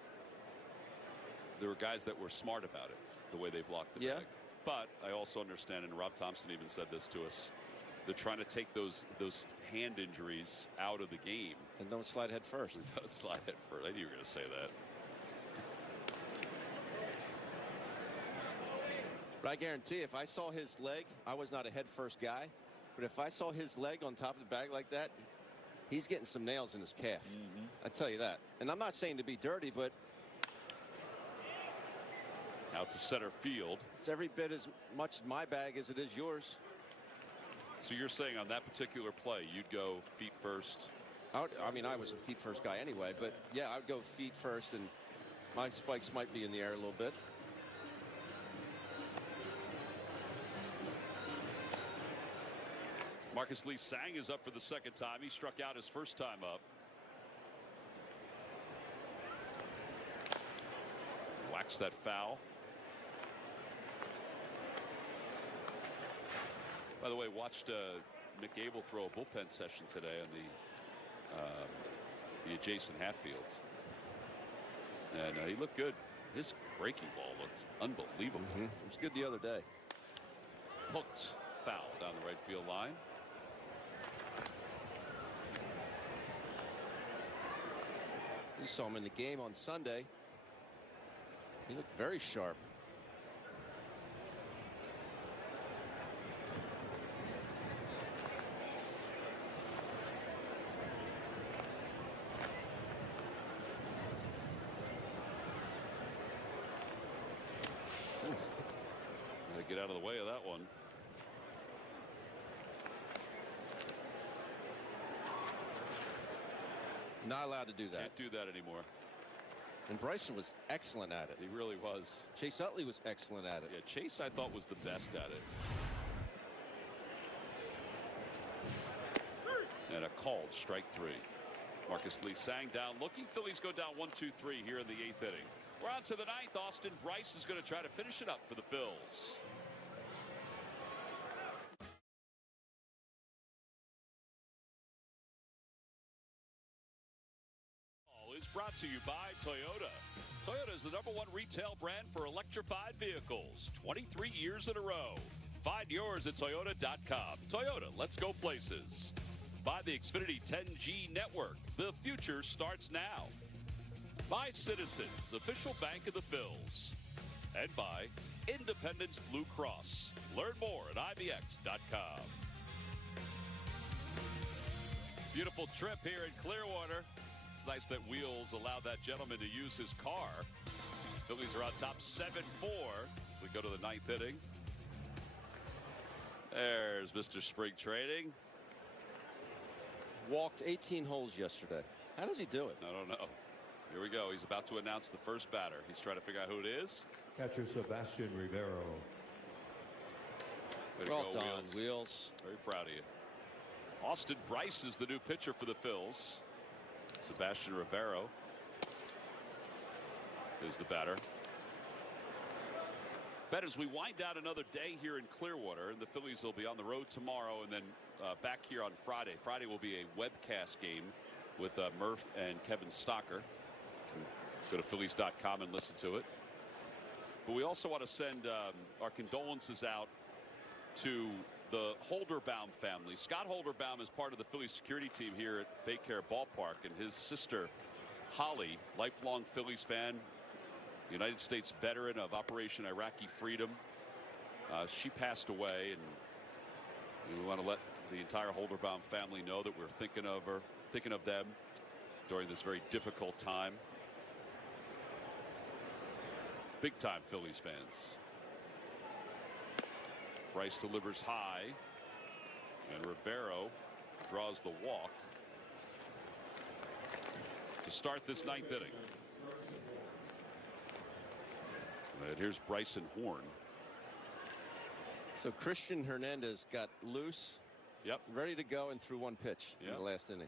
there were guys that were smart about it, the way they blocked the bag. But I also understand, and Rob Thompson even said this to us, they're trying to take those hand injuries out of the game. And don't slide head first. Don't slide head first. I knew you were going to say that. But I guarantee if I saw his leg, I was not a head first guy, but if I saw his leg on top of the bag like that, he's getting some nails in his calf. I tell you that. And I'm not saying to be dirty, but out to center field. It's every bit as much my bag as it is yours. So you're saying on that particular play, you'd go feet first? I mean, I was a feet first guy anyway, but yeah, I would go feet first, and my spikes might be in the air a little bit. Marcus Lee Sang is up for the second time. He struck out his first time up. Whacks that foul. By the way, watched Mick Abel throw a bullpen session today on the adjacent half field, and he looked good. His breaking ball looked unbelievable. It was good the other day. Hooked foul down the right field line. You saw him in the game on Sunday. He looked very sharp. Get out of the way of that one. Not allowed to do that. Can't do that anymore. And Bryson was excellent at it. He really was. Chase Utley was excellent at it. Yeah, Chase I thought was the best at it. And a called strike three. Marcus Lee Sang down looking. Phillies go down 1-2-3 here in the 8th inning. We're on to the 9th. Austin Bryce is going to try to finish it up for the Phils. Is brought to you by Toyota. Toyota is the #1 retail brand for electrified vehicles. 23 years in a row. Find yours at Toyota.com. Toyota, let's go places. By the Xfinity 10G network. The future starts now. By Citizens, official bank of the Phils. And by Independence Blue Cross. Learn more at IBX.com. Beautiful trip here in Clearwater. It's nice that Wheels allowed that gentleman to use his car. Phillies are on top 7-4. We go to the 9th inning. There's Mr. Spring Training. Walked 18 holes yesterday. How does he do it? I don't know. Here we go. He's about to announce the first batter. He's trying to figure out who it is. Catcher Sebastian Rivero. Way to Well go, done, Wheels. Very proud of you. Austin Bryce is the new pitcher for the Phils. Sebastian Rivero is the batter. Bet as we wind down another day here in Clearwater, and the Phillies will be on the road tomorrow and then back here on Friday. Friday will be a webcast game with Murph and Kevin Stocker. Go to Phillies.com and listen to it. But we also want to send our condolences out to the Holderbaum family. Scott Holderbaum is part of the Phillies security team here at Baycare Ballpark, and his sister Holly, lifelong Phillies fan, United States veteran of Operation Iraqi Freedom. She passed away, and we want to let the entire Holderbaum family know that we're thinking of her, thinking of them during this very difficult time. Big time Phillies fans. Bryce delivers high. And Rivero draws the walk to start this 9th inning. And here's Bryson Horn. So Christian Hernandez got loose. Yep. Ready to go and threw one pitch in the last inning.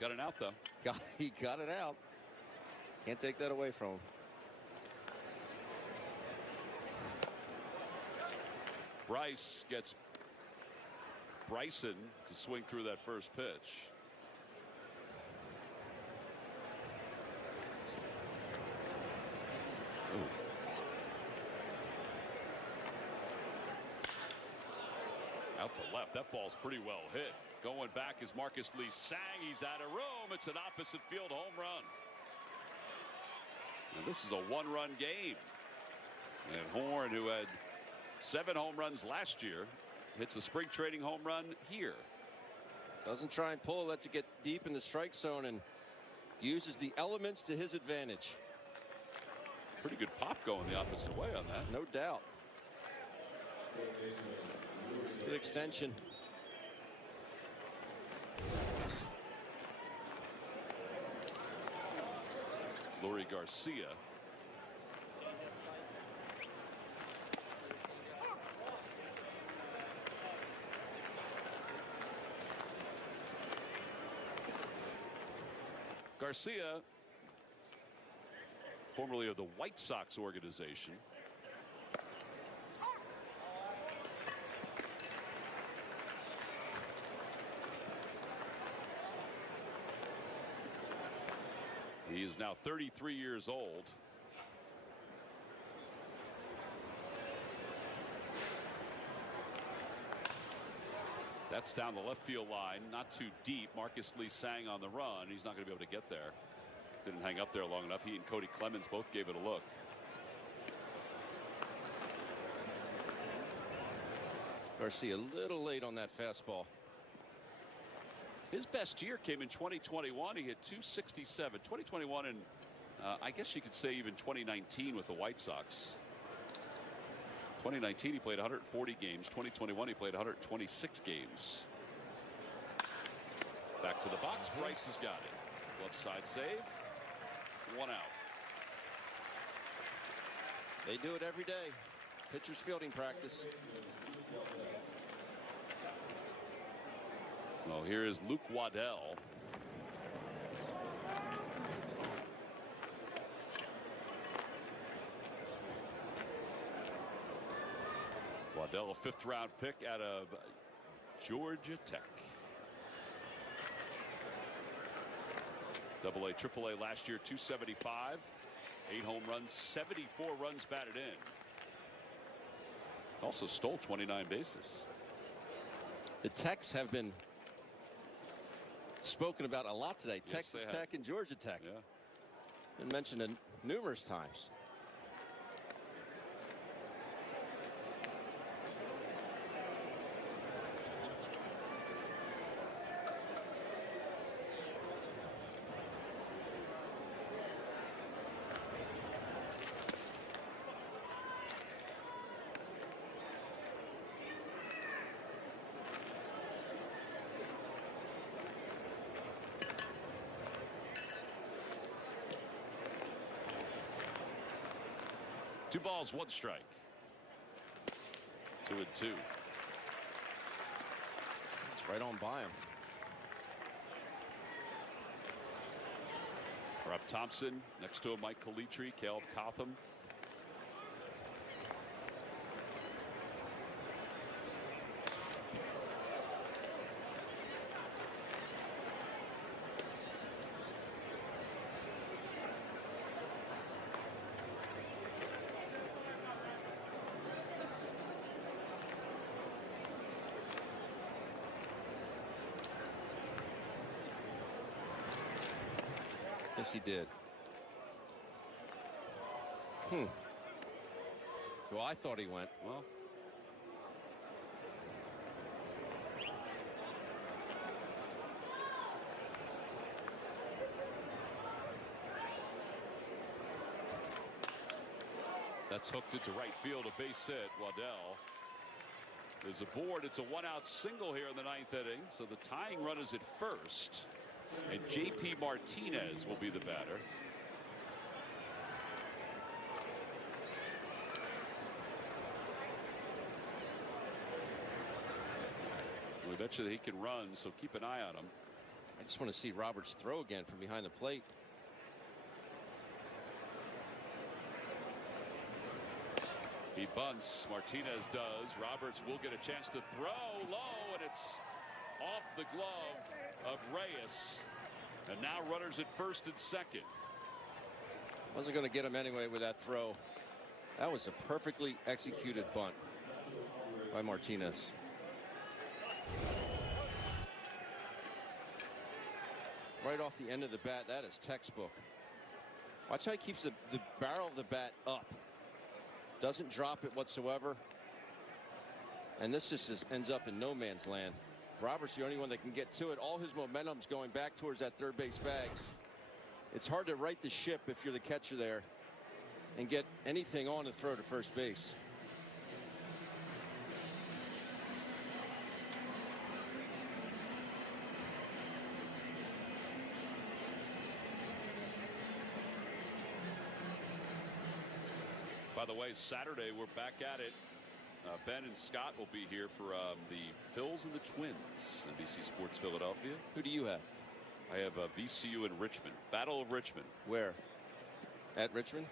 Got it out, though. He got it out. Can't take that away from him. Bryce gets Bryson to swing through that first pitch. Ooh. Out to left. That ball's pretty well hit. Going back is Marcus Lee Sang. He's out of room. It's an opposite field home run. And this is a one-run game. And Horn, who had 7 home runs last year, hits a spring training home run here. Doesn't try and pull, lets it get deep in the strike zone and uses the elements to his advantage. Pretty good pop going the opposite way on that. No doubt. Good extension. Leury Garcia. Garcia, formerly of the White Sox organization. He is now 33 years old. That's down the left field line, not too deep. Marcus Lee Sang on the run. He's not going to be able to get there. Didn't hang up there long enough. He and Cody Clemens both gave it a look. Garcia a little late on that fastball. His best year came in 2021. He hit 267. 2021 and I guess you could say even 2019 with the White Sox. 2019 he played 140 games. 2021 he played 126 games. Back to the box. Bryce has got it. Left side save. 1 out. They do it every day. Pitcher's fielding practice. Well, here is Luke Waddell. Waddell, a 5th round pick out of Georgia Tech. AA, AAA last year, 275, 8 home runs, 74 runs batted in. Also stole 29 bases. The Techs have been spoken about a lot today. Yes, Texas Tech and Georgia Tech. Yeah. Been mentioned numerous times. Two balls, 1 strike. 2-2. It's right on by him. Rob Thompson next to him, Mike Calitri, Caleb Cotham. Yes, he did. Well, I thought he went. Well, that's hooked into right field, a base hit. Waddell is aboard. It's a 1-out single here in the 9th inning. So the tying run is at first. And J.P. Martinez will be the batter. We bet you that he can run, so keep an eye on him. I just want to see Roberts throw again from behind the plate. He bunts. Martinez does. Roberts will get a chance to throw low, and it's off the glove of Reyes. And now runners at first and second. Wasn't going to get him anyway with that throw. That was a perfectly executed bunt by Martinez. Right off the end of the bat. That is textbook. Watch how he keeps the barrel of the bat up. Doesn't drop it whatsoever. And this just ends up in no man's land. Roberts the only one that can get to it. All his momentum's going back towards that third base bag. It's hard to right the ship if you're the catcher there and get anything on the throw to first base. By the way, Saturday we're back at it. Ben and Scott will be here for the Phils and the Twins. NBC Sports Philadelphia. Who do you have? I have VCU in Richmond. Battle of Richmond. Where? At Richmond?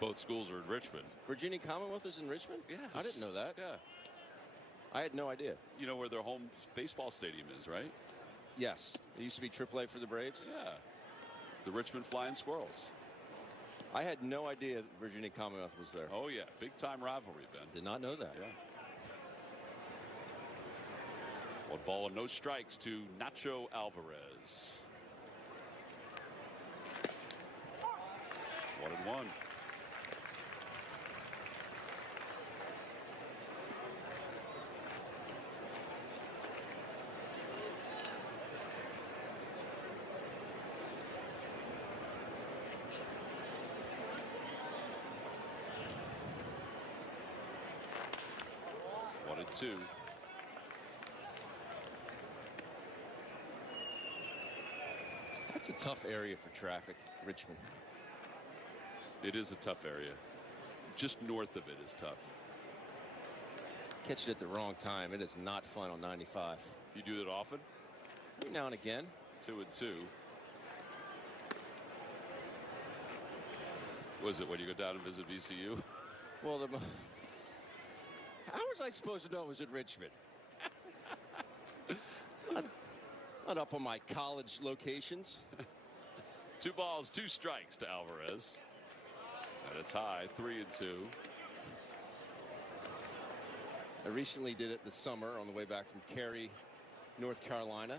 Both schools are in Richmond. Virginia Commonwealth is in Richmond? Yes. I didn't know that. Yeah. I had no idea. You know where their home baseball stadium is, right? Yes. It used to be AAA for the Braves? Yeah. The Richmond Flying Squirrels. I had no idea that Virginia Commonwealth was there. Oh, yeah. Big time rivalry, Ben. Did not know that. Yeah. 1 ball and no strikes to Nacho Alvarez. 1-1. Two. That's a tough area for traffic, Richmond. It is a tough area. Just north of it is tough. Catch it at the wrong time. It is not fun on 95. You do that often? Every now and again. 2-2. Was it when you go down and visit VCU? Well, how was I supposed to know it was at Richmond? Not up on my college locations. 2 balls, 2 strikes to Alvarez. And it's high, 3-2. I recently did it this summer on the way back from Cary, North Carolina.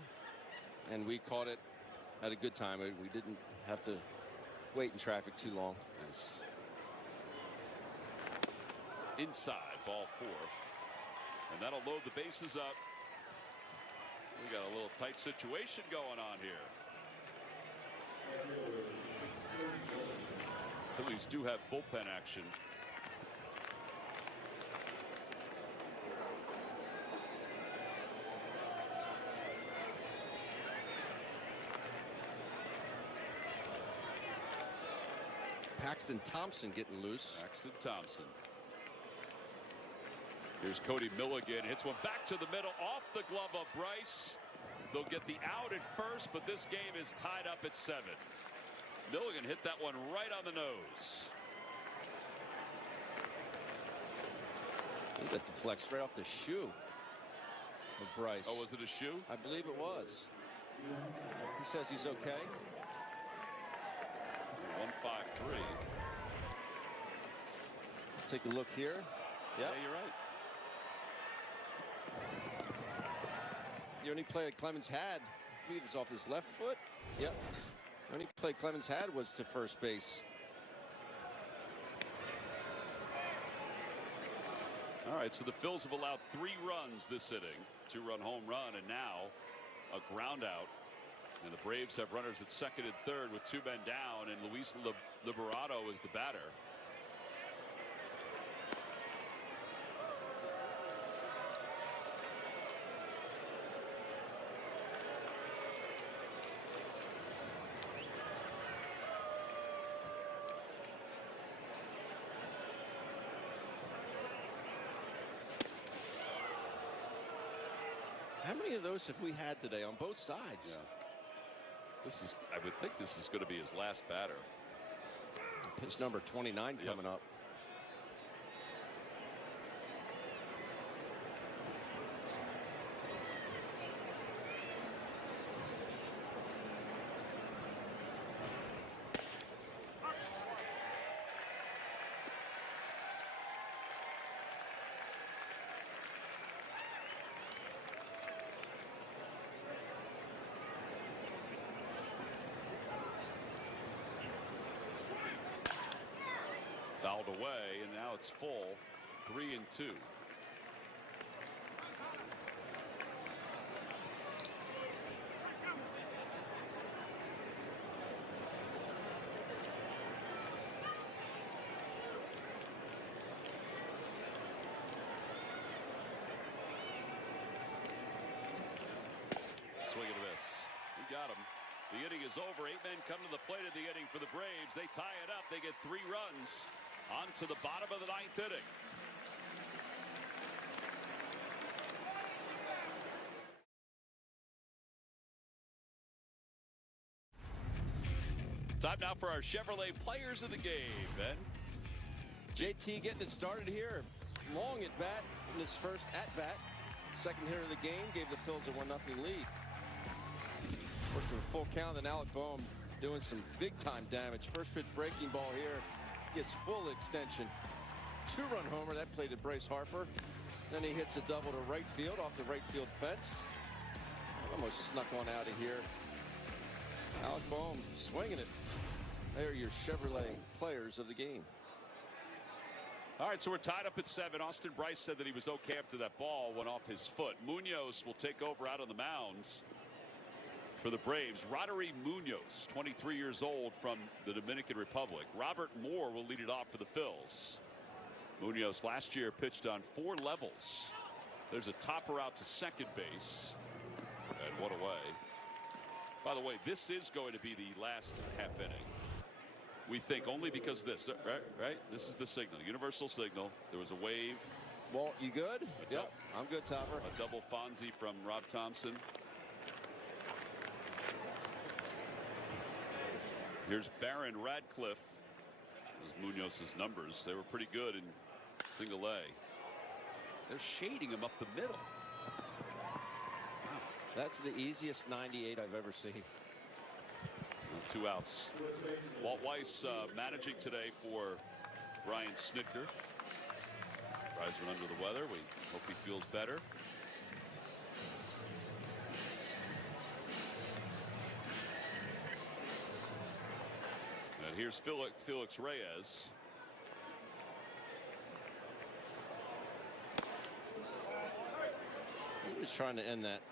And we caught it at a good time. We didn't have to wait in traffic too long. Yes. Inside, ball 4. And that'll load the bases up. We got a little tight situation going on here. Phillies do have bullpen action. Paxton Thompson getting loose. Paxton Thompson. Here's Cody Milligan. Hits one back to the middle off the glove of Bryce. They'll get the out at first, but this game is tied up at 7. Milligan hit that one right on the nose. That deflects right off the shoe of Bryce. Oh, was it a shoe? I believe it was. He says he's okay. 1-5-3. Take a look here. Yeah, you're right. The only play that Clemens had, I believe it's off his left foot. Yep. The only play Clemens had was to first base. All right, so the Phils have allowed 3 runs this inning. 2-run home run, and now a ground out. And the Braves have runners at second and third with 2 men down, and Luis Liberato is the batter. many of those have we had today on both sides? Yeah. I would think this is going to be his last batter. Pitch number 29 coming up. Fouled away, and now it's full. 3-2. Swing and a miss. He got him. The inning is over. 8 men come to the plate in the inning for the Braves. They tie it up. They get 3 runs. On to the bottom of the 9th inning. Time now for our Chevrolet players of the game, Ben. JT getting it started here. Long at bat in his first at bat. Second hitter of the game gave the Phils a 1-0 lead. Worked to a full count, and Alec Boehm doing some big time damage. First pitch breaking ball here. Gets full extension. 2-run homer. That played to Bryce Harper. Then he hits a double to right field off the right field fence. Almost snuck one out of here. Alec Boehm swinging it. They are your Chevrolet players of the game. All right, so we're tied up at 7. Austin Bryce said that he was okay after that ball went off his foot. Munoz will take over out on the mounds for the Braves. Roddery Munoz, 23 years old, from the Dominican Republic. Robert Moore will lead it off for the Phils. Munoz last year pitched on 4 levels. There's a topper out to second base, and one away. By the way, this is going to be the last half inning. We think, only because this, right? This is the signal, universal signal. There was a wave. Walt, you good? Yep, I'm good, Topper. A double Fonzie from Rob Thompson. Here's Baron Radcliffe. Those Munoz's numbers, they were pretty good in single A. They're shading him up the middle. Wow. That's the easiest 98 I've ever seen. 2 outs. Walt Weiss managing today for Brian Snitker. Guy's been under the weather. We hope he feels better. And here's Felix Reyes. He was trying to end that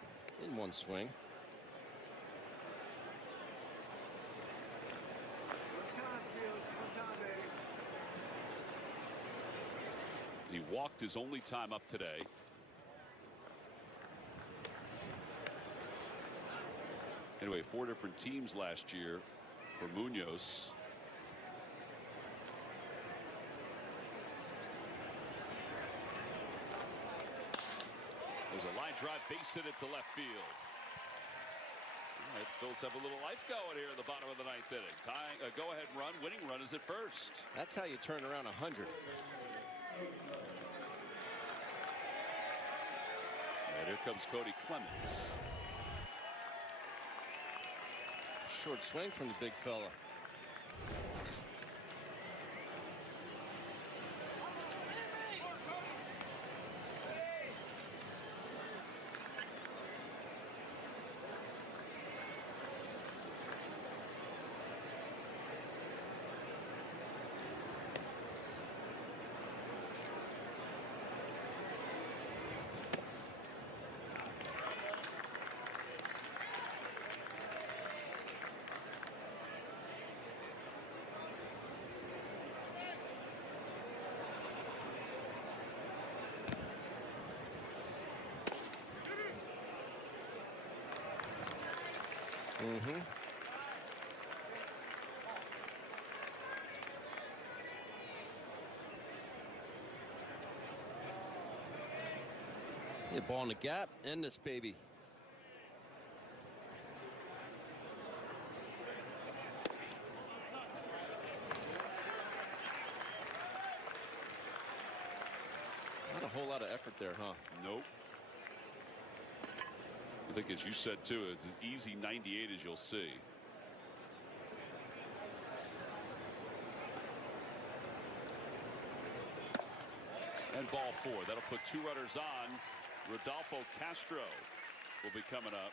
in one swing. He walked his only time up today. Anyway, 4 different teams last year for Munoz. There's a line drive base hit into left field. All right, Phils have a little life going here in the bottom of the 9th inning. Tying a go-ahead run, winning run is at first. That's how you turn around 100. And here comes Cody Clemens. Short swing from the big fella. Yeah, ball in the gap, end this baby. lot of effort there, huh? Nope. I think, as you said too, it's as easy 98 as you'll see. And ball 4. That'll put 2 runners on. Rodolfo Castro will be coming up.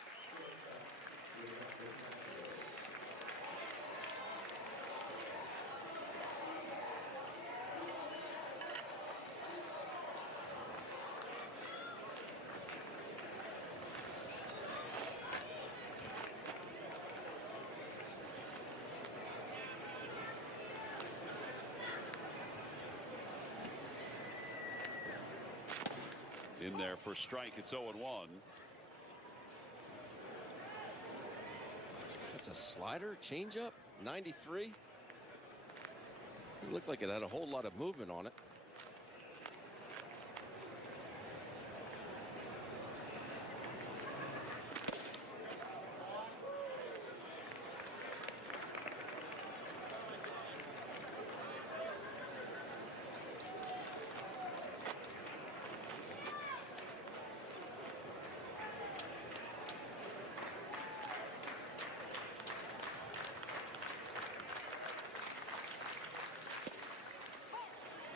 In there for strike. It's 0-1. That's a slider, changeup, 93. It looked like it had a whole lot of movement on it.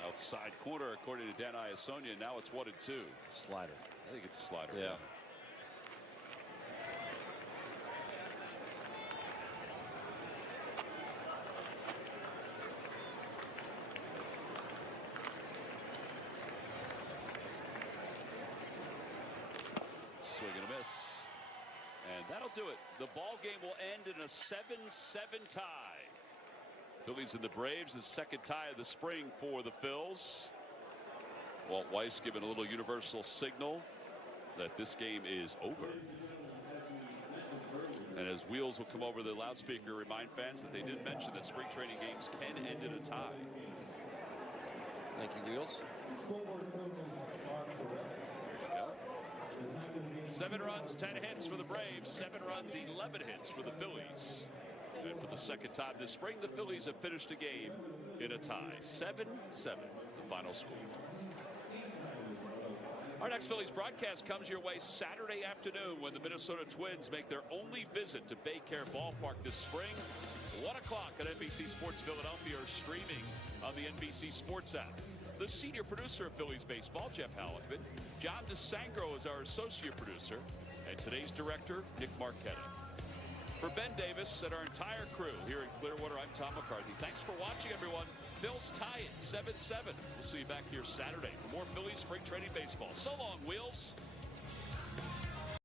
Outside corner, according to Dan Iasonia. Now it's 1-2. Slider. I think it's a slider. Yeah. Swing and a miss. And that'll do it. The ball game will end in a 7-7 tie. Phillies and the Braves, the second tie of the spring for the Phils. Walt Weiss giving a little universal signal that this game is over. And as Wheels will come over the loudspeaker, remind fans that they did mention that spring training games can end in a tie. Thank you, Wheels. There you go. 7 runs, 10 hits for the Braves. 7 runs, 11 hits for the Phillies. And for the second time this spring, the Phillies have finished a game in a tie. 7-7, the final score. Our next Phillies broadcast comes your way Saturday afternoon when the Minnesota Twins make their only visit to Baycare Ballpark this spring. 1 o'clock on NBC Sports Philadelphia, or streaming on the NBC Sports app. The senior producer of Phillies baseball, Jeff Halleckman. John DeSangro is our associate producer. And today's director, Nick Marquetta. For Ben Davis and our entire crew here in Clearwater, I'm Tom McCarthy. Thanks for watching, everyone. Phil's tie it 7-7. We'll see you back here Saturday for more Phillies spring training baseball. So long, Wheels.